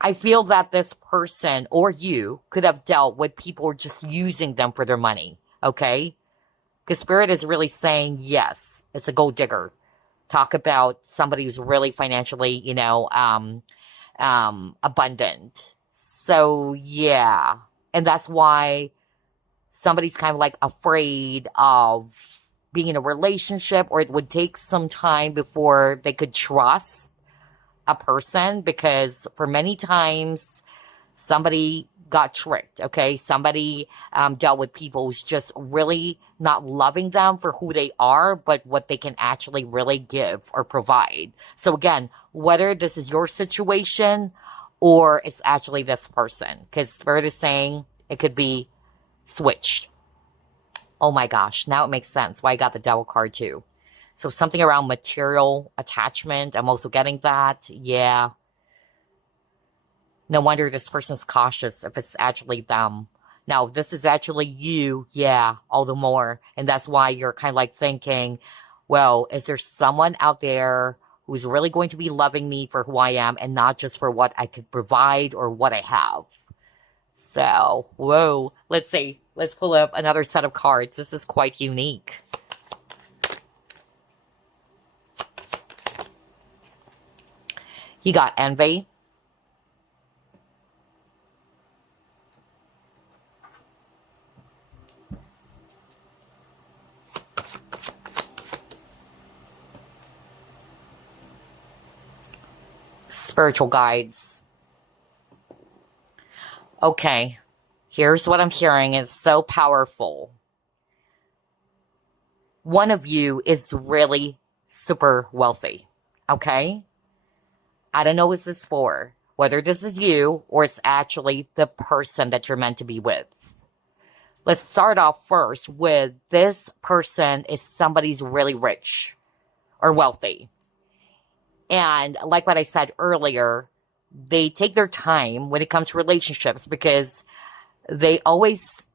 I feel that this person or you could have dealt with people just using them for their money, okay? Because Spirit is really saying, yes, it's a gold digger. Talk about somebody who's really financially, abundant. So, yeah. And that's why somebody's kind of like afraid of being in a relationship, or it would take some time before they could trust a person, because for many times somebody got tricked, okay? Somebody dealt with people who's just really not loving them for who they are, but what they can actually really give or provide. So again, whether this is your situation or it's actually this person, because Spirit is saying it could be switched. Oh my gosh, now it makes sense why I got the Devil card too. So something around material attachment, I'm also getting that. Yeah. No wonder this person's cautious if it's actually them. Now, this is actually you. Yeah, all the more. And that's why you're kind of like thinking, well, is there someone out there who's really going to be loving me for who I am and not just for what I could provide or what I have? So, whoa, let's see. Let's pull up another set of cards. This is quite unique. You got envy. Spiritual guides. Okay, here's what I'm hearing. It's so powerful. One of you is really super wealthy, okay? I don't know what this is for, whether this is you or it's actually the person that you're meant to be with. Let's start off first with this person is somebody's really rich or wealthy. And like what I said earlier, they take their time when it comes to relationships because they always,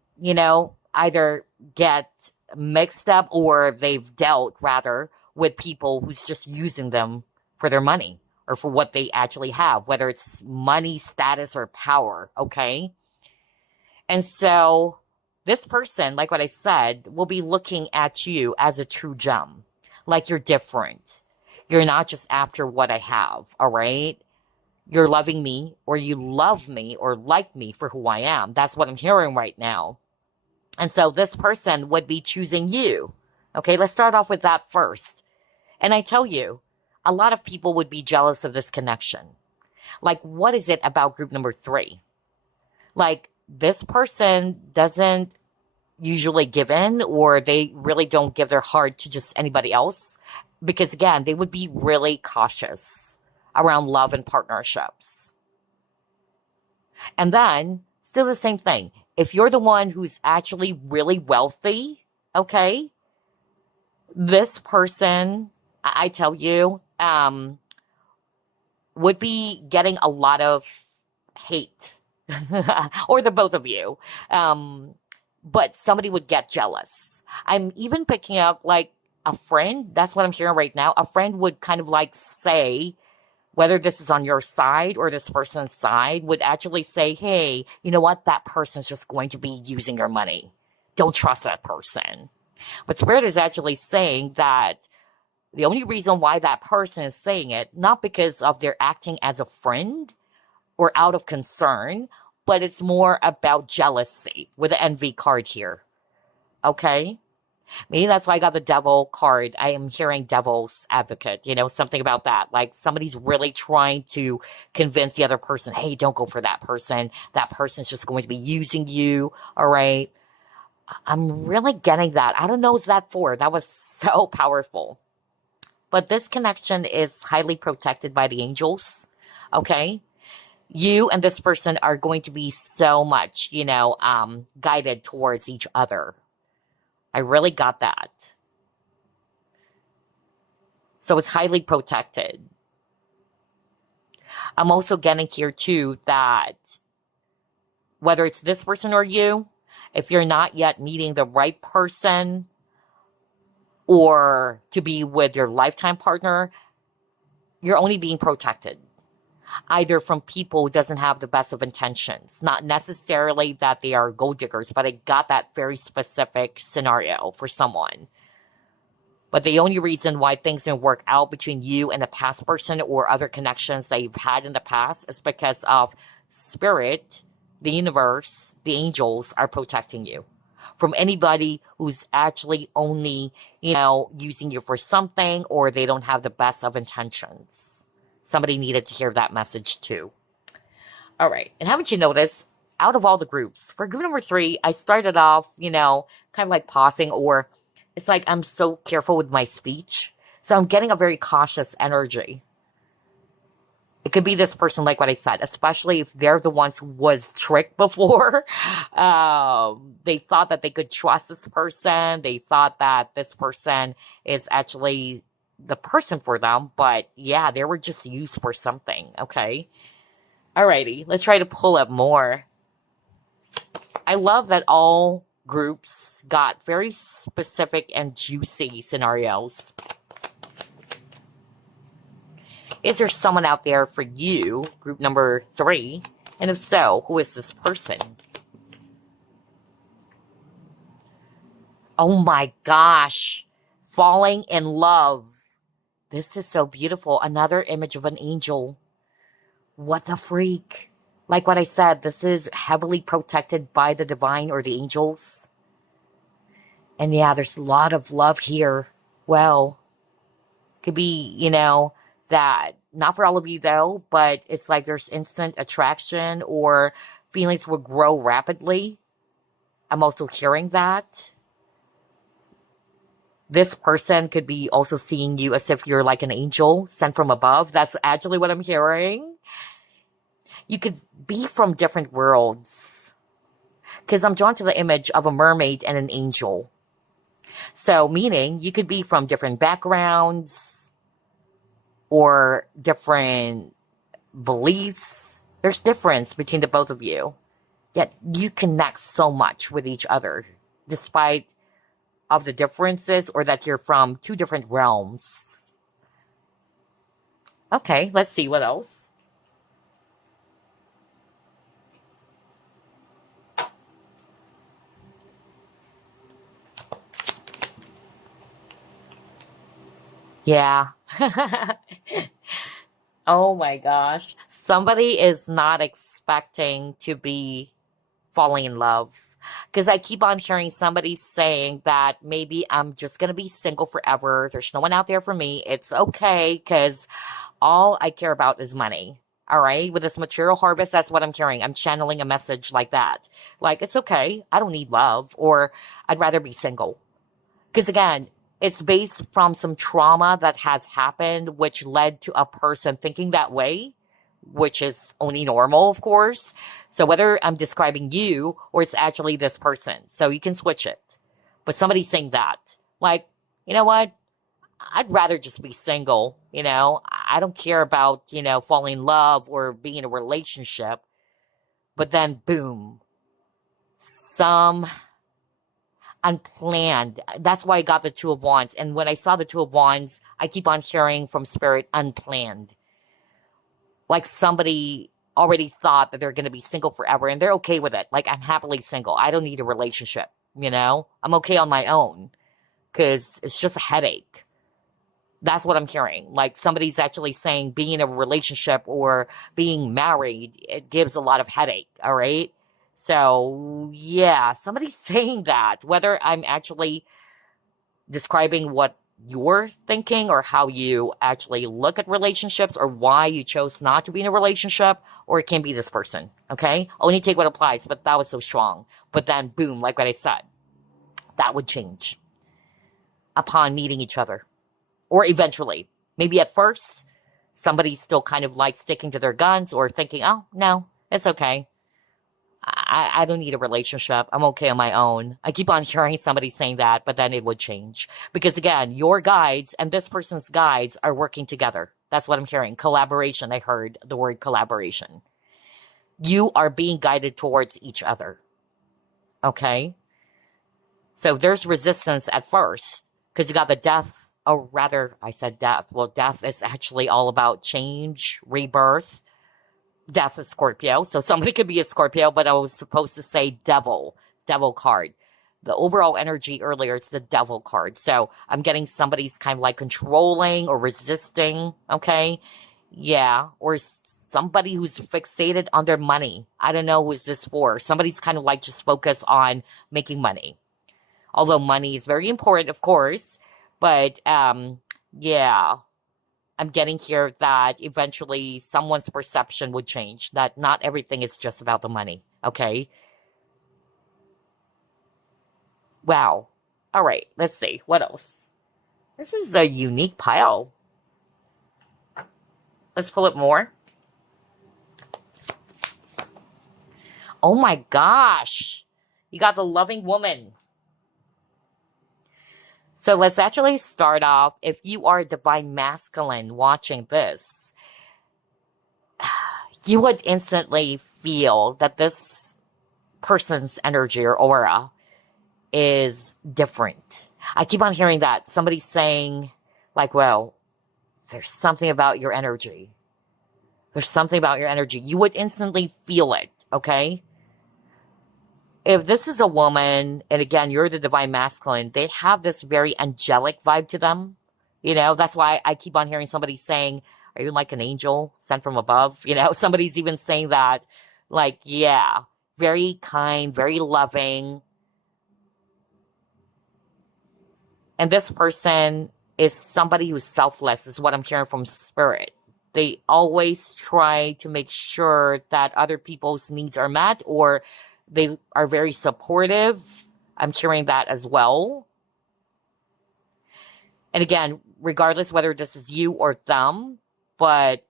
either get mixed up or they've dealt rather with people who's just using them for their money or for what they actually have, whether it's money, status, or power, okay? And so this person, like what I said, will be looking at you as a true gem, like you're different. You're not just after what I have, all right? You're loving me, or you love me, or like me for who I am. That's what I'm hearing right now. And so this person would be choosing you. Okay, let's start off with that first. And I tell you, a lot of people would be jealous of this connection. Like, what is it about group number 3? Like, this person doesn't usually give in, or they really don't give their heart to just anybody else. Because again, they would be really cautious around love and partnerships. And then, still the same thing. If you're the one who's actually really wealthy, okay, this person, I tell you, would be getting a lot of hate, or the both of you. Um, but somebody would get jealous. I'm even picking up like a friend. That's what I'm hearing right now. A friend would kind of like say, whether this is on your side or this person's side, would actually say, hey, you know what? That person's just going to be using your money. Don't trust that person. But Spirit is actually saying that the only reason why that person is saying it, not because of their acting as a friend or out of concern, but it's more about jealousy with the envy card here. Okay? Maybe that's why I got the devil card. I am hearing devil's advocate, something about that. Like somebody's really trying to convince the other person, hey, don't go for that person. That person's just going to be using you. All right. I'm really getting that. I don't know what's that for. That was so powerful. But this connection is highly protected by the angels. Okay. You and this person are going to be so much, guided towards each other. I really got that. So it's highly protected. I'm also getting here too that whether it's this person or you, if you're not yet meeting the right person or to be with your lifetime partner, you're only being protected. Either from people who doesn't have the best of intentions. Not necessarily that they are gold diggers, but I got that very specific scenario for someone. But the only reason why things didn't work out between you and a past person or other connections that you've had in the past is because of Spirit, the universe, the angels are protecting you from anybody who's actually only, using you for something or they don't have the best of intentions. Somebody needed to hear that message too. All right. And haven't you noticed, out of all the groups, for group number 3, I started off, kind of like pausing, or it's like I'm so careful with my speech. So I'm getting a very cautious energy. It could be this person, like what I said, especially if they're the ones who was tricked before. They thought that they could trust this person. They thought that this person is actually the person for them, but yeah, they were just used for something. Okay. Alrighty, let's try to pull up more. I love that all groups got very specific and juicy scenarios. Is there someone out there for you, group number 3? And if so, who is this person? Oh my gosh. Falling in love. This is so beautiful. Another image of an angel. What the freak? Like what I said, this is heavily protected by the divine or the angels. And yeah, there's a lot of love here. Well, could be, that not for all of you though, but it's like there's instant attraction or feelings will grow rapidly. I'm also hearing that. This person could be also seeing you as if you're like an angel sent from above. That's actually what I'm hearing. You could be from different worlds. Because I'm drawn to the image of a mermaid and an angel. So, meaning you could be from different backgrounds or different beliefs. There's difference between the both of you. Yet you connect so much with each other, despite of the differences or that you're from 2 different realms. Okay, let's see what else. Yeah. Oh my gosh. Somebody is not expecting to be falling in love. Because I keep on hearing somebody saying that maybe I'm just going to be single forever. There's no one out there for me. It's okay because all I care about is money. All right. With this material harvest, that's what I'm hearing. I'm channeling a message like that. Like, it's okay. I don't need love, or I'd rather be single. Because again, it's based from some trauma that has happened, which led to a person thinking that way, which is only normal, of course. So whether I'm describing you or it's actually this person, so you can switch it. But somebody's saying that, like, you know what? I'd rather just be single, you know? I don't care about, you know, falling in love or being in a relationship. But then, boom, some unplanned. That's why I got the Two of Wands. And when I saw the Two of Wands, I keep on hearing from Spirit unplanned. Like somebody already thought that they're going to be single forever and they're okay with it. Like, I'm happily single. I don't need a relationship, you know? I'm okay on my own because it's just a headache. That's what I'm hearing. Like somebody's actually saying being in a relationship or being married, it gives a lot of headache, all right? So, yeah, somebody's saying that. Whether I'm actually describing what you're thinking or how you actually look at relationships or why you chose not to be in a relationship, or it can be this person, okay? Only take what applies, but that was so strong. But then, boom, like what I said, that would change upon meeting each other. Or eventually. Maybe at first, somebody's still kind of like sticking to their guns or thinking, oh, no, it's okay. I don't need a relationship. I'm okay on my own. I keep on hearing somebody saying that, but then it would change. Because again, your guides and this person's guides are working together. That's what I'm hearing. Collaboration. I heard the word collaboration. You are being guided towards each other. Okay? So there's resistance at first because you got the death. Or rather, I said death. Well, death is actually all about change, rebirth. Death is Scorpio. So somebody could be a Scorpio, but I was supposed to say devil card. The overall energy earlier, it's the devil card. So I'm getting somebody's kind of like controlling or resisting, okay? Yeah, or somebody who's fixated on their money. I don't know who is this for. Somebody's kind of like just focused on making money. Although money is very important, of course. But, yeah, I'm getting here that eventually someone's perception would change, that not everything is just about the money, okay? Wow. All right, let's see. What else? This is a unique pile. Let's pull it more. Oh my gosh. You got the loving woman. So let's actually start off. If you are a divine masculine watching this, you would instantly feel that this person's energy or aura is different. I keep on hearing that. Somebody's saying, like, well, there's something about your energy. There's something about your energy. You would instantly feel it, okay? If this is a woman, and again, you're the divine masculine, they have this very angelic vibe to them. You know, that's why I keep on hearing somebody saying, are you like an angel sent from above? You know, somebody's even saying that, like, yeah, very kind, very loving. And this person is somebody who's selfless, is what I'm hearing from Spirit. They always try to make sure that other people's needs are met, or they are very supportive. I'm hearing that as well. And again, regardless whether this is you or them, but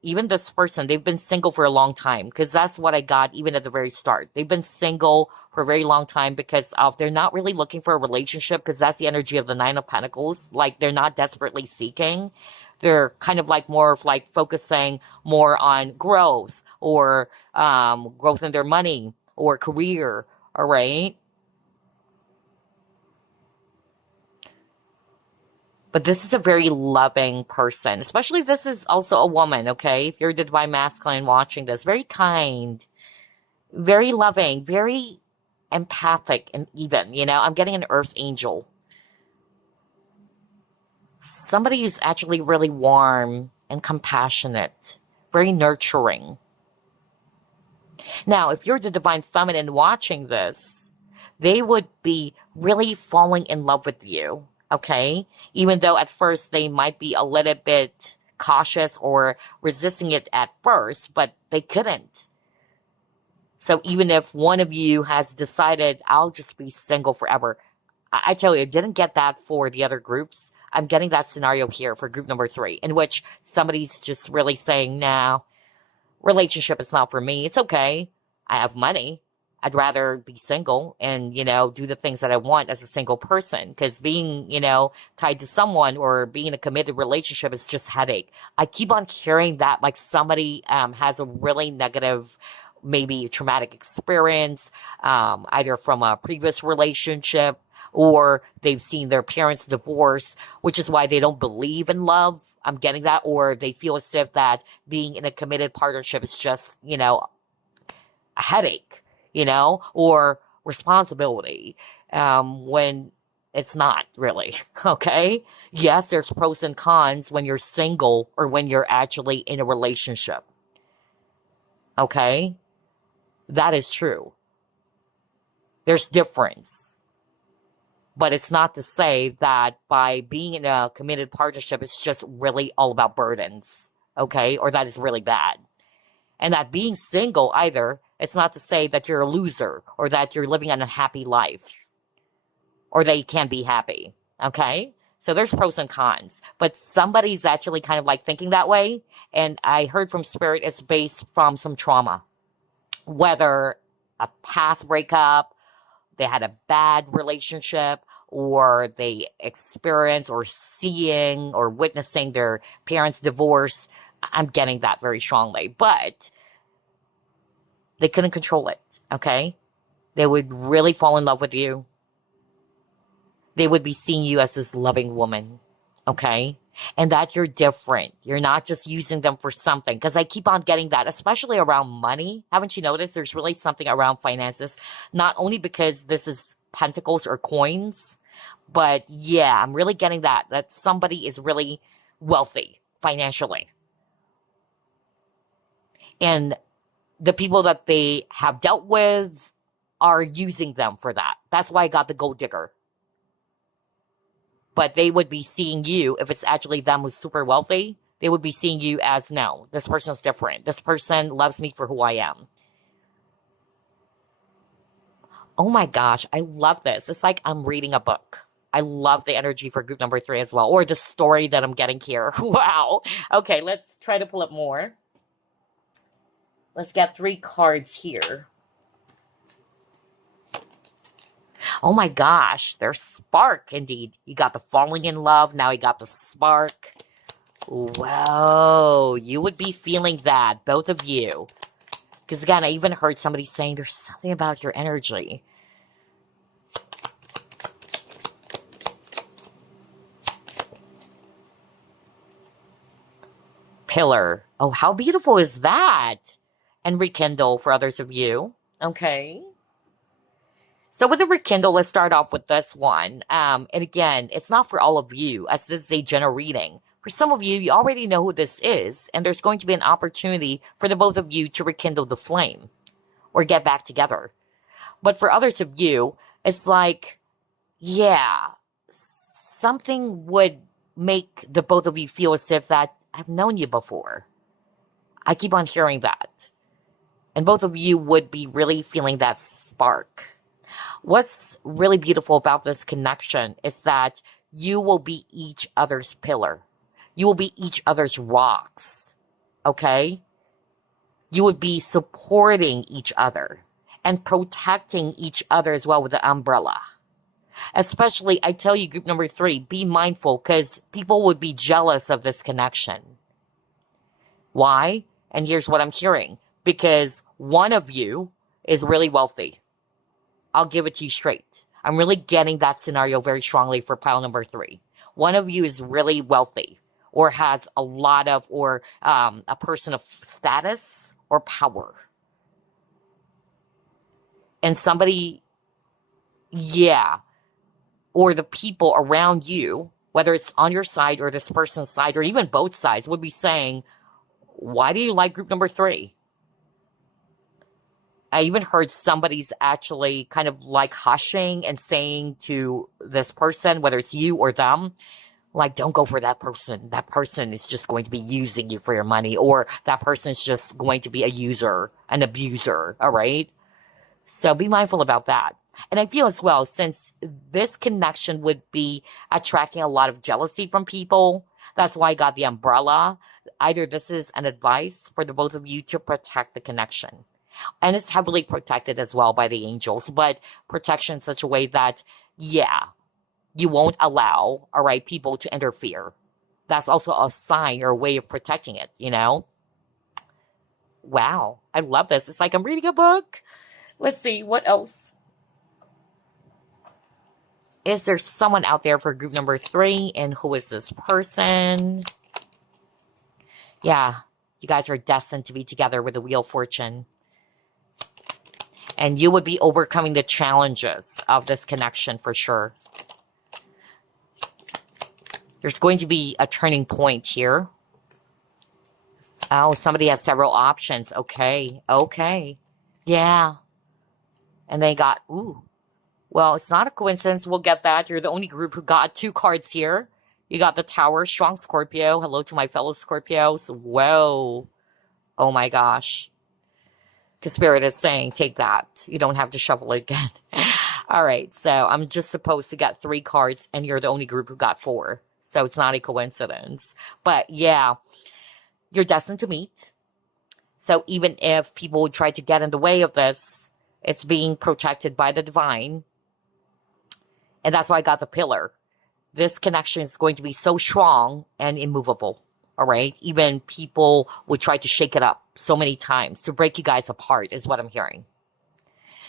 even this person, they've been single for a long time, because that's what I got even at the very start. They've been single for a very long time because they're not really looking for a relationship, because that's the energy of the Nine of Pentacles. Like, they're not desperately seeking. They're kind of like more of like focusing more on growth or growth in their money or career, all right? But this is a very loving person, especially if this is also a woman, okay? If you're the divine masculine watching this, very kind, very loving, very empathic, and even, you know, I'm getting an earth angel. Somebody who's actually really warm and compassionate, very nurturing. Now, if you're the divine feminine watching this, they would be really falling in love with you, okay? Even though at first they might be a little bit cautious or resisting it at first, but they couldn't. So even if one of you has decided, I'll just be single forever, I tell you, I didn't get that for the other groups. I'm getting that scenario here for group number 3, in which somebody's just really saying, nah, relationship is not for me. It's okay. I have money. I'd rather be single and, do the things that I want as a single person. Because being, tied to someone or being in a committed relationship is just headache. I keep on hearing that like somebody has a really negative, maybe traumatic experience, either from a previous relationship or they've seen their parents divorce, which is why they don't believe in love. I'm getting that. Or they feel as if that being in a committed partnership is just, a headache, or responsibility, when it's not really. Okay. Yes, there's pros and cons when you're single or when you're actually in a relationship. Okay. That is true. There's difference. But it's not to say that by being in a committed partnership, it's just really all about burdens. Okay. Or that is really bad. And that being single either, it's not to say that you're a loser or that you're living an unhappy life or that you can't be happy. Okay? So there's pros and cons. But somebody's actually kind of like thinking that way. And I heard from Spirit it's based from some trauma. Whether a past breakup, they had a bad relationship, or they experience or seeing or witnessing their parents' divorce. I'm getting that very strongly. But they couldn't control it, okay? They would really fall in love with you. They would be seeing you as this loving woman, okay? And that you're different. You're not just using them for something. Because I keep on getting that, especially around money. Haven't you noticed there's really something around finances? Not only because this is pentacles or coins, but yeah, I'm really getting that somebody is really wealthy financially. And the people that they have dealt with are using them for that. That's why I got the gold digger. But they would be seeing you, if it's actually them who's super wealthy, they would be seeing you as, no, this person's different. This person loves me for who I am. Oh my gosh, I love this. It's like I'm reading a book. I love the energy for group number 3 as well, or the story that I'm getting here. Wow. Okay, let's try to pull up more. Let's get 3 cards here. Oh my gosh, there's spark indeed. You got the falling in love, now you got the spark. Whoa, you would be feeling that, both of you. Because again, I even heard somebody saying there's something about your energy. Pillar. Oh, how beautiful is that? And rekindle for others of you. Okay. So with the rekindle, let's start off with this one. And again, it's not for all of you, as this is a general reading. For some of you, you already know who this is, and there's going to be an opportunity for the both of you to rekindle the flame or get back together. But for others of you, it's like, yeah, something would make the both of you feel as if that I've known you before. I keep on hearing that. And both of you would be really feeling that spark. What's really beautiful about this connection is that you will be each other's pillar. You will be each other's rocks. Okay? You would be supporting each other and protecting each other as well with the umbrella. Especially, I tell you, group number 3, be mindful because people would be jealous of this connection. Why? And here's what I'm hearing. Because one of you is really wealthy. I'll give it to you straight. I'm really getting that scenario very strongly for pile number 3. One of you is really wealthy or has a lot of, or a person of status or power. And somebody, yeah, or the people around you, whether it's on your side or this person's side or even both sides, would be saying, why do you like group number 3? I even heard somebody's actually kind of like hushing and saying to this person, whether it's you or them, like, don't go for that person. That person is just going to be using you for your money, or that person is just going to be a user, an abuser, all right? So be mindful about that. And I feel as well, since this connection would be attracting a lot of jealousy from people, that's why I got the umbrella. Either this is an advice for the both of you to protect the connection. And it's heavily protected as well by the angels, but protection in such a way that, yeah, you won't allow, all right, people to interfere. That's also a sign or a way of protecting it, you know? Wow, I love this. It's like I'm reading a book. Let's see, what else? Is there someone out there for group number 3? And who is this person? Yeah, you guys are destined to be together with the Wheel of Fortune. And you would be overcoming the challenges of this connection for sure. There's going to be a turning point here. Oh, somebody has several options. Okay, okay. Yeah. And they got, ooh. Well, it's not a coincidence. We'll get that. You're the only group who got 2 cards here. You got the Tower, strong Scorpio. Hello to my fellow Scorpios. Whoa. Oh my gosh. Because Spirit is saying, take that. You don't have to shuffle it again. All right, so I'm just supposed to get 3 cards, and you're the only group who got 4. So it's not a coincidence. But yeah, you're destined to meet. So even if people would try to get in the way of this, it's being protected by the divine. And that's why I got the pillar. This connection is going to be so strong and immovable. All right? Even people would try to shake it up so many times to break you guys apart is what I'm hearing.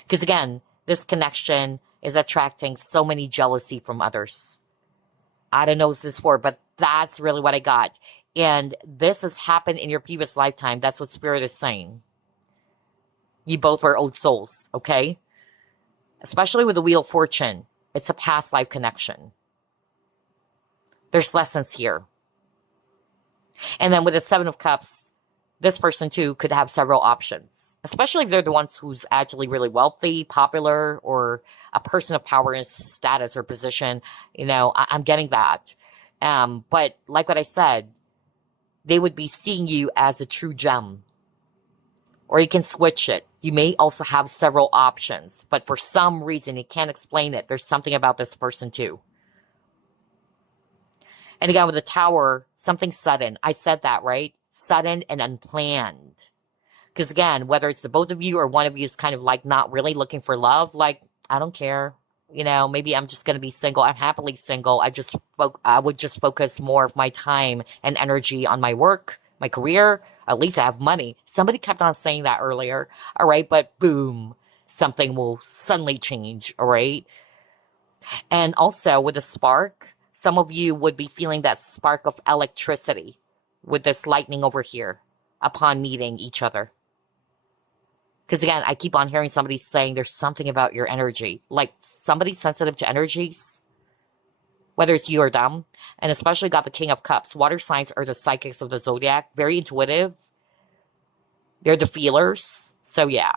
Because again, this connection is attracting so many jealousy from others. I don't know what this is for, but that's really what I got. And this has happened in your previous lifetime. That's what Spirit is saying. You both were old souls, okay? Especially with the Wheel of Fortune. It's a past life connection. There's lessons here. And then with the 7 of Cups, this person too could have several options. Especially if they're the ones who's actually really wealthy, popular, or a person of power and status or position. You know, I'm getting that. But like what I said, they would be seeing you as a true gem. Or you can switch it. You may also have several options. But for some reason, you can't explain it. There's something about this person too. And again, with the Tower, something sudden. I said that, right? Sudden and unplanned. Because again, whether it's the both of you or one of you is kind of like not really looking for love, like, I don't care. You know, maybe I'm just going to be single. I'm happily single. I would just focus more of my time and energy on my work, my career. At least I have money. Somebody kept on saying that earlier. All right, but boom, something will suddenly change. All right. And also with the spark, some of you would be feeling that spark of electricity with this lightning over here upon meeting each other. Because again, I keep on hearing somebody saying there's something about your energy. Like somebody sensitive to energies, whether it's you or them. And especially got the King of Cups. Water signs are the psychics of the zodiac. Very intuitive. They're the feelers. So yeah.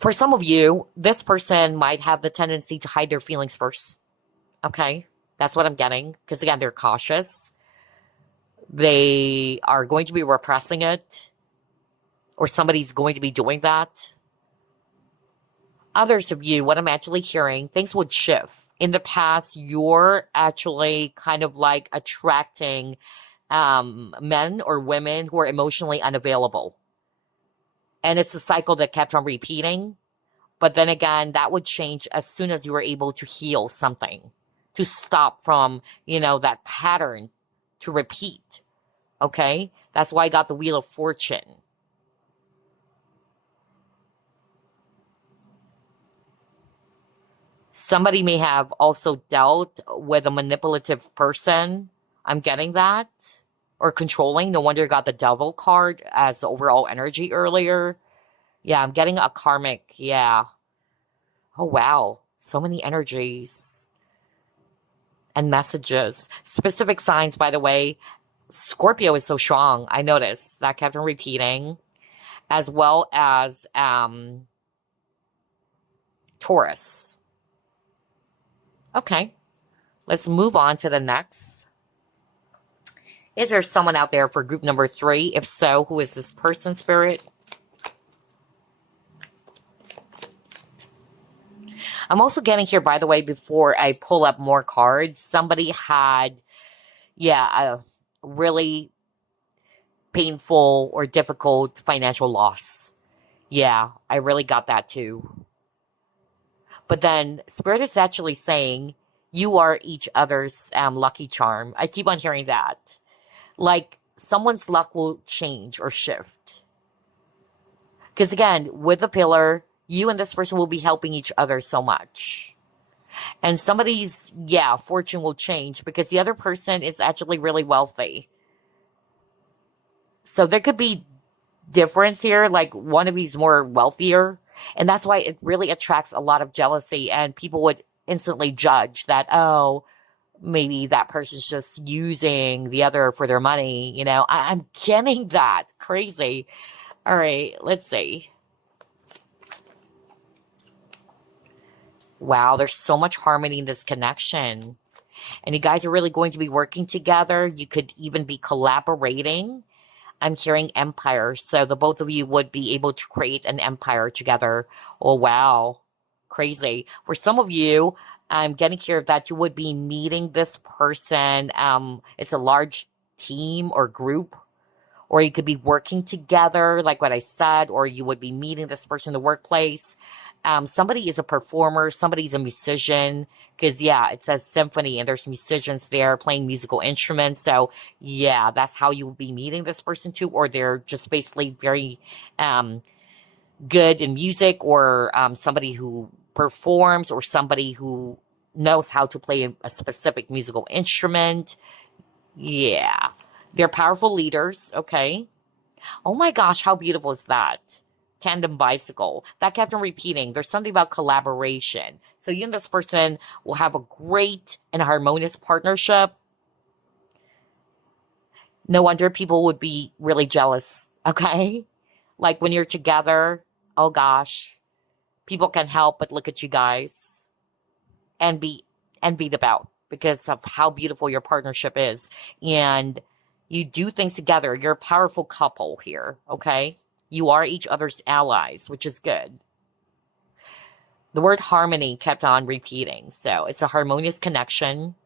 For some of you, this person might have the tendency to hide their feelings first. Okay? That's what I'm getting. Because again, they're cautious. They are going to be repressing it. Or somebody's going to be doing that. Others of you, what I'm actually hearing, things would shift. In the past, you're actually kind of like attracting men or women who are emotionally unavailable. And it's a cycle that kept on repeating. But then again, that would change as soon as you were able to heal something. To stop from, you know, that pattern to repeat. Okay? That's why I got the Wheel of Fortune. Somebody may have also dealt with a manipulative person. I'm getting that. Or controlling. No wonder you got the Devil card as the overall energy earlier. Yeah, I'm getting a karmic. Yeah. Oh, wow. So many energies. And messages. Specific signs, by the way. Scorpio is so strong. I noticed. That kept on repeating. As well as Taurus. Okay, let's move on to the next. Is there someone out there for group number 3? If so, who is this person, Spirit? I'm also getting here, by the way, before I pull up more cards, somebody had, yeah, really painful or difficult financial loss. Yeah, I really got that too. But then Spirit is actually saying you are each other's lucky charm. I keep on hearing that. Like someone's luck will change or shift. Because again, with the pillar, you and this person will be helping each other so much. And somebody's, yeah, fortune will change because the other person is actually really wealthy. So there could be difference here, like one of you's more wealthier, and that's why it really attracts a lot of jealousy, and people would instantly judge that, oh, maybe that person's just using the other for their money. I'm getting that. Crazy. All right, let's see. Wow, there's so much harmony in this connection, and you guys are really going to be working together. You could even be collaborating. I'm hearing empire. So the both of you would be able to create an empire together. Oh, wow. Crazy. For some of you, I'm getting here that you would be meeting this person. It's a large team or group, or you could be working together, like what I said, or you would be meeting this person in the workplace. Somebody is a performer, somebody's a musician, because yeah, it says symphony and there's musicians there playing musical instruments. So yeah, that's how you will be meeting this person too, or they're just basically very good in music, or somebody who performs, or somebody who knows how to play a specific musical instrument. Yeah, they're powerful leaders. Okay. Oh my gosh, how beautiful is that? Tandem bicycle. That kept on repeating. There's something about collaboration. So you and this person will have a great and harmonious partnership. No wonder people would be really jealous. Okay. Like when you're together, oh gosh, people can help but look at you guys and be envied about because of how beautiful your partnership is. And you do things together. You're a powerful couple here, okay? You are each other's allies, which is good. The word harmony kept on repeating. So it's a harmonious connection.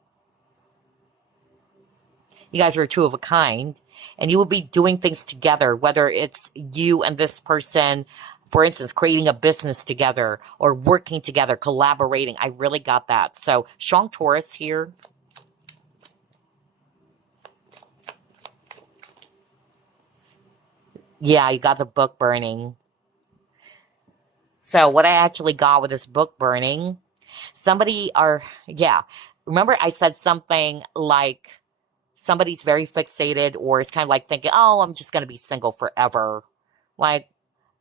You guys are two of a kind, and you will be doing things together, whether it's you and this person, for instance, creating a business together or working together, collaborating. I really got that. So strong Taurus here. Yeah, you got the book burning. So what I actually got with this book burning, yeah. Remember I said something like somebody's very fixated or is kind of like thinking, oh, I'm just going to be single forever. Like,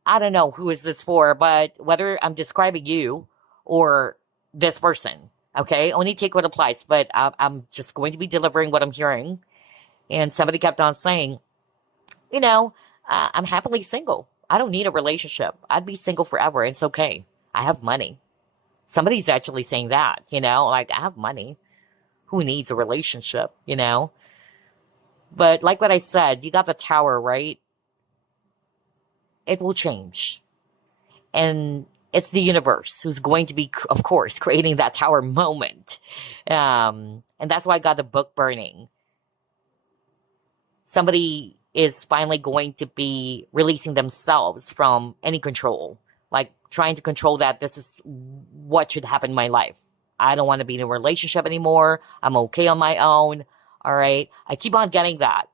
I don't know who is this for, but whether I'm describing you or this person, okay, only take what applies. But I'm just going to be delivering what I'm hearing. And somebody kept on saying, you know, I'm happily single. I don't need a relationship. I'd be single forever. It's okay. I have money. Somebody's actually saying that, like I have money. Who needs a relationship? But like what I said, you got the tower, right? It will change. And it's the universe who's going to be, of course, creating that tower moment. And that's why I got the book burning. Somebody is finally going to be releasing themselves from any control, like trying to control that this is what should happen in my life. I don't want to be in a relationship anymore. I'm okay on my own. All right. I keep on getting that.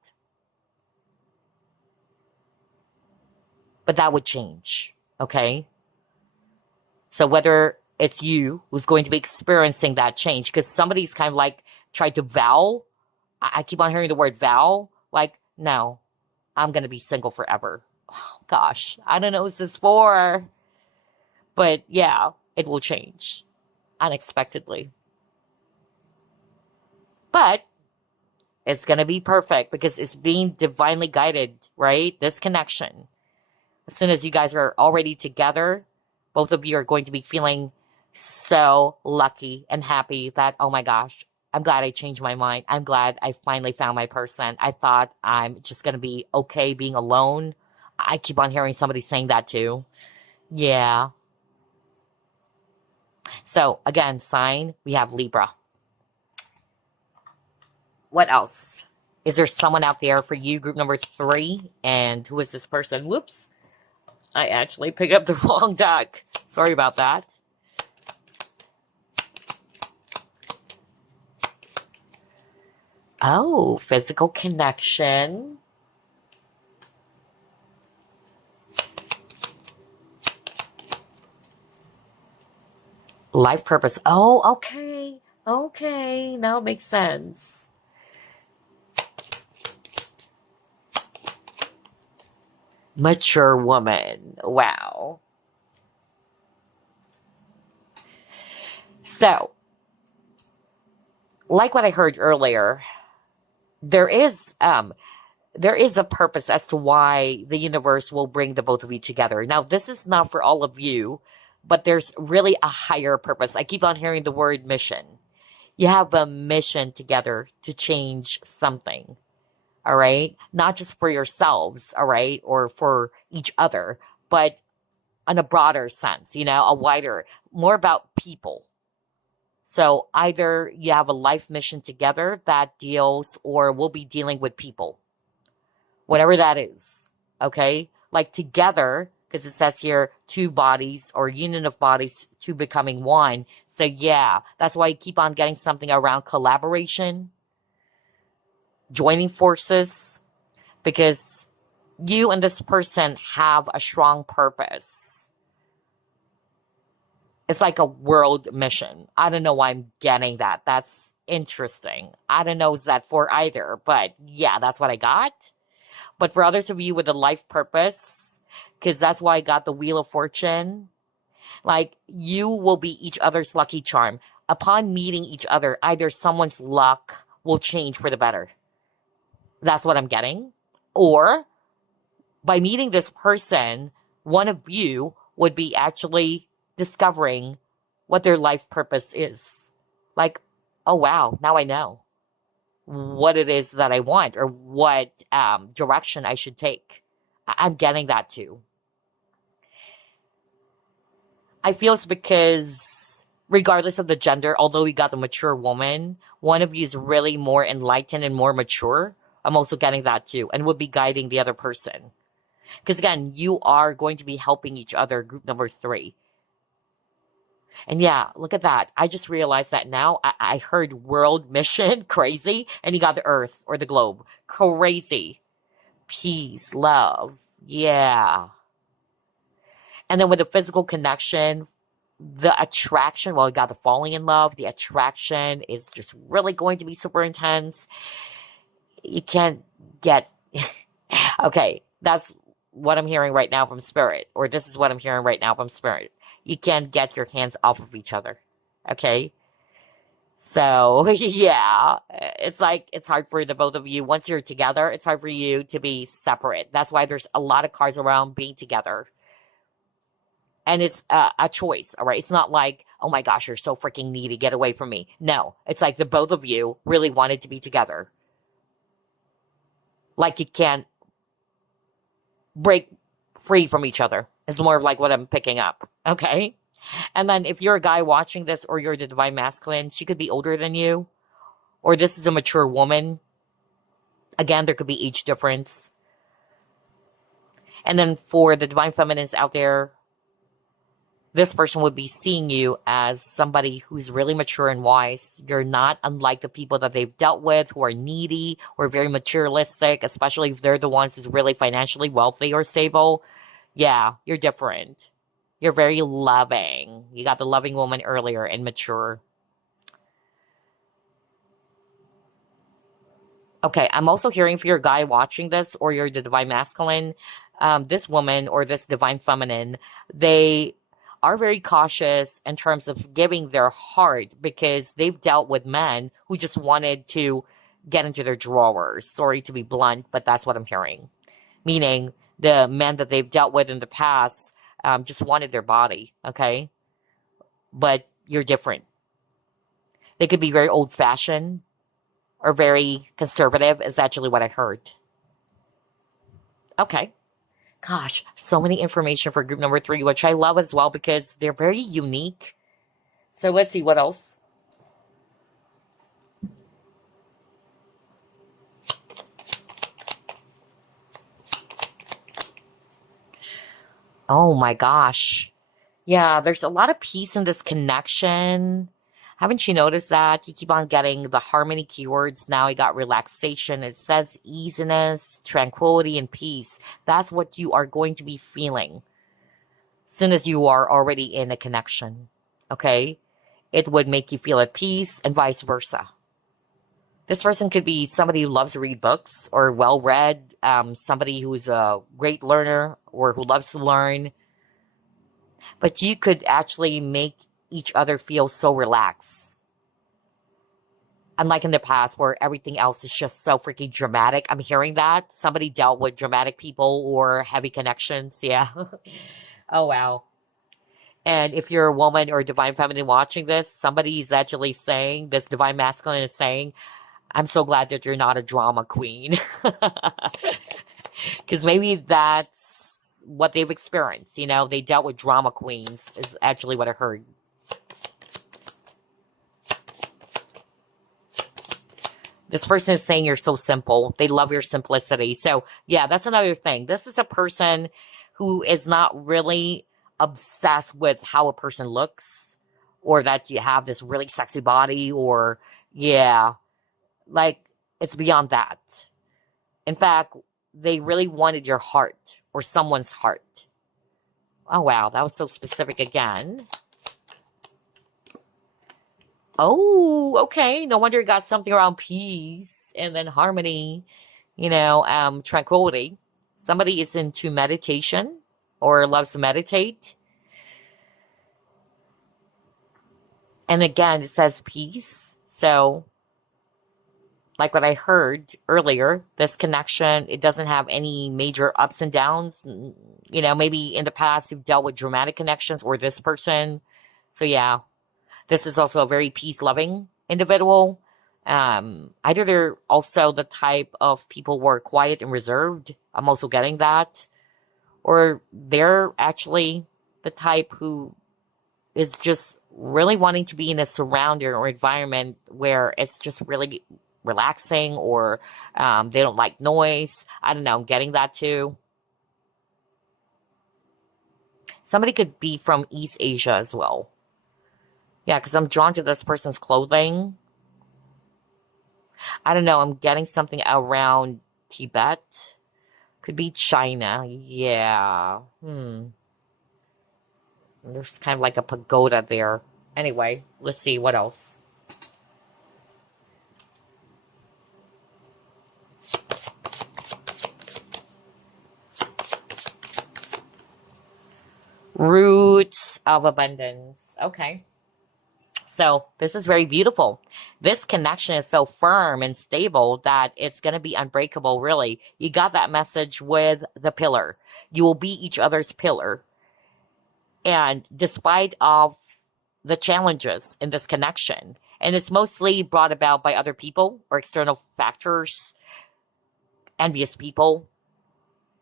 But that would change. Okay. So whether it's you who's going to be experiencing that change, because somebody's kind of like tried to vow. I keep on hearing the word vow. Like, no, I'm going to be single forever. Oh, gosh, I don't know what this is for. But yeah, it will change unexpectedly. But it's going to be perfect because it's being divinely guided, right? This connection. As soon as you guys are already together, both of you are going to be feeling so lucky and happy that, oh my gosh, I'm glad I changed my mind. I'm glad I finally found my person. I thought I'm just going to be okay being alone. I keep on hearing somebody saying that too. Yeah. So again, sign, we have Libra. What else? Is there someone out there for you, group number 3? And who is this person? Whoops. I actually picked up the wrong deck. Sorry about that. Oh, physical connection. Life purpose. Oh, okay. Okay, now it makes sense. Mature woman. Wow. So, like what I heard earlier, there is a purpose as to why the universe will bring the both of you together. Now, this is not for all of you, but there's really a higher purpose. I keep on hearing the word mission. You have a mission together to change something, all right? Not just for yourselves, all right, or for each other, but on a broader sense, a wider, more about people. So either you have a life mission together that deals, or we'll be dealing with people, whatever that is, okay? Like together, because it says here, 2 bodies or union of bodies, 2 becoming 1. So yeah, that's why you keep on getting something around collaboration, joining forces, because you and this person have a strong purpose. It's like a world mission. I don't know why I'm getting that. That's interesting. I don't know is that for either, but yeah, that's what I got. But for others of you with a life purpose, because that's why I got the Wheel of Fortune, like you will be each other's lucky charm. Upon meeting each other, either someone's luck will change for the better. That's what I'm getting. Or by meeting this person, one of you would be actually discovering what their life purpose is. Like, oh wow, now I know what it is that I want, or what direction I should take. I'm getting that too. I feel it's because regardless of the gender, although we got the mature woman, one of you is really more enlightened and more mature. I'm also getting that too, and would be guiding the other person. Because again, you are going to be helping each other, group number 3. And yeah, look at that. I just realized that now. I heard world mission, crazy, and you got the earth or the globe. Crazy. Peace, love. Yeah. And then with the physical connection, the attraction, well, you got the falling in love. The attraction is just really going to be super intense. You can't get... Okay, that's what I'm hearing right now from Spirit. Or this is what I'm hearing right now from Spirit. You can't get your hands off of each other. Okay? So, yeah. It's like, it's hard for the both of you. Once you're together, it's hard for you to be separate. That's why there's a lot of cards around being together. And it's a choice, all right? It's not like, oh my gosh, you're so freaking needy, get away from me. No, it's like the both of you really wanted to be together. Like you can't break free from each other. It's more of like what I'm picking up, okay? And then if you're a guy watching this, or you're the Divine Masculine, she could be older than you, or this is a mature woman. Again, there could be age difference. And then for the Divine Feminines out there, this person would be seeing you as somebody who's really mature and wise. You're not unlike the people that they've dealt with who are needy or very materialistic, especially if they're the ones who's really financially wealthy or stable. Yeah, you're different. You're very loving. You got the loving woman earlier and mature. Okay, I'm also hearing for your guy watching this, or you're the Divine Masculine, this woman or this Divine Feminine, they are very cautious in terms of giving their heart because they've dealt with men who just wanted to get into their drawers. Sorry to be blunt, but that's what I'm hearing. Meaning the men that they've dealt with in the past just wanted their body, okay? But you're different. They could be very old-fashioned or very conservative, is actually what I heard. Okay. Gosh, so many information for group number 3, which I love as well because they're very unique. So let's see what else. Oh my gosh. Yeah, there's a lot of peace in this connection. Haven't you noticed that? You keep on getting the harmony keywords. Now you got relaxation. It says easiness, tranquility, and peace. That's what you are going to be feeling as soon as you are already in a connection. Okay? It would make you feel at peace and vice versa. This person could be somebody who loves to read books or well read, somebody who's a great learner or who loves to learn. But you could actually make each other feel so relaxed. Unlike in the past where everything else is just so freaking dramatic. I'm hearing that. Somebody dealt with dramatic people or heavy connections. Yeah. Oh, wow. And if you're a woman or a divine feminine watching this, somebody is actually saying, this divine masculine is saying, I'm so glad that you're not a drama queen. Because maybe that's what they've experienced. You know, they dealt with drama queens, is actually what I heard. This person is saying you're so simple. They love your simplicity. So, yeah, that's another thing. This is a person who is not really obsessed with how a person looks or that you have this really sexy body or, yeah, like it's beyond that. In fact, they really wanted your heart or someone's heart. Oh, wow. That was so specific again. Oh, okay. No wonder you got something around peace and then harmony, tranquility. Somebody is into meditation or loves to meditate. And again, it says peace. So, like what I heard earlier, this connection, it doesn't have any major ups and downs. Maybe in the past you've dealt with dramatic connections or this person. So, yeah, this is also a very peace-loving individual. Either they're also the type of people who are quiet and reserved. I'm also getting that. Or they're actually the type who is just really wanting to be in a surrounding or environment where it's just really relaxing or they don't like noise. I don't know. I'm getting that too. Somebody could be from East Asia as well. Yeah, because I'm drawn to this person's clothing. I don't know. I'm getting something around Tibet. Could be China. Yeah. There's kind of like a pagoda there. Anyway, let's see what else. Roots of abundance. Okay. So this is very beautiful. This connection is so firm and stable that it's going to be unbreakable, really. You got that message with the pillar. You will be each other's pillar. And despite of the challenges in this connection, and it's mostly brought about by other people or external factors, envious people,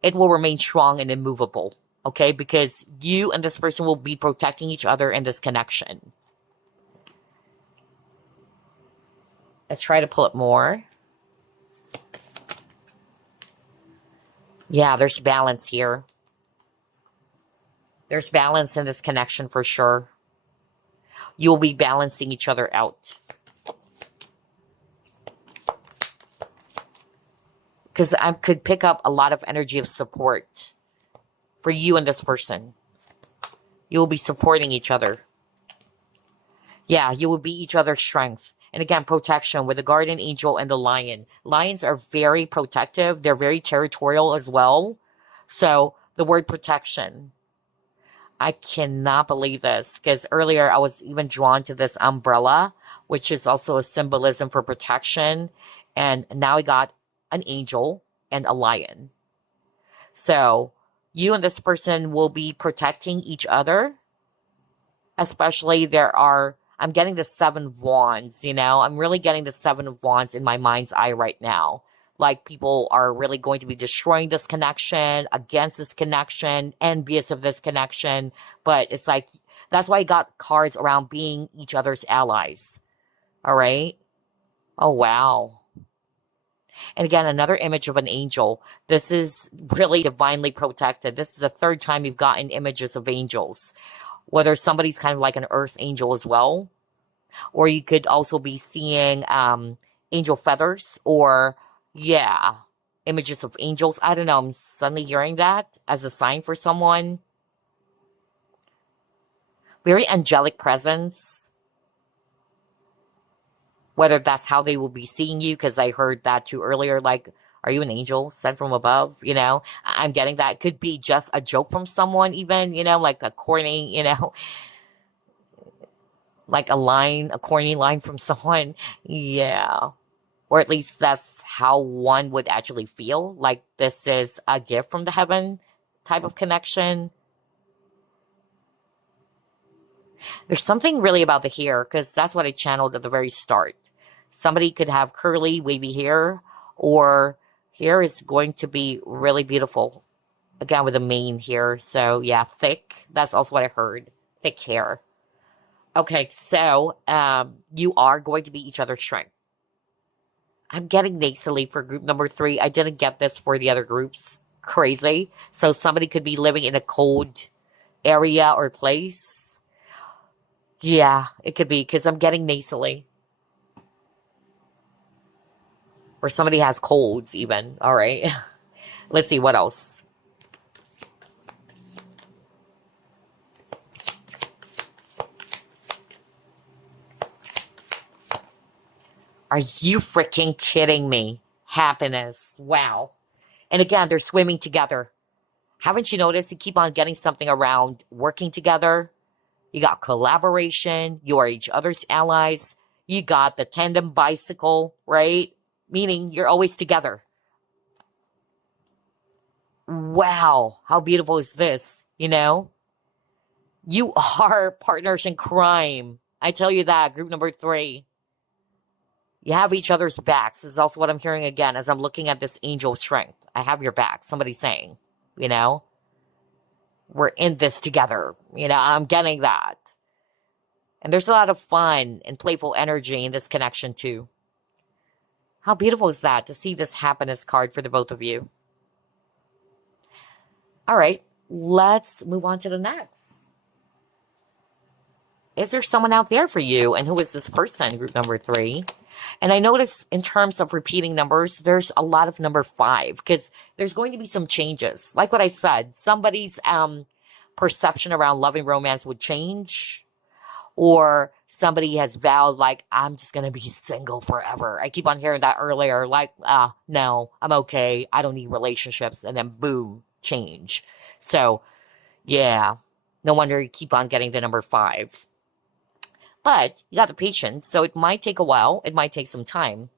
it will remain strong and immovable, okay? Because you and this person will be protecting each other in this connection. Let's try to pull it more. Yeah, there's balance here. There's balance in this connection for sure. You'll be balancing each other out. Because I could pick up a lot of energy of support for you and this person. You will be supporting each other. Yeah, you will be each other's strength. And again, protection with the guardian angel and the lion. Lions are very protective. They're very territorial as well. So the word protection. I cannot believe this because earlier I was even drawn to this umbrella, which is also a symbolism for protection. And now I got an angel and a lion. So you and this person will be protecting each other. Especially I'm getting the 7 of Wands, I'm really getting the 7 of Wands in my mind's eye right now. Like people are really going to be destroying this connection, against this connection, envious of this connection. But it's like, that's why I got cards around being each other's allies. All right? Oh, wow. And again, another image of an angel. This is really divinely protected. This is the third time you've gotten images of angels. Whether somebody's kind of like an earth angel as well, or you could also be seeing angel feathers, or yeah, images of angels. I don't know. I'm suddenly hearing that as a sign for someone. Very angelic presence. Whether that's how they will be seeing you, because I heard that too earlier. Like, are you an angel sent from above? You know, I'm getting that. Could be just a joke from someone, even, you know, like a corny, you know, like a line, a corny line from someone. Yeah. Or at least that's how one would actually feel. Like this is a gift from the heaven type of connection. There's something really about the hair, because that's what I channeled at the very start. Somebody could have curly, wavy hair, or hair is going to be really beautiful. Again, with the mane here. So, yeah, thick. That's also what I heard. Thick hair. Okay, so you are going to be each other's strength. I'm getting nasally for group number 3. I didn't get this for the other groups. Crazy. So, somebody could be living in a cold area or place. Yeah, it could be, because I'm getting nasally. Or somebody has colds even. All right. Let's see what else. Are you freaking kidding me? Happiness. Wow. And again, they're swimming together. Haven't you noticed you keep on getting something around working together? You got collaboration. You are each other's allies. You got the tandem bicycle, right? Meaning you're always together. Wow. How beautiful is this? You know? You are partners in crime. I tell you that, group number 3. You have each other's backs. This is also what I'm hearing again as I'm looking at this angel strength. I have your back. Somebody's saying, you know, we're in this together. You know, I'm getting that. And there's a lot of fun and playful energy in this connection too. How beautiful is that to see this happiness card for the both of you? All right, let's move on to the next. Is there someone out there for you? And who is this person, group number 3? And I notice in terms of repeating numbers, there's a lot of number 5, because there's going to be some changes. Like what I said, somebody's perception around love and romance would change, or somebody has vowed, like, I'm just going to be single forever. I keep on hearing that earlier, like, no, I'm okay. I don't need relationships. And then boom, change. So, yeah, no wonder you keep on getting the number 5. But you got the patience, so it might take a while. It might take some time.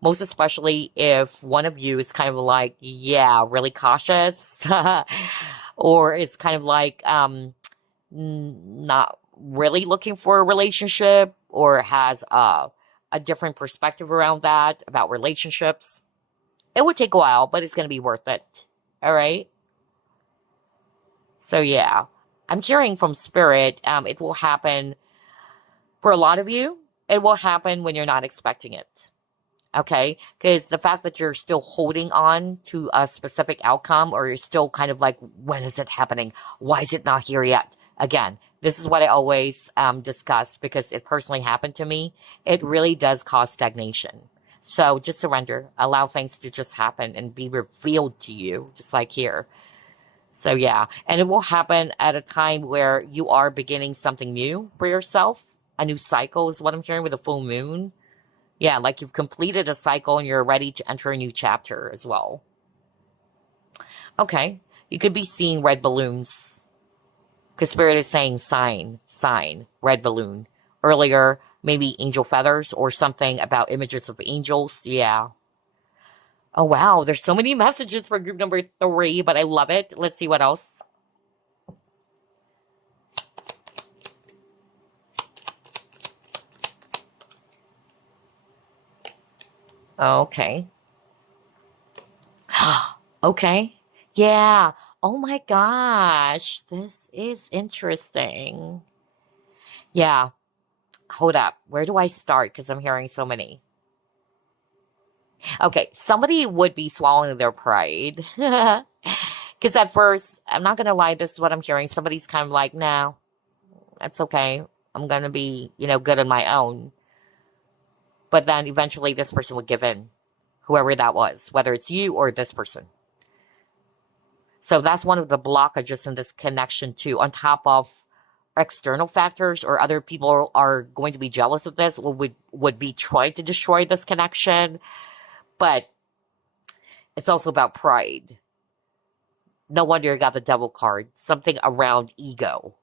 Most especially if one of you is kind of like, yeah, really cautious, or is kind of like not really looking for a relationship, or has a different perspective around that, about relationships. It would take a while, but it's going to be worth it. All right? So, yeah, I'm hearing from Spirit, it will happen. For a lot of you, it will happen when you're not expecting it. Okay? Because the fact that you're still holding on to a specific outcome, or you're still kind of like, when is it happening? Why is it not here yet? Again, this is what I always discuss, because it personally happened to me. It really does cause stagnation. So just surrender. Allow things to just happen and be revealed to you, just like here. So yeah, and it will happen at a time where you are beginning something new for yourself. A new cycle is what I'm hearing with the full moon. Yeah, like you've completed a cycle and you're ready to enter a new chapter as well. Okay, you could be seeing red balloons, because Spirit is saying sign, red balloon. Earlier, maybe angel feathers or something about images of angels. Yeah. Oh, wow, there's so many messages for group number 3, but I love it. Let's see what else. Okay. Okay. Yeah. Oh my gosh. This is interesting. Yeah. Hold up. Where do I start? Because I'm hearing so many. Okay, somebody would be swallowing their pride. Because at first, I'm not going to lie, this is what I'm hearing. Somebody's kind of like, no, that's okay. I'm going to be, good on my own. But then eventually this person would give in, whoever that was, whether it's you or this person. So that's one of the blockages in this connection too, on top of external factors or other people are going to be jealous of this or would be trying to destroy this connection. But it's also about pride. No wonder you got the devil card. Something around ego.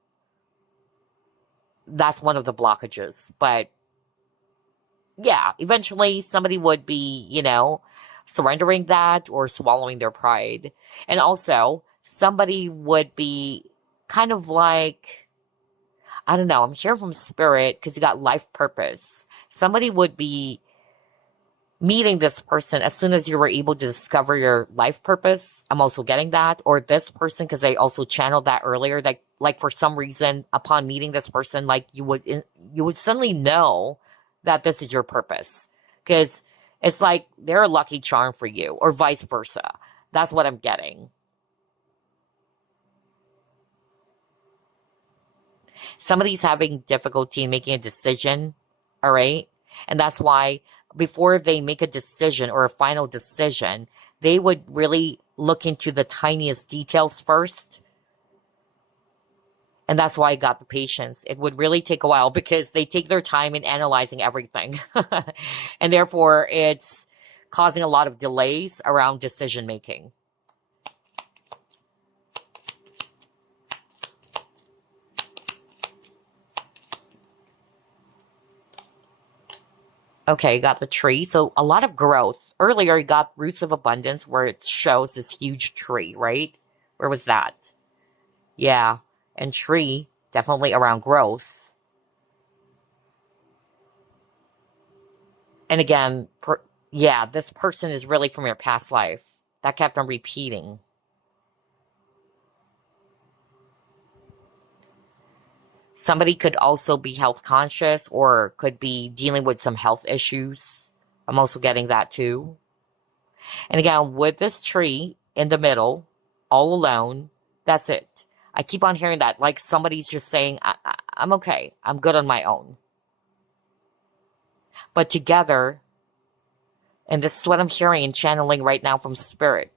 That's one of the blockages. But yeah, eventually somebody would be, surrendering that or swallowing their pride. And also, somebody would be kind of like, I don't know, I'm hearing from spirit because you got life purpose. Somebody would be meeting this person as soon as you were able to discover your life purpose. I'm also getting that. Or this person, because I also channeled that earlier, that like for some reason, upon meeting this person, like you would suddenly know that this is your purpose. Because it's like they're a lucky charm for you, or vice versa. That's what I'm getting. Somebody's having difficulty in making a decision, all right? And that's why before they make a decision or a final decision, they would really look into the tiniest details first. And that's why I got the patience. It would really take a while because they take their time in analyzing everything. And therefore, it's causing a lot of delays around decision making. Okay, you got the tree. So a lot of growth. Earlier, you got Roots of Abundance where it shows this huge tree, right? Where was that? Yeah, and tree, definitely around growth. And again, yeah, this person is really from your past life. That kept on repeating. Somebody could also be health conscious or could be dealing with some health issues. I'm also getting that too. And again, with this tree in the middle, all alone, that's it. I keep on hearing that. Like somebody's just saying, I'm okay. I'm good on my own. But together, and this is what I'm hearing and channeling right now from spirit,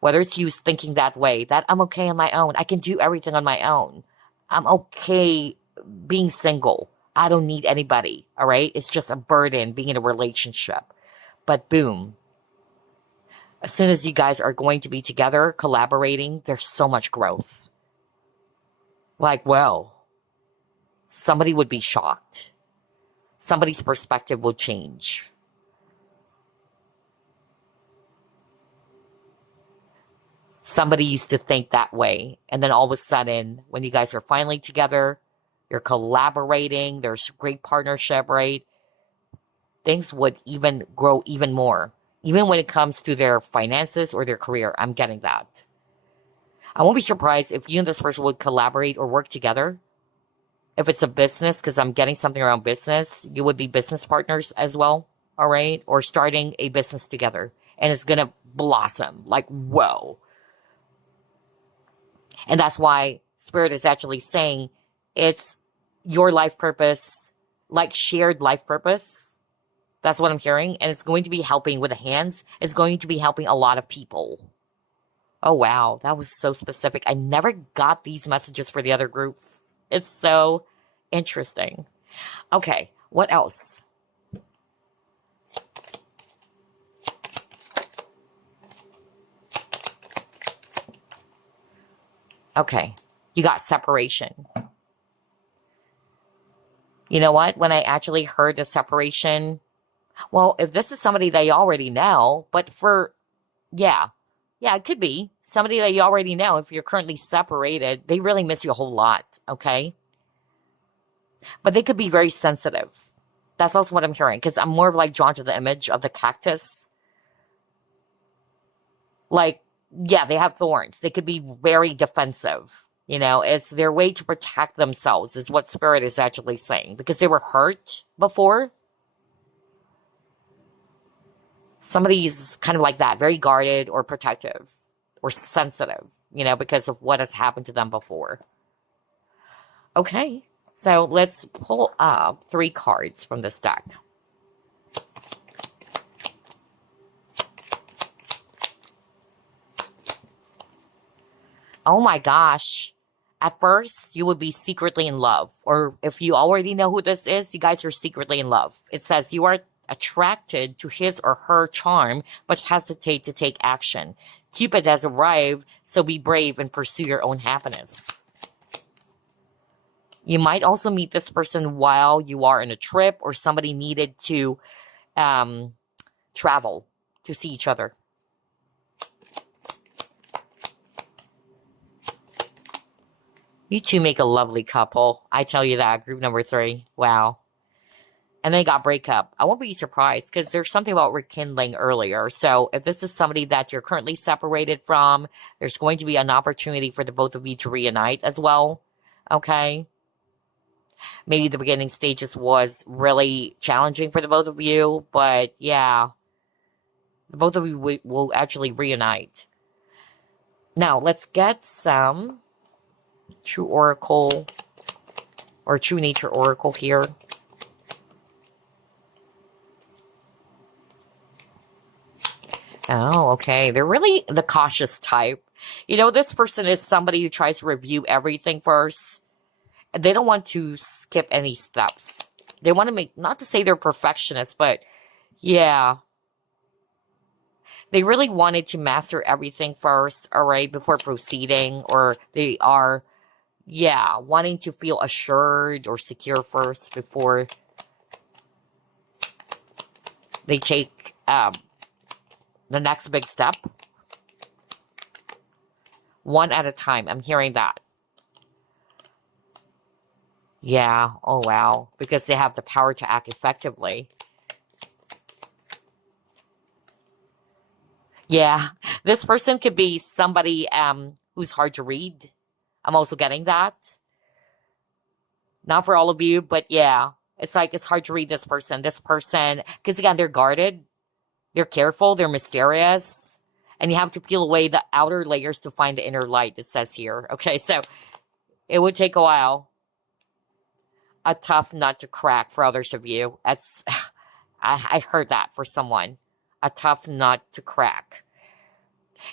whether it's you thinking that way, that I'm okay on my own. I can do everything on my own. I'm okay being single. I don't need anybody, all right? It's just a burden being in a relationship. But boom, as soon as you guys are going to be together, collaborating, there's so much growth. Like, well, somebody would be shocked. Somebody's perspective will change. Somebody used to think that way. And then all of a sudden, when you guys are finally together, you're collaborating, there's great partnership, right? Things would even grow even more. Even when it comes to their finances or their career, I'm getting that. I won't be surprised if you and this person would collaborate or work together. If it's a business, because I'm getting something around business, you would be business partners as well, all right? Or starting a business together. And it's going to blossom. Like, whoa. And that's why Spirit is actually saying it's your life purpose, like shared life purpose. That's what I'm hearing. And it's going to be helping with the hands. It's going to be helping a lot of people. Oh, wow. That was so specific. I never got these messages for the other groups. It's so interesting. Okay. What else? Okay. You got separation. You know what? When I actually heard the separation, well, if this is somebody that you already know, but yeah, it could be somebody that you already know. If you're currently separated, they really miss you a whole lot, okay? But they could be very sensitive. That's also what I'm hearing, because I'm more of like drawn to the image of the cactus. Like, yeah, they have thorns. They could be very defensive. It's their way to protect themselves is what Spirit is actually saying, because they were hurt before. Somebody's kind of like that, very guarded or protective or sensitive, you know, because of what has happened to them before. Okay, so let's pull up 3 cards from this deck. Oh my gosh. At first, you would be secretly in love. Or if you already know who this is, you guys are secretly in love. It says you are attracted to his or her charm, but hesitate to take action. Cupid has arrived, so be brave and pursue your own happiness. You might also meet this person while you are on a trip, or somebody needed to travel to see each other. You two make a lovely couple. I tell you that. Group number 3. Wow. And then got breakup. I won't be surprised because there's something about rekindling earlier. So if this is somebody that you're currently separated from, there's going to be an opportunity for the both of you to reunite as well. Okay? Maybe the beginning stages was really challenging for the both of you. But yeah, the both of you will actually reunite. Now, let's get some True Oracle or True Nature Oracle here. Oh, okay. They're really the cautious type. You know, this person is somebody who tries to review everything first. They don't want to skip any steps. They want to make, not to say they're perfectionists, but yeah. They really wanted to master everything first, all right, before proceeding. Or they are, yeah, wanting to feel assured or secure first before they take the next big step. One at a time. I'm hearing that. Yeah. Oh, wow. Because they have the power to act effectively. Yeah. This person could be somebody who's hard to read. I'm also getting that. Not for all of you, but yeah. It's like it's hard to read this person. This person, because again, they're guarded. They're careful. They're mysterious. And you have to peel away the outer layers to find the inner light, it says here. Okay, so it would take a while. A tough nut to crack for others of you. That's, I heard that for someone. A tough nut to crack.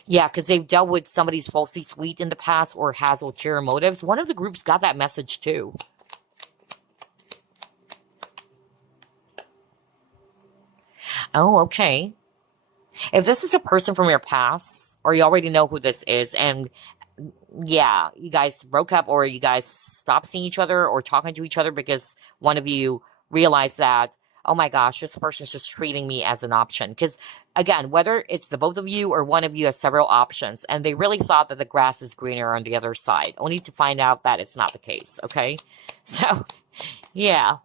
Yeah, because they've dealt with somebody's falsely sweet in the past or has ulterior motives. One of the groups got that message too. Oh, okay. If this is a person from your past, or you already know who this is, and yeah, you guys broke up or you guys stopped seeing each other or talking to each other because one of you realized that, oh my gosh, this person's just treating me as an option. Because again, whether it's the both of you or one of you has several options, and they really thought that the grass is greener on the other side, only to find out that it's not the case, okay? So, yeah.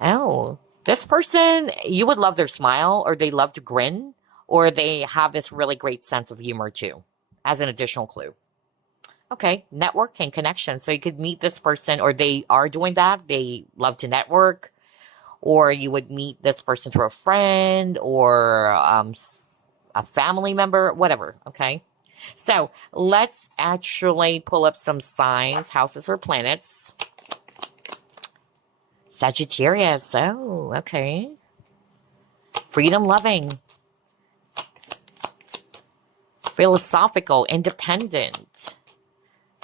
Oh, this person, you would love their smile, or they love to grin, or they have this really great sense of humor too, as an additional clue. Okay, networking connection. So you could meet this person, or they are doing that. They love to network, or you would meet this person through a friend or a family member, whatever. Okay, so let's actually pull up some signs, houses, or planets. Sagittarius. Oh, okay. Freedom loving. Philosophical, independent.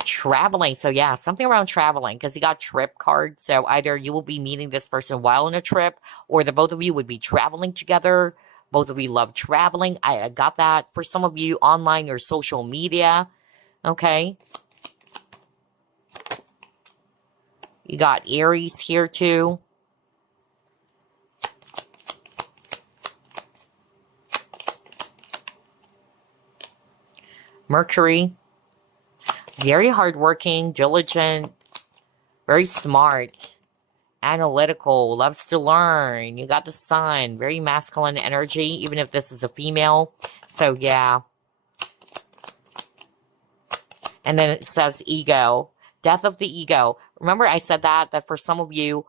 Traveling. So yeah, something around traveling, because you got trip card. So either you will be meeting this person while on a trip, or the both of you would be traveling together. Both of you love traveling. I got that. For some of you, online or social media. Okay. You got Aries here too. Mercury. Very hardworking, diligent, very smart, analytical, loves to learn. You got the Sun. Very masculine energy, even if this is a female. So yeah. And then it says ego. Death of the ego. Remember I said that for some of you,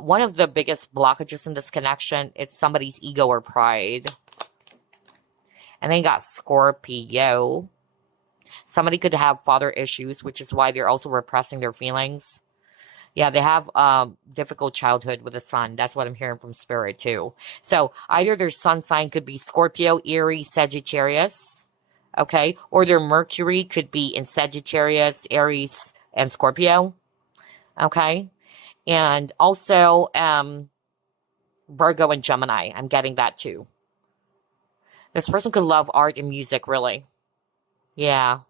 One of the biggest blockages in this connection is somebody's ego or pride. And then you got Scorpio. Somebody could have father issues, which is why they're also repressing their feelings. Yeah, they have difficult childhood with the sun. That's what I'm hearing from Spirit too. So either their sun sign could be Scorpio, Aries, Sagittarius, okay? Or their Mercury could be in Sagittarius, Aries, and Scorpio, okay? And also Virgo and Gemini. I'm getting that too. This person could love art and music, really. Yeah.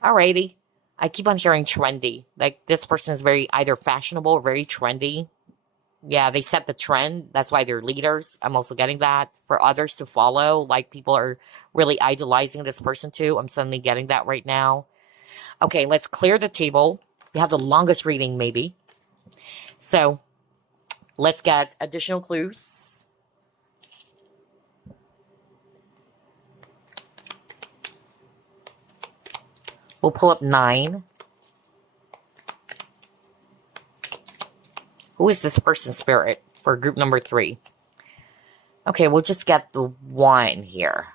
Alrighty. I keep on hearing trendy. Like, this person is very either fashionable or very trendy. Yeah, they set the trend. That's why they're leaders. I'm also getting that. For others to follow, like people are really idolizing this person too. I'm suddenly getting that right now. Okay, let's clear the table. We have the longest reading, maybe. So, let's get additional clues. We'll pull up 9. Who is this person, Spirit, for group number 3? Okay, we'll just get the 1 here.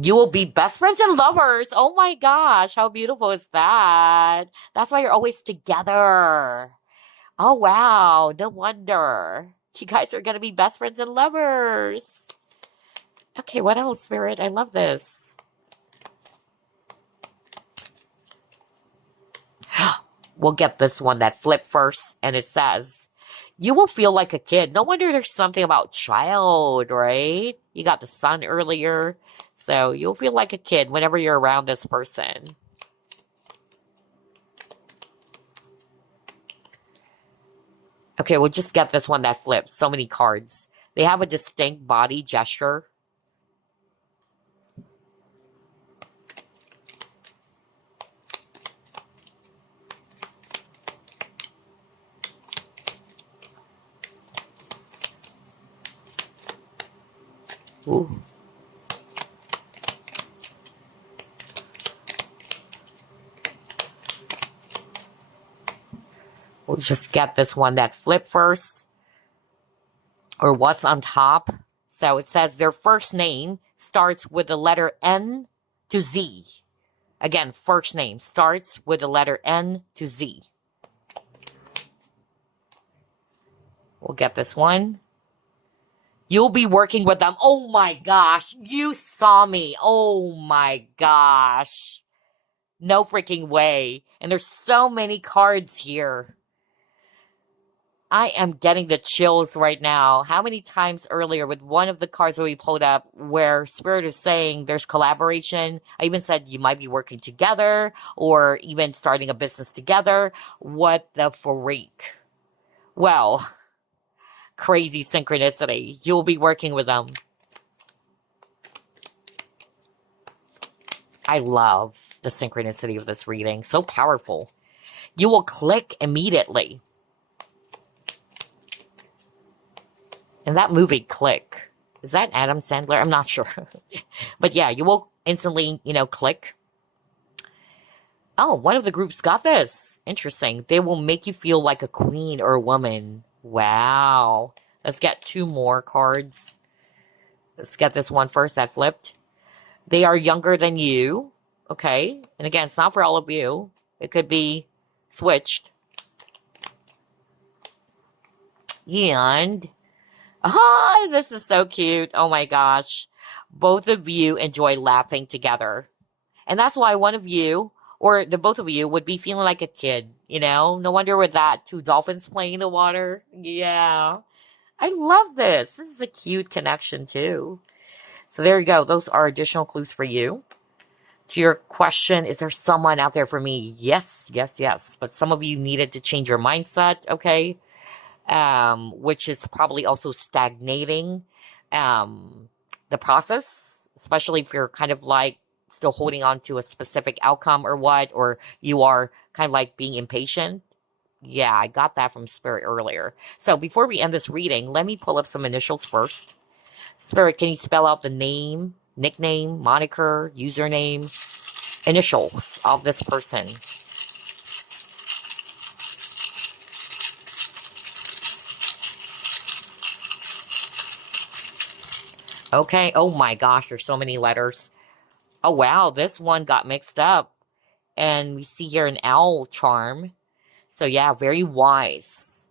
You will be best friends and lovers. Oh my gosh, how beautiful is that? That's why you're always together. Oh wow, no wonder. You guys are going to be best friends and lovers. Okay, what else, Spirit? I love this. We'll get this one that flipped first, and it says, you will feel like a kid. No wonder there's something about child, right? You got the sun earlier, so you'll feel like a kid whenever you're around this person. Okay, we'll just get this one that flips. So many cards. They have a distinct body gesture. Ooh. We'll just get this one that flipped first. Or what's on top. So it says their first name starts with the letter N to Z. Again, first name starts with the letter N to Z. We'll get this one. You'll be working with them. Oh my gosh, you saw me. Oh my gosh. No freaking way. And there's so many cards here. I am getting the chills right now. How many times earlier with one of the cards that we pulled up where Spirit is saying there's collaboration. I even said you might be working together or even starting a business together. What the freak? Well, crazy synchronicity. You'll be working with them. I love the synchronicity of this reading. So powerful. You will click immediately. And that movie, Click, is that Adam Sandler? I'm not sure. But yeah, you will instantly, click. Oh, one of the groups got this. Interesting. They will make you feel like a queen or a woman. Wow. Let's get 2 more cards. Let's get this one first that flipped. They are younger than you. Okay. And again, it's not for all of you. It could be switched. And... ah, this is so cute. Oh my gosh. Both of you enjoy laughing together. And that's why one of you, or the both of you, would be feeling like a kid, No wonder with that, 2 dolphins playing in the water. Yeah. I love this. This is a cute connection too. So there you go. Those are additional clues for you. To your question, is there someone out there for me? Yes, yes, yes. But some of you needed to change your mindset, okay? Which is probably also stagnating the process, especially if you're kind of like still holding on to a specific outcome or what, or you are kind of like being impatient. Yeah, I got that from Spirit earlier. So before we end this reading, let me pull up some initials first. Spirit, can you spell out the name, nickname, moniker, username, initials of this person? Okay. Oh my gosh, there's so many letters. Oh wow, this one got mixed up. And we see here an owl charm. So yeah, very wise.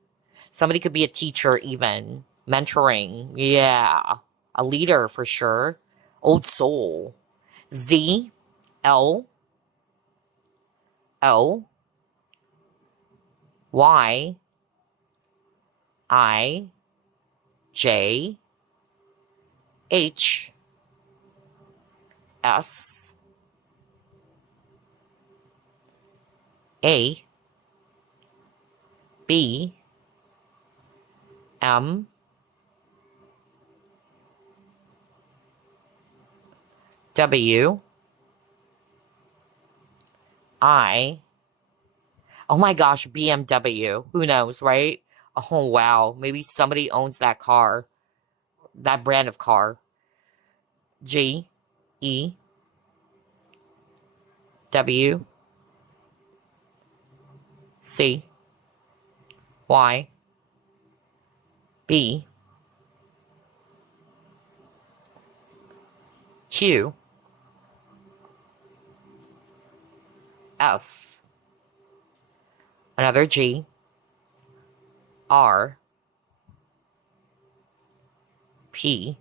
Somebody could be a teacher even. Mentoring. Yeah. A leader for sure. Old soul. Z, L, O, Y, I, J, H, S, A, B, M, W, I. Oh my gosh, BMW. Who knows, right? Oh wow, maybe somebody owns that car, that brand of car. G, E, W, C, Y, B, Q, F, another G, R, P,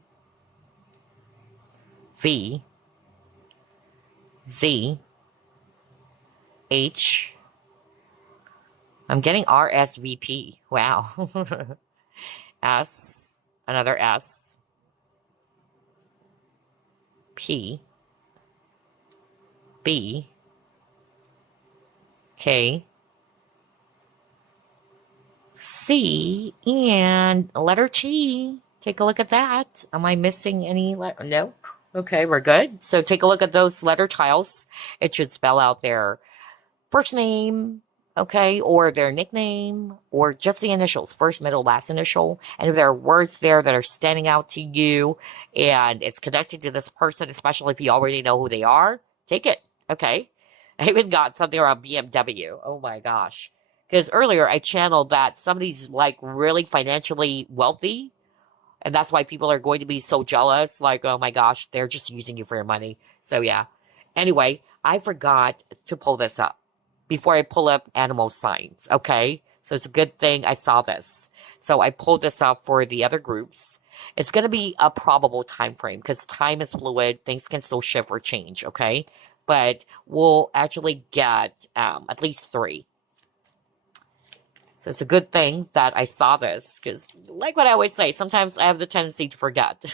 V, Z, H. I'm getting RSVP. Wow. S, another S, P, B, K, C, and letter T. Take a look at that. Am I missing any letter? No. Okay, we're good. So take a look at those letter tiles. It should spell out their first name, okay, or their nickname, or just the initials, first, middle, last initial. And if there are words there that are standing out to you and it's connected to this person, especially if you already know who they are, take it, okay? I even got something around BMW. Oh my gosh. Because earlier I channeled that somebody's like really financially wealthy, and that's why people are going to be so jealous. Like, oh my gosh, they're just using you for your money. So yeah. Anyway, I forgot to pull this up before I pull up animal signs, okay? So it's a good thing I saw this. So I pulled this up for the other groups. It's going to be a probable time frame because time is fluid. Things can still shift or change, okay? But we'll actually get at least 3. So it's a good thing that I saw this because, like what I always say, sometimes I have the tendency to forget.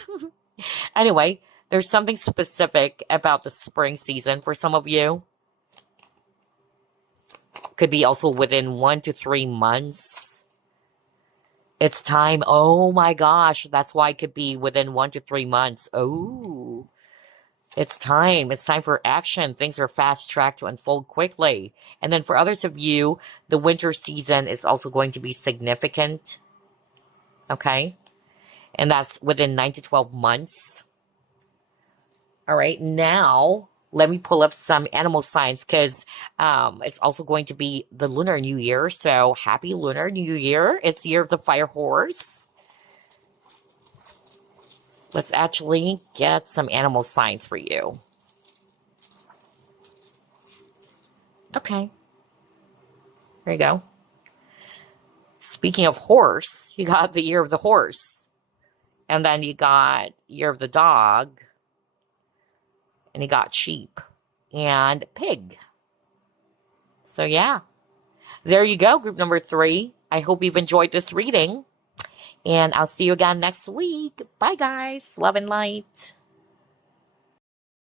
Anyway, there's something specific about the spring season for some of you. Could be also within 1 to 3 months. It's time. Oh my gosh. That's why it could be within 1 to 3 months. Oh, it's time. It's time for action. Things are fast tracked to unfold quickly. And then for others of you, the winter season is also going to be significant. Okay. And that's within 9 to 12 months. All right. Now, let me pull up some animal signs because it's also going to be the Lunar New Year. So happy Lunar New Year. It's the year of the fire horse. Let's actually get some animal signs for you. Okay. There you go. Speaking of horse, you got the year of the horse. And then you got year of the dog. And you got sheep and pig. So yeah. There you go, group number 3. I hope you've enjoyed this reading. And I'll see you again next week. Bye, guys. Love and light.